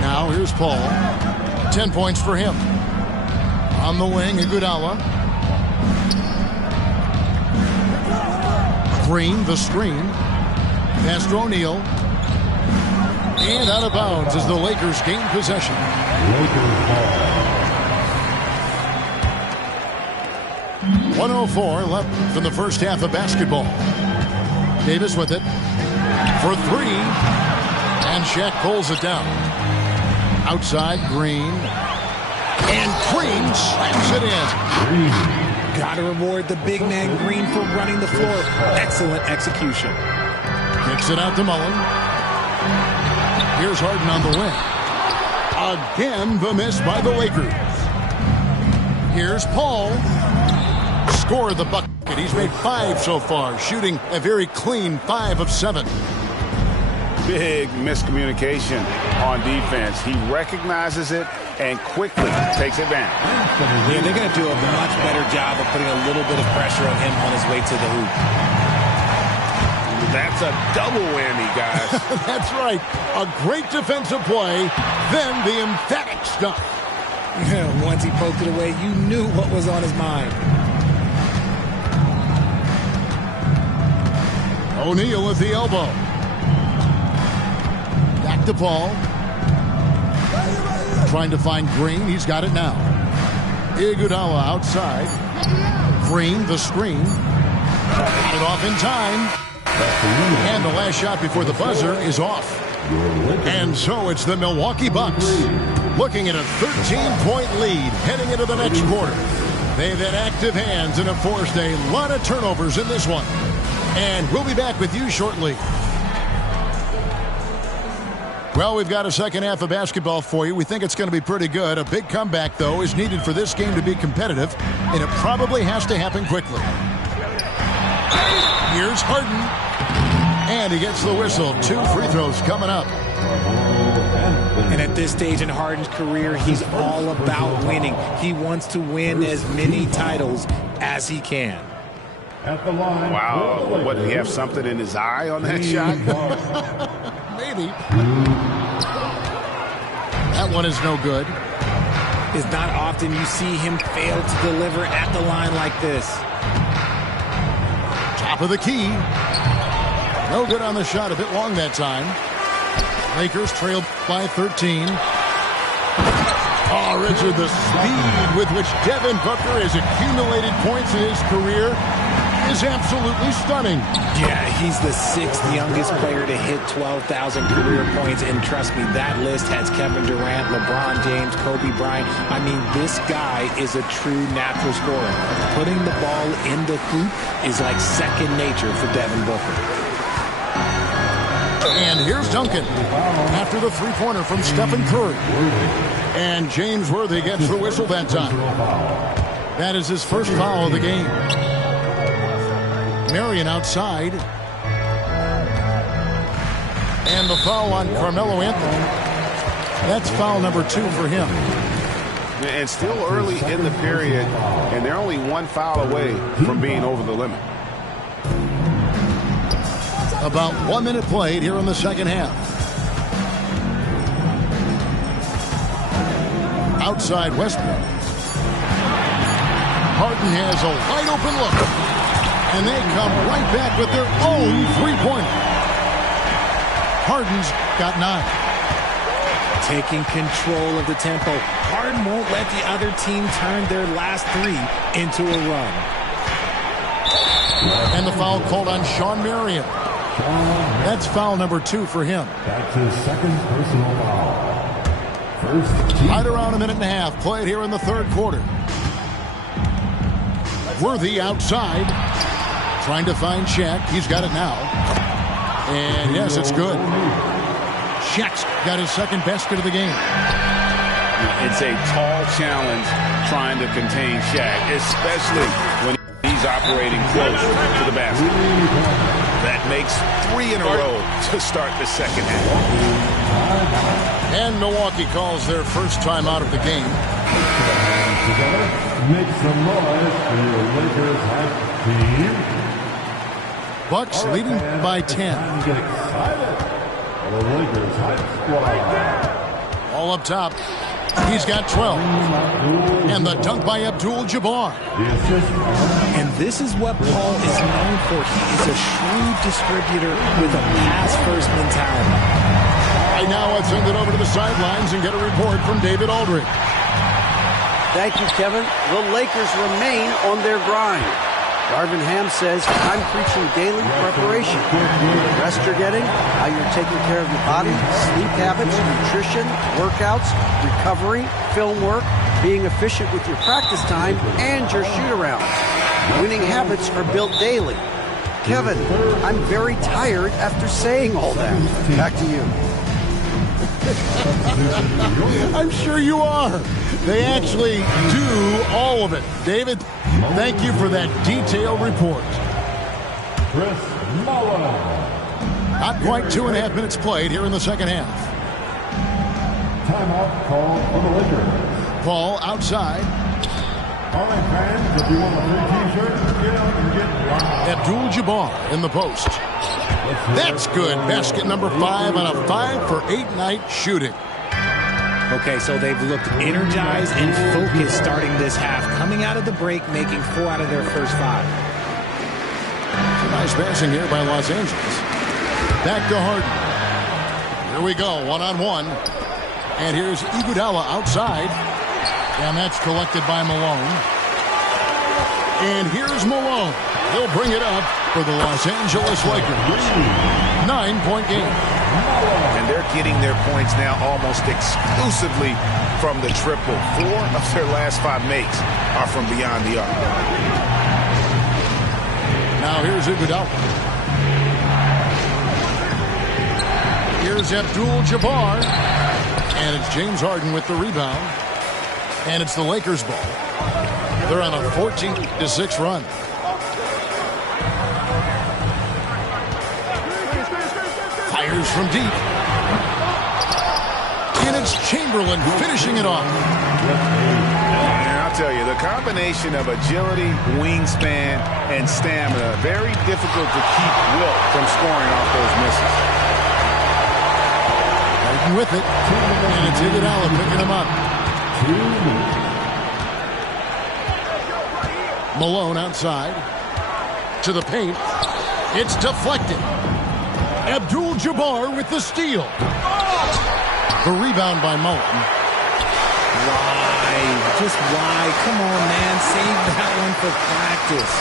Now here's Paul. 10 points for him. On the wing, Iguodala. Green, the screen. Pass to O'Neal. And out of bounds as the Lakers gain possession. 1:04 left in the first half of basketball. Davis with it for three. And Shaq pulls it down. Outside, Green. And Green slams it in. Got to reward the big man Green for running the floor. Excellent execution. Kicks it out to Mullen. Here's Harden on the wing. Again, the miss by the Lakers. Here's Paul. Score the bucket. He's made 5 so far, shooting a very clean 5 of 7. Big miscommunication on defense. He recognizes it and quickly takes advantage. Yeah, they're going to do a much better job of putting a little bit of pressure on him on his way to the hoop. That's a double whammy, guys. That's right. A great defensive play, then the emphatic stuff. Once he poked it away, you knew what was on his mind. O'Neal at the elbow. Back to Paul. Trying to find Green. He's got it now. Iguodala outside. Green, the screen. Got it off in time. And the last shot before the buzzer is off. And so it's the Milwaukee Bucks looking at a 13-point lead heading into the next quarter. They've had active hands and have forced a lot of turnovers in this one. And we'll be back with you shortly. Well, we've got a second half of basketball for you. We think it's going to be pretty good. A big comeback, though, is needed for this game to be competitive, and it probably has to happen quickly. Here's Harden. And he gets the whistle. 2 free throws coming up. And at this stage in Harden's career, he's all about winning. He wants to win as many titles as he can. Wow. What, did he have something in his eye on that shot? Maybe. That one is no good. It's not often you see him fail to deliver at the line like this. Top of the key. No good on the shot. A bit long that time. Lakers trailed by 13. Oh, Richard, the speed with which Devin Booker has accumulated points in his career is absolutely stunning. Yeah, he's the 6th youngest player to hit 12,000 career points, and trust me, that list has Kevin Durant, LeBron James, Kobe Bryant. I mean, this guy is a true natural scorer. Putting the ball in the hoop is like second nature for Devin Booker. And here's Duncan after the three-pointer from Stephen Curry. And James Worthy gets the whistle that time. That is his first foul of the game. Marion outside. And the foul on Carmelo Anthony. That's foul number 2 for him. And still early in the period, and they're only 1 foul away from being over the limit. About 1 minute played here in the second half. Outside Westbrook. Harden has a wide open look. And they come right back with their own three-pointer. Harden's got 9. Taking control of the tempo. Harden won't let the other team turn their last 3 into a run. And the foul called on Sean Marion. That's foul number 2 for him. That's his second personal foul. Right around a minute and a half played here in the third quarter. Worthy outside. Trying to find Shaq. He's got it now. And yes, it's good. Shaq's got his second basket of the game. It's a tall challenge trying to contain Shaq, especially when he's operating close to the basket. That makes 3 in a row to start the second half. And Milwaukee calls their first time out of the game. Together, make some noise for your Lakers hype team. Bucks leading by 10. Get excited for the Lakers hype squad. All up top. He's got 12. And the dunk by Abdul-Jabbar. And this is what Paul is known for. He is a shrewd distributor with a pass-first mentality. Right now, let's send it over to the sidelines and get a report from David Aldridge. Thank you, Kevin. The Lakers remain on their grind. Darvin Ham says, I'm preaching daily preparation. The rest you're getting, how you're taking care of your body, sleep habits, nutrition, workouts, recovery, film work, being efficient with your practice time, and your shoot-around. Winning habits are built daily. Kevin, I'm very tired after saying all that. Back to you. I'm sure you are. They actually do all of it. David, thank you for that detailed report. Chris Mullin. Not quite 2.5 minutes played here in the second half. Timeout called for the Lakers. Ball outside. All right, fans, if you want a free T-shirt, get out and get one. Abdul-Jabbar in the post. That's good. Basket number 5 on a 5-for-8 night shooting. Okay, so they've looked energized and focused starting this half, coming out of the break, making 4 out of their first 5. Nice passing here by Los Angeles. Back to Harden. Here we go, one-on-one. And here's Iguodala outside. And that's collected by Malone. And here's Malone. He'll bring it up for the Los Angeles Lakers. 9-point game. And they're getting their points now almost exclusively from the triple. 4 of their last 5 makes are from beyond the arc. Now here's Iguodala. Here's Abdul-Jabbar. And it's James Harden with the rebound. And it's the Lakers' ball. They're on a 14-6 run. Fires from deep. And it's Chamberlain finishing it off. And I'll tell you, the combination of agility, wingspan, and stamina, very difficult to keep Wilt from scoring off those misses. Harden with it. And it's Iguodala picking him up. Malone outside. To the paint. It's deflected. Abdul-Jabbar with the steal. The rebound by Mullen. Why? Just why? Come on, man. Save that one for practice.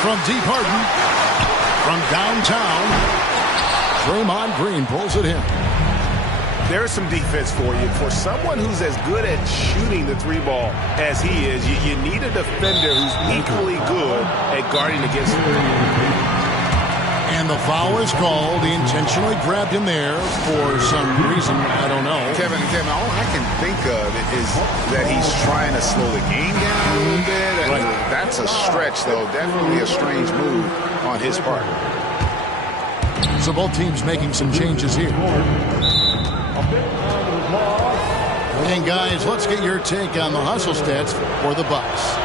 From deep Harden. From downtown. Draymond Green pulls it in. There's some defense for you. For someone who's as good at shooting the 3-ball as he is, you need a defender who's equally good at guarding against him. And the foul is called. He intentionally grabbed him there for some reason. I don't know. Kevin, all I can think of is that he's trying to slow the game down a little bit. And that's a stretch, though. Definitely a strange move on his part. So both teams making some changes here. And guys, let's get your take on the hustle stats for the Bucks.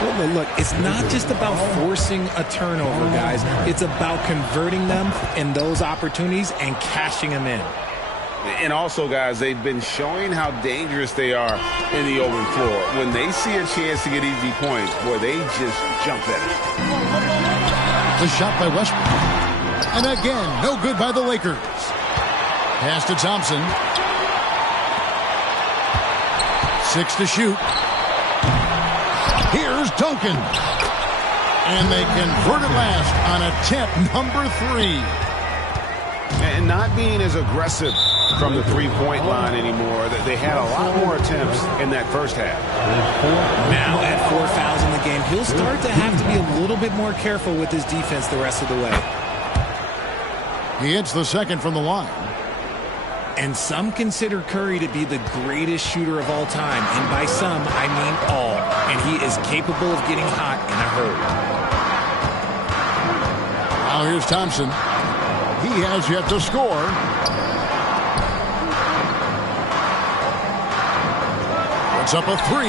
Well, look, it's not just about forcing a turnover, guys. It's about converting them in those opportunities and cashing them in. And also, guys, they've been showing how dangerous they are in the open floor. When they see a chance to get easy points, boy, they just jump at it. The shot by Westbrook. And again, no good by the Lakers. Pass to Thompson. 6 to shoot. Here's Duncan. And they convert it last on attempt number 3. And not being as aggressive from the three-point line anymore. They had a lot more attempts in that first half. Now at 4 fouls in the game, he'll start to have to be a little bit more careful with his defense the rest of the way. He hits the second from the line. And some consider Curry to be the greatest shooter of all time. And by some, I mean all. And he is capable of getting hot in a hurry. Now here's Thompson. He has yet to score. It's up a 3.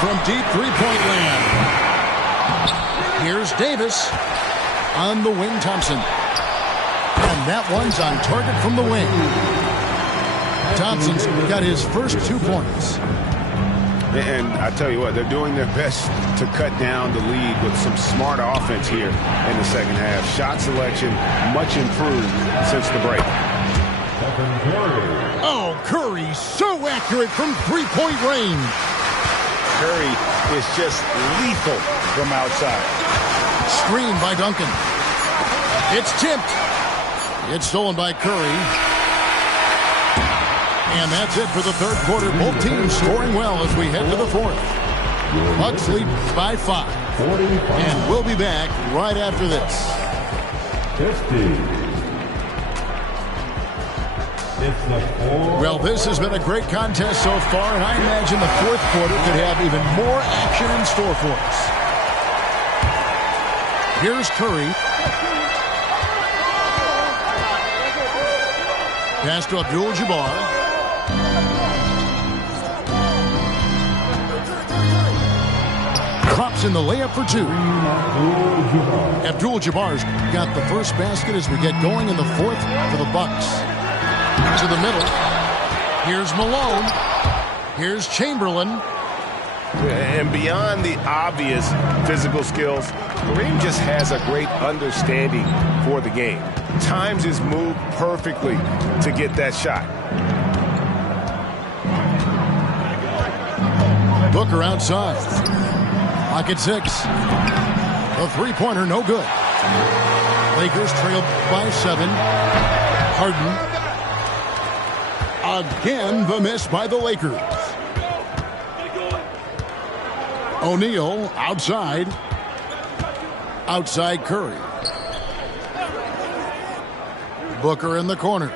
From deep three-point land. Here's Davis. On the wing, Thompson. And that one's on target from the wing. Thompson's got his first 2 points. And I tell you what, they're doing their best to cut down the lead with some smart offense here in the second half. Shot selection much improved since the break. Oh, Curry so accurate from three-point range. Curry is just lethal from outside. Screen by Duncan. It's tipped. It's stolen by Curry. And that's it for the third quarter. Both teams scoring well as we head to the fourth. Bucks lead by 5. And we'll be back right after this. Well, this has been a great contest so far, and I imagine the fourth quarter could have even more action in store for us. Here's Curry. Pass to Abdul-Jabbar. Drops in the layup for 2. Abdul-Jabbar's got the first basket as we get going in the fourth for the Bucks. To the middle. Here's Malone. Here's Chamberlain. And beyond the obvious physical skills, Kareem just has a great understanding for the game. Times his move perfectly to get that shot. Booker outside. Lock at 6. The three-pointer, no good. Lakers trail by 7. Harden. Again, the miss by the Lakers. O'Neal outside. Outside Curry. Booker in the corner.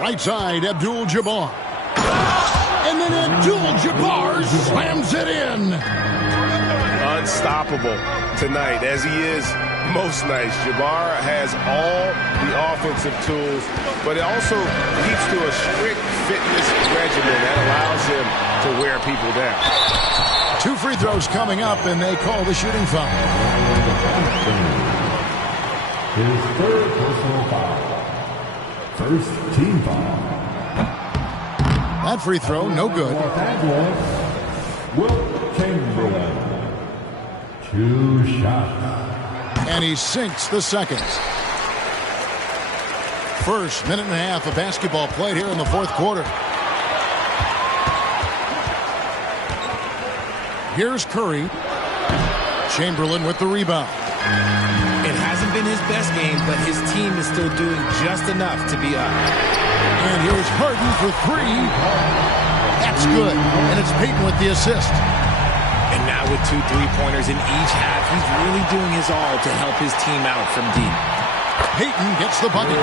Right side, Abdul-Jabbar. And then Abdul-Jabbar slams it in. Unstoppable tonight, as he is most nights. Jabbar has all the offensive tools, but it also keeps to a strict fitness regimen that allows him to wear people down. 2 free throws coming up, and they call the shooting foul. His third personal foul. First team foul. That free throw, no good. Wilt Chamberlain. 2 shots. And he sinks the second. First minute and a half of basketball played here in the fourth quarter. Here's Curry. Chamberlain with the rebound. It hasn't been his best game, but his team is still doing just enough to be up. And here's Harden for 3. That's good. And it's Payton with the assist. And now with 2 3-pointers in each half, he's really doing his all to help his team out from deep. Payton gets the bucket.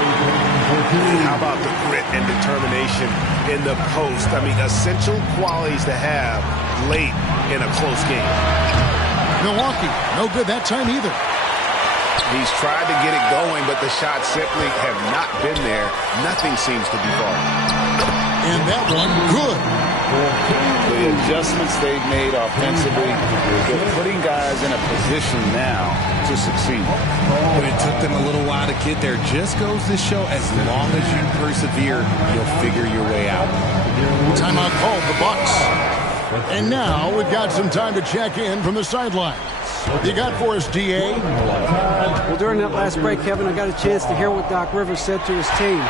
How about the grit and determination in the post? I mean, essential qualities to have late in a close game. Milwaukee, no good that time either. He's tried to get it going, but the shots simply have not been there. Nothing seems to be falling. And that one, good. The adjustments they've made offensively, they're putting guys in a position now to succeed. But it took them a little while to get there. Just goes to show, as long as you persevere, you'll figure your way out. Timeout called, the Bucks. And now we've got some time to check in from the sideline. What you got for us, D.A.? Well, during that last break, Kevin, I got a chance to hear what Doc Rivers said to his team.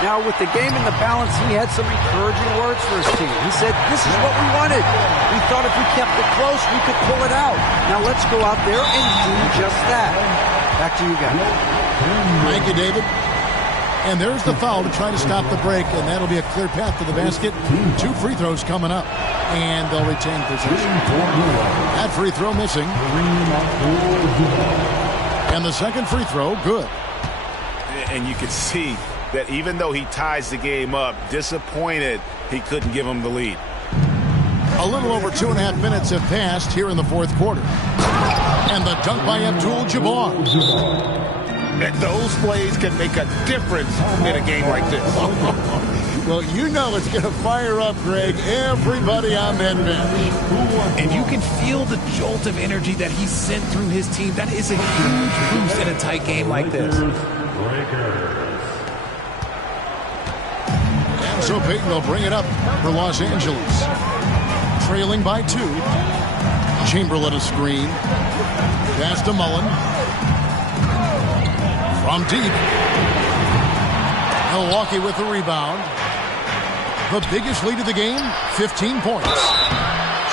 Now, with the game in the balance, he had some encouraging words for his team. He said, this is what we wanted. We thought if we kept it close, we could pull it out. Now, let's go out there and do just that. Back to you guys. Thank you, David. And there's the foul to try to stop the break, and that'll be a clear path to the basket. 2 free throws coming up, and they'll retain possession. That free throw missing. And the second free throw, good. And you can see that even though he ties the game up, disappointed he couldn't give him the lead. A little over 2.5 minutes have passed here in the fourth quarter. And the dunk by Abdul-Jabbar. And those plays can make a difference in a game like this. Well, you know it's going to fire up, Greg, everybody on that bench. And you can feel the jolt of energy that he sent through his team. That is a huge boost in a tight game like this. And so Payton will bring it up for Los Angeles. Trailing by 2. Chamberlain a screen. Pass to Mullen. From deep. Milwaukee with the rebound. The biggest lead of the game, 15 points.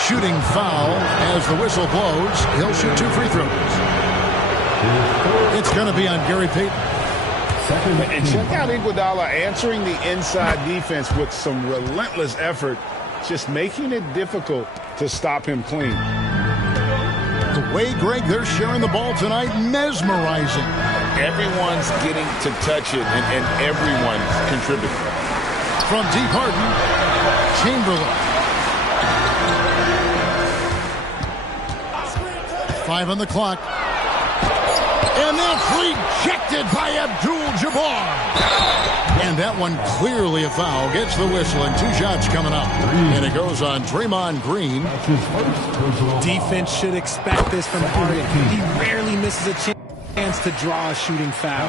Shooting foul as the whistle blows. He'll shoot 2 free throws. It's going to be on Gary Payton. And check out Iguodala answering the inside defense with some relentless effort, just making it difficult to stop him clean. The way, Greg, they're sharing the ball tonight, mesmerizing. Everyone's getting to touch it, and everyone's contributing. From deep, Harden. Chamberlain. 5 on the clock. And that's rejected by Abdul-Jabbar. And that one clearly a foul. Gets the whistle and 2 shots coming up. And it goes on Draymond Green. Defense should expect this from Harden. He rarely misses a chance to draw a shooting foul.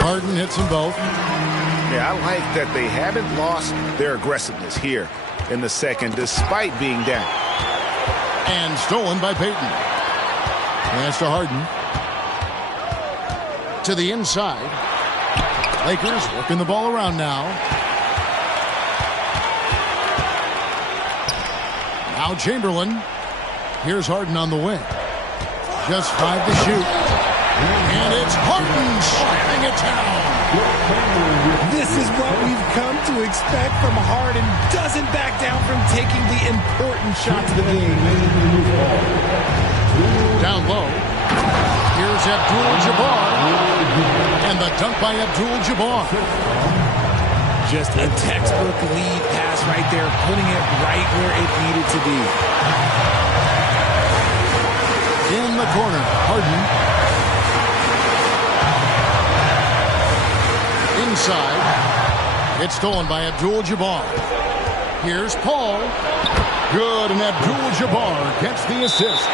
Harden hits them both. Yeah, I like that they haven't lost their aggressiveness here in the second, despite being down. And stolen by Payton. Pass to Harden. To the inside. Lakers working the ball around now. Now Chamberlain. Here's Harden on the wing. Just 5 to shoot. And it's Harden slamming it down. This is what we've come to expect from Harden. Doesn't back down from taking the important shots of the game. Down low. Here's Abdul-Jabbar. And the dunk by Abdul-Jabbar. Just a textbook lead pass right there, putting it right where it needed to be. In the corner, Harden. Inside. It's stolen by Abdul-Jabbar. Here's Paul. Good, and Abdul-Jabbar gets the assist.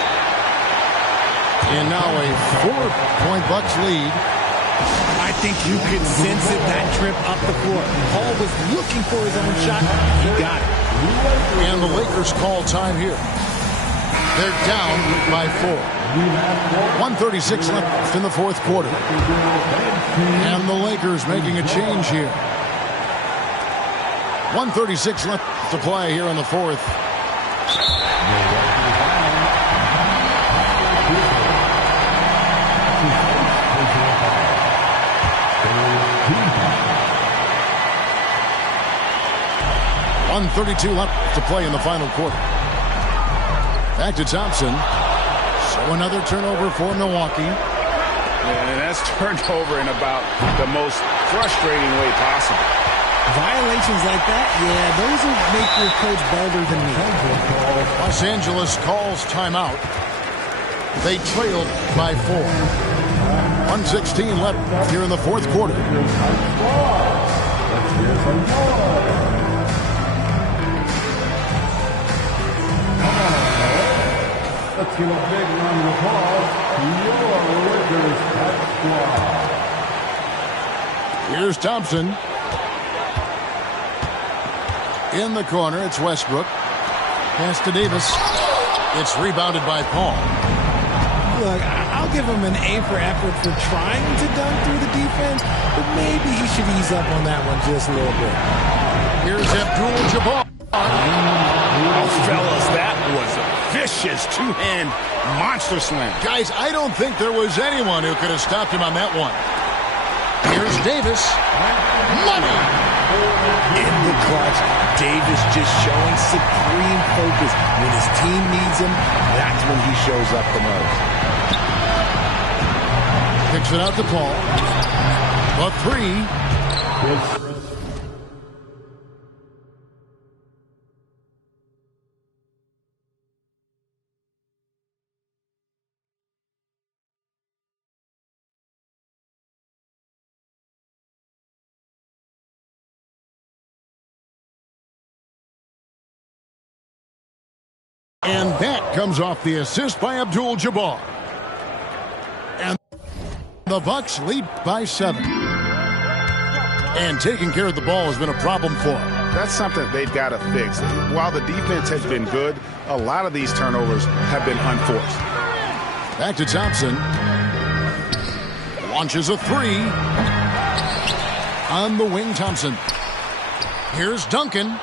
And now a 4-point Bucks lead. I think you could sense it, that trip up the floor. Paul was looking for his own shot. He got it. And the Lakers call time here. They're down by 4. 1:36 left in the fourth quarter. And the Lakers making a change here. 1:36 left to play here in the fourth. .132 left to play in the final quarter. Back to Thompson. So another turnover for Milwaukee. And that's turned over in about the most frustrating way possible. Violations like that, yeah, those will make your coach bolder than me. Los Angeles calls timeout. They trailed by 4. 1:16 left here in the fourth quarter. Let's give a big round of applause to your Lakers Tech Squad. Here's Thompson. In the corner, it's Westbrook. Pass to Davis. It's rebounded by Paul. Look, I'll give him an A for effort for trying to dunk through the defense, but maybe he should ease up on that one just a little bit. Here's Abdul-Jabbar. Oh, fellas, that was a vicious two-hand monster slam. Guys, I don't think there was anyone who could have stopped him on that one. Here's Davis. Money! In the clutch, Davis just showing supreme focus. When his team needs him, that's when he shows up the most. Picks it out to Paul. A 3. And that comes off the assist by Abdul-Jabbar. And the Bucks lead by 7. And taking care of the ball has been a problem for him. That's something they've got to fix. While the defense has been good, a lot of these turnovers have been unforced. Back to Thompson. Launches a three. On the wing, Thompson. Here's Duncan.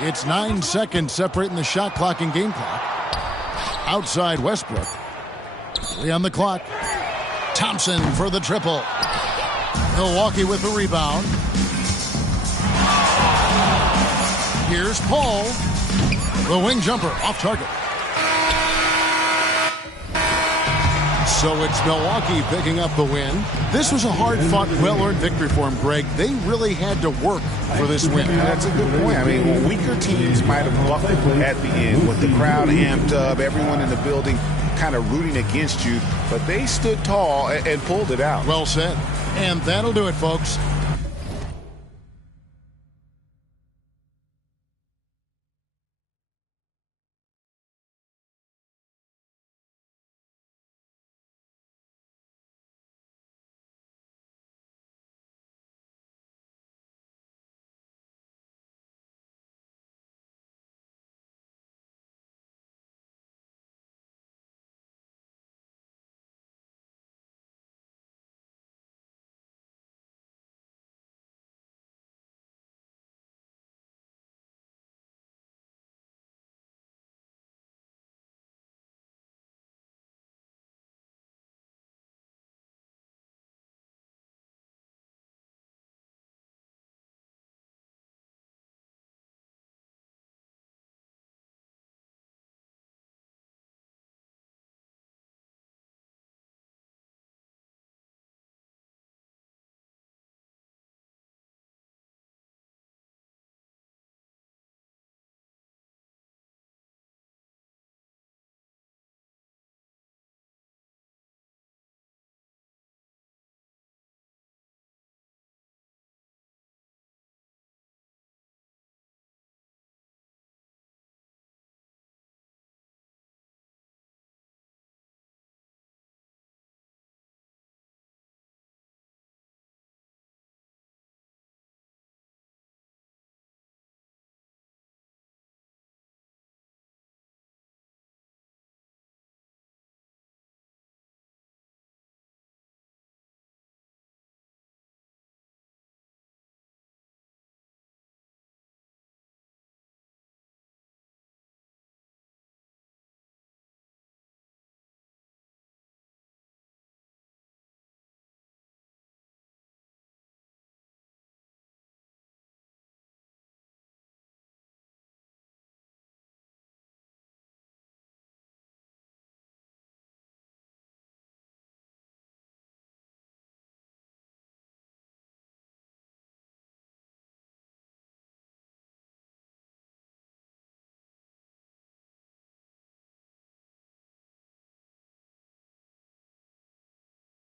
It's 9 seconds separating the shot clock and game clock. Outside Westbrook. 3 on the clock. Thompson for the triple. Milwaukee with the rebound. Here's Paul. The wing jumper off target. So it's Milwaukee picking up the win. This was a hard-fought, well-earned victory for him, Greg. They really had to work for this win. That's a good point. I mean, weaker teams might have buckled at the end with the crowd amped up, everyone in the building kind of rooting against you, but they stood tall and pulled it out. Well said. And that'll do it, folks.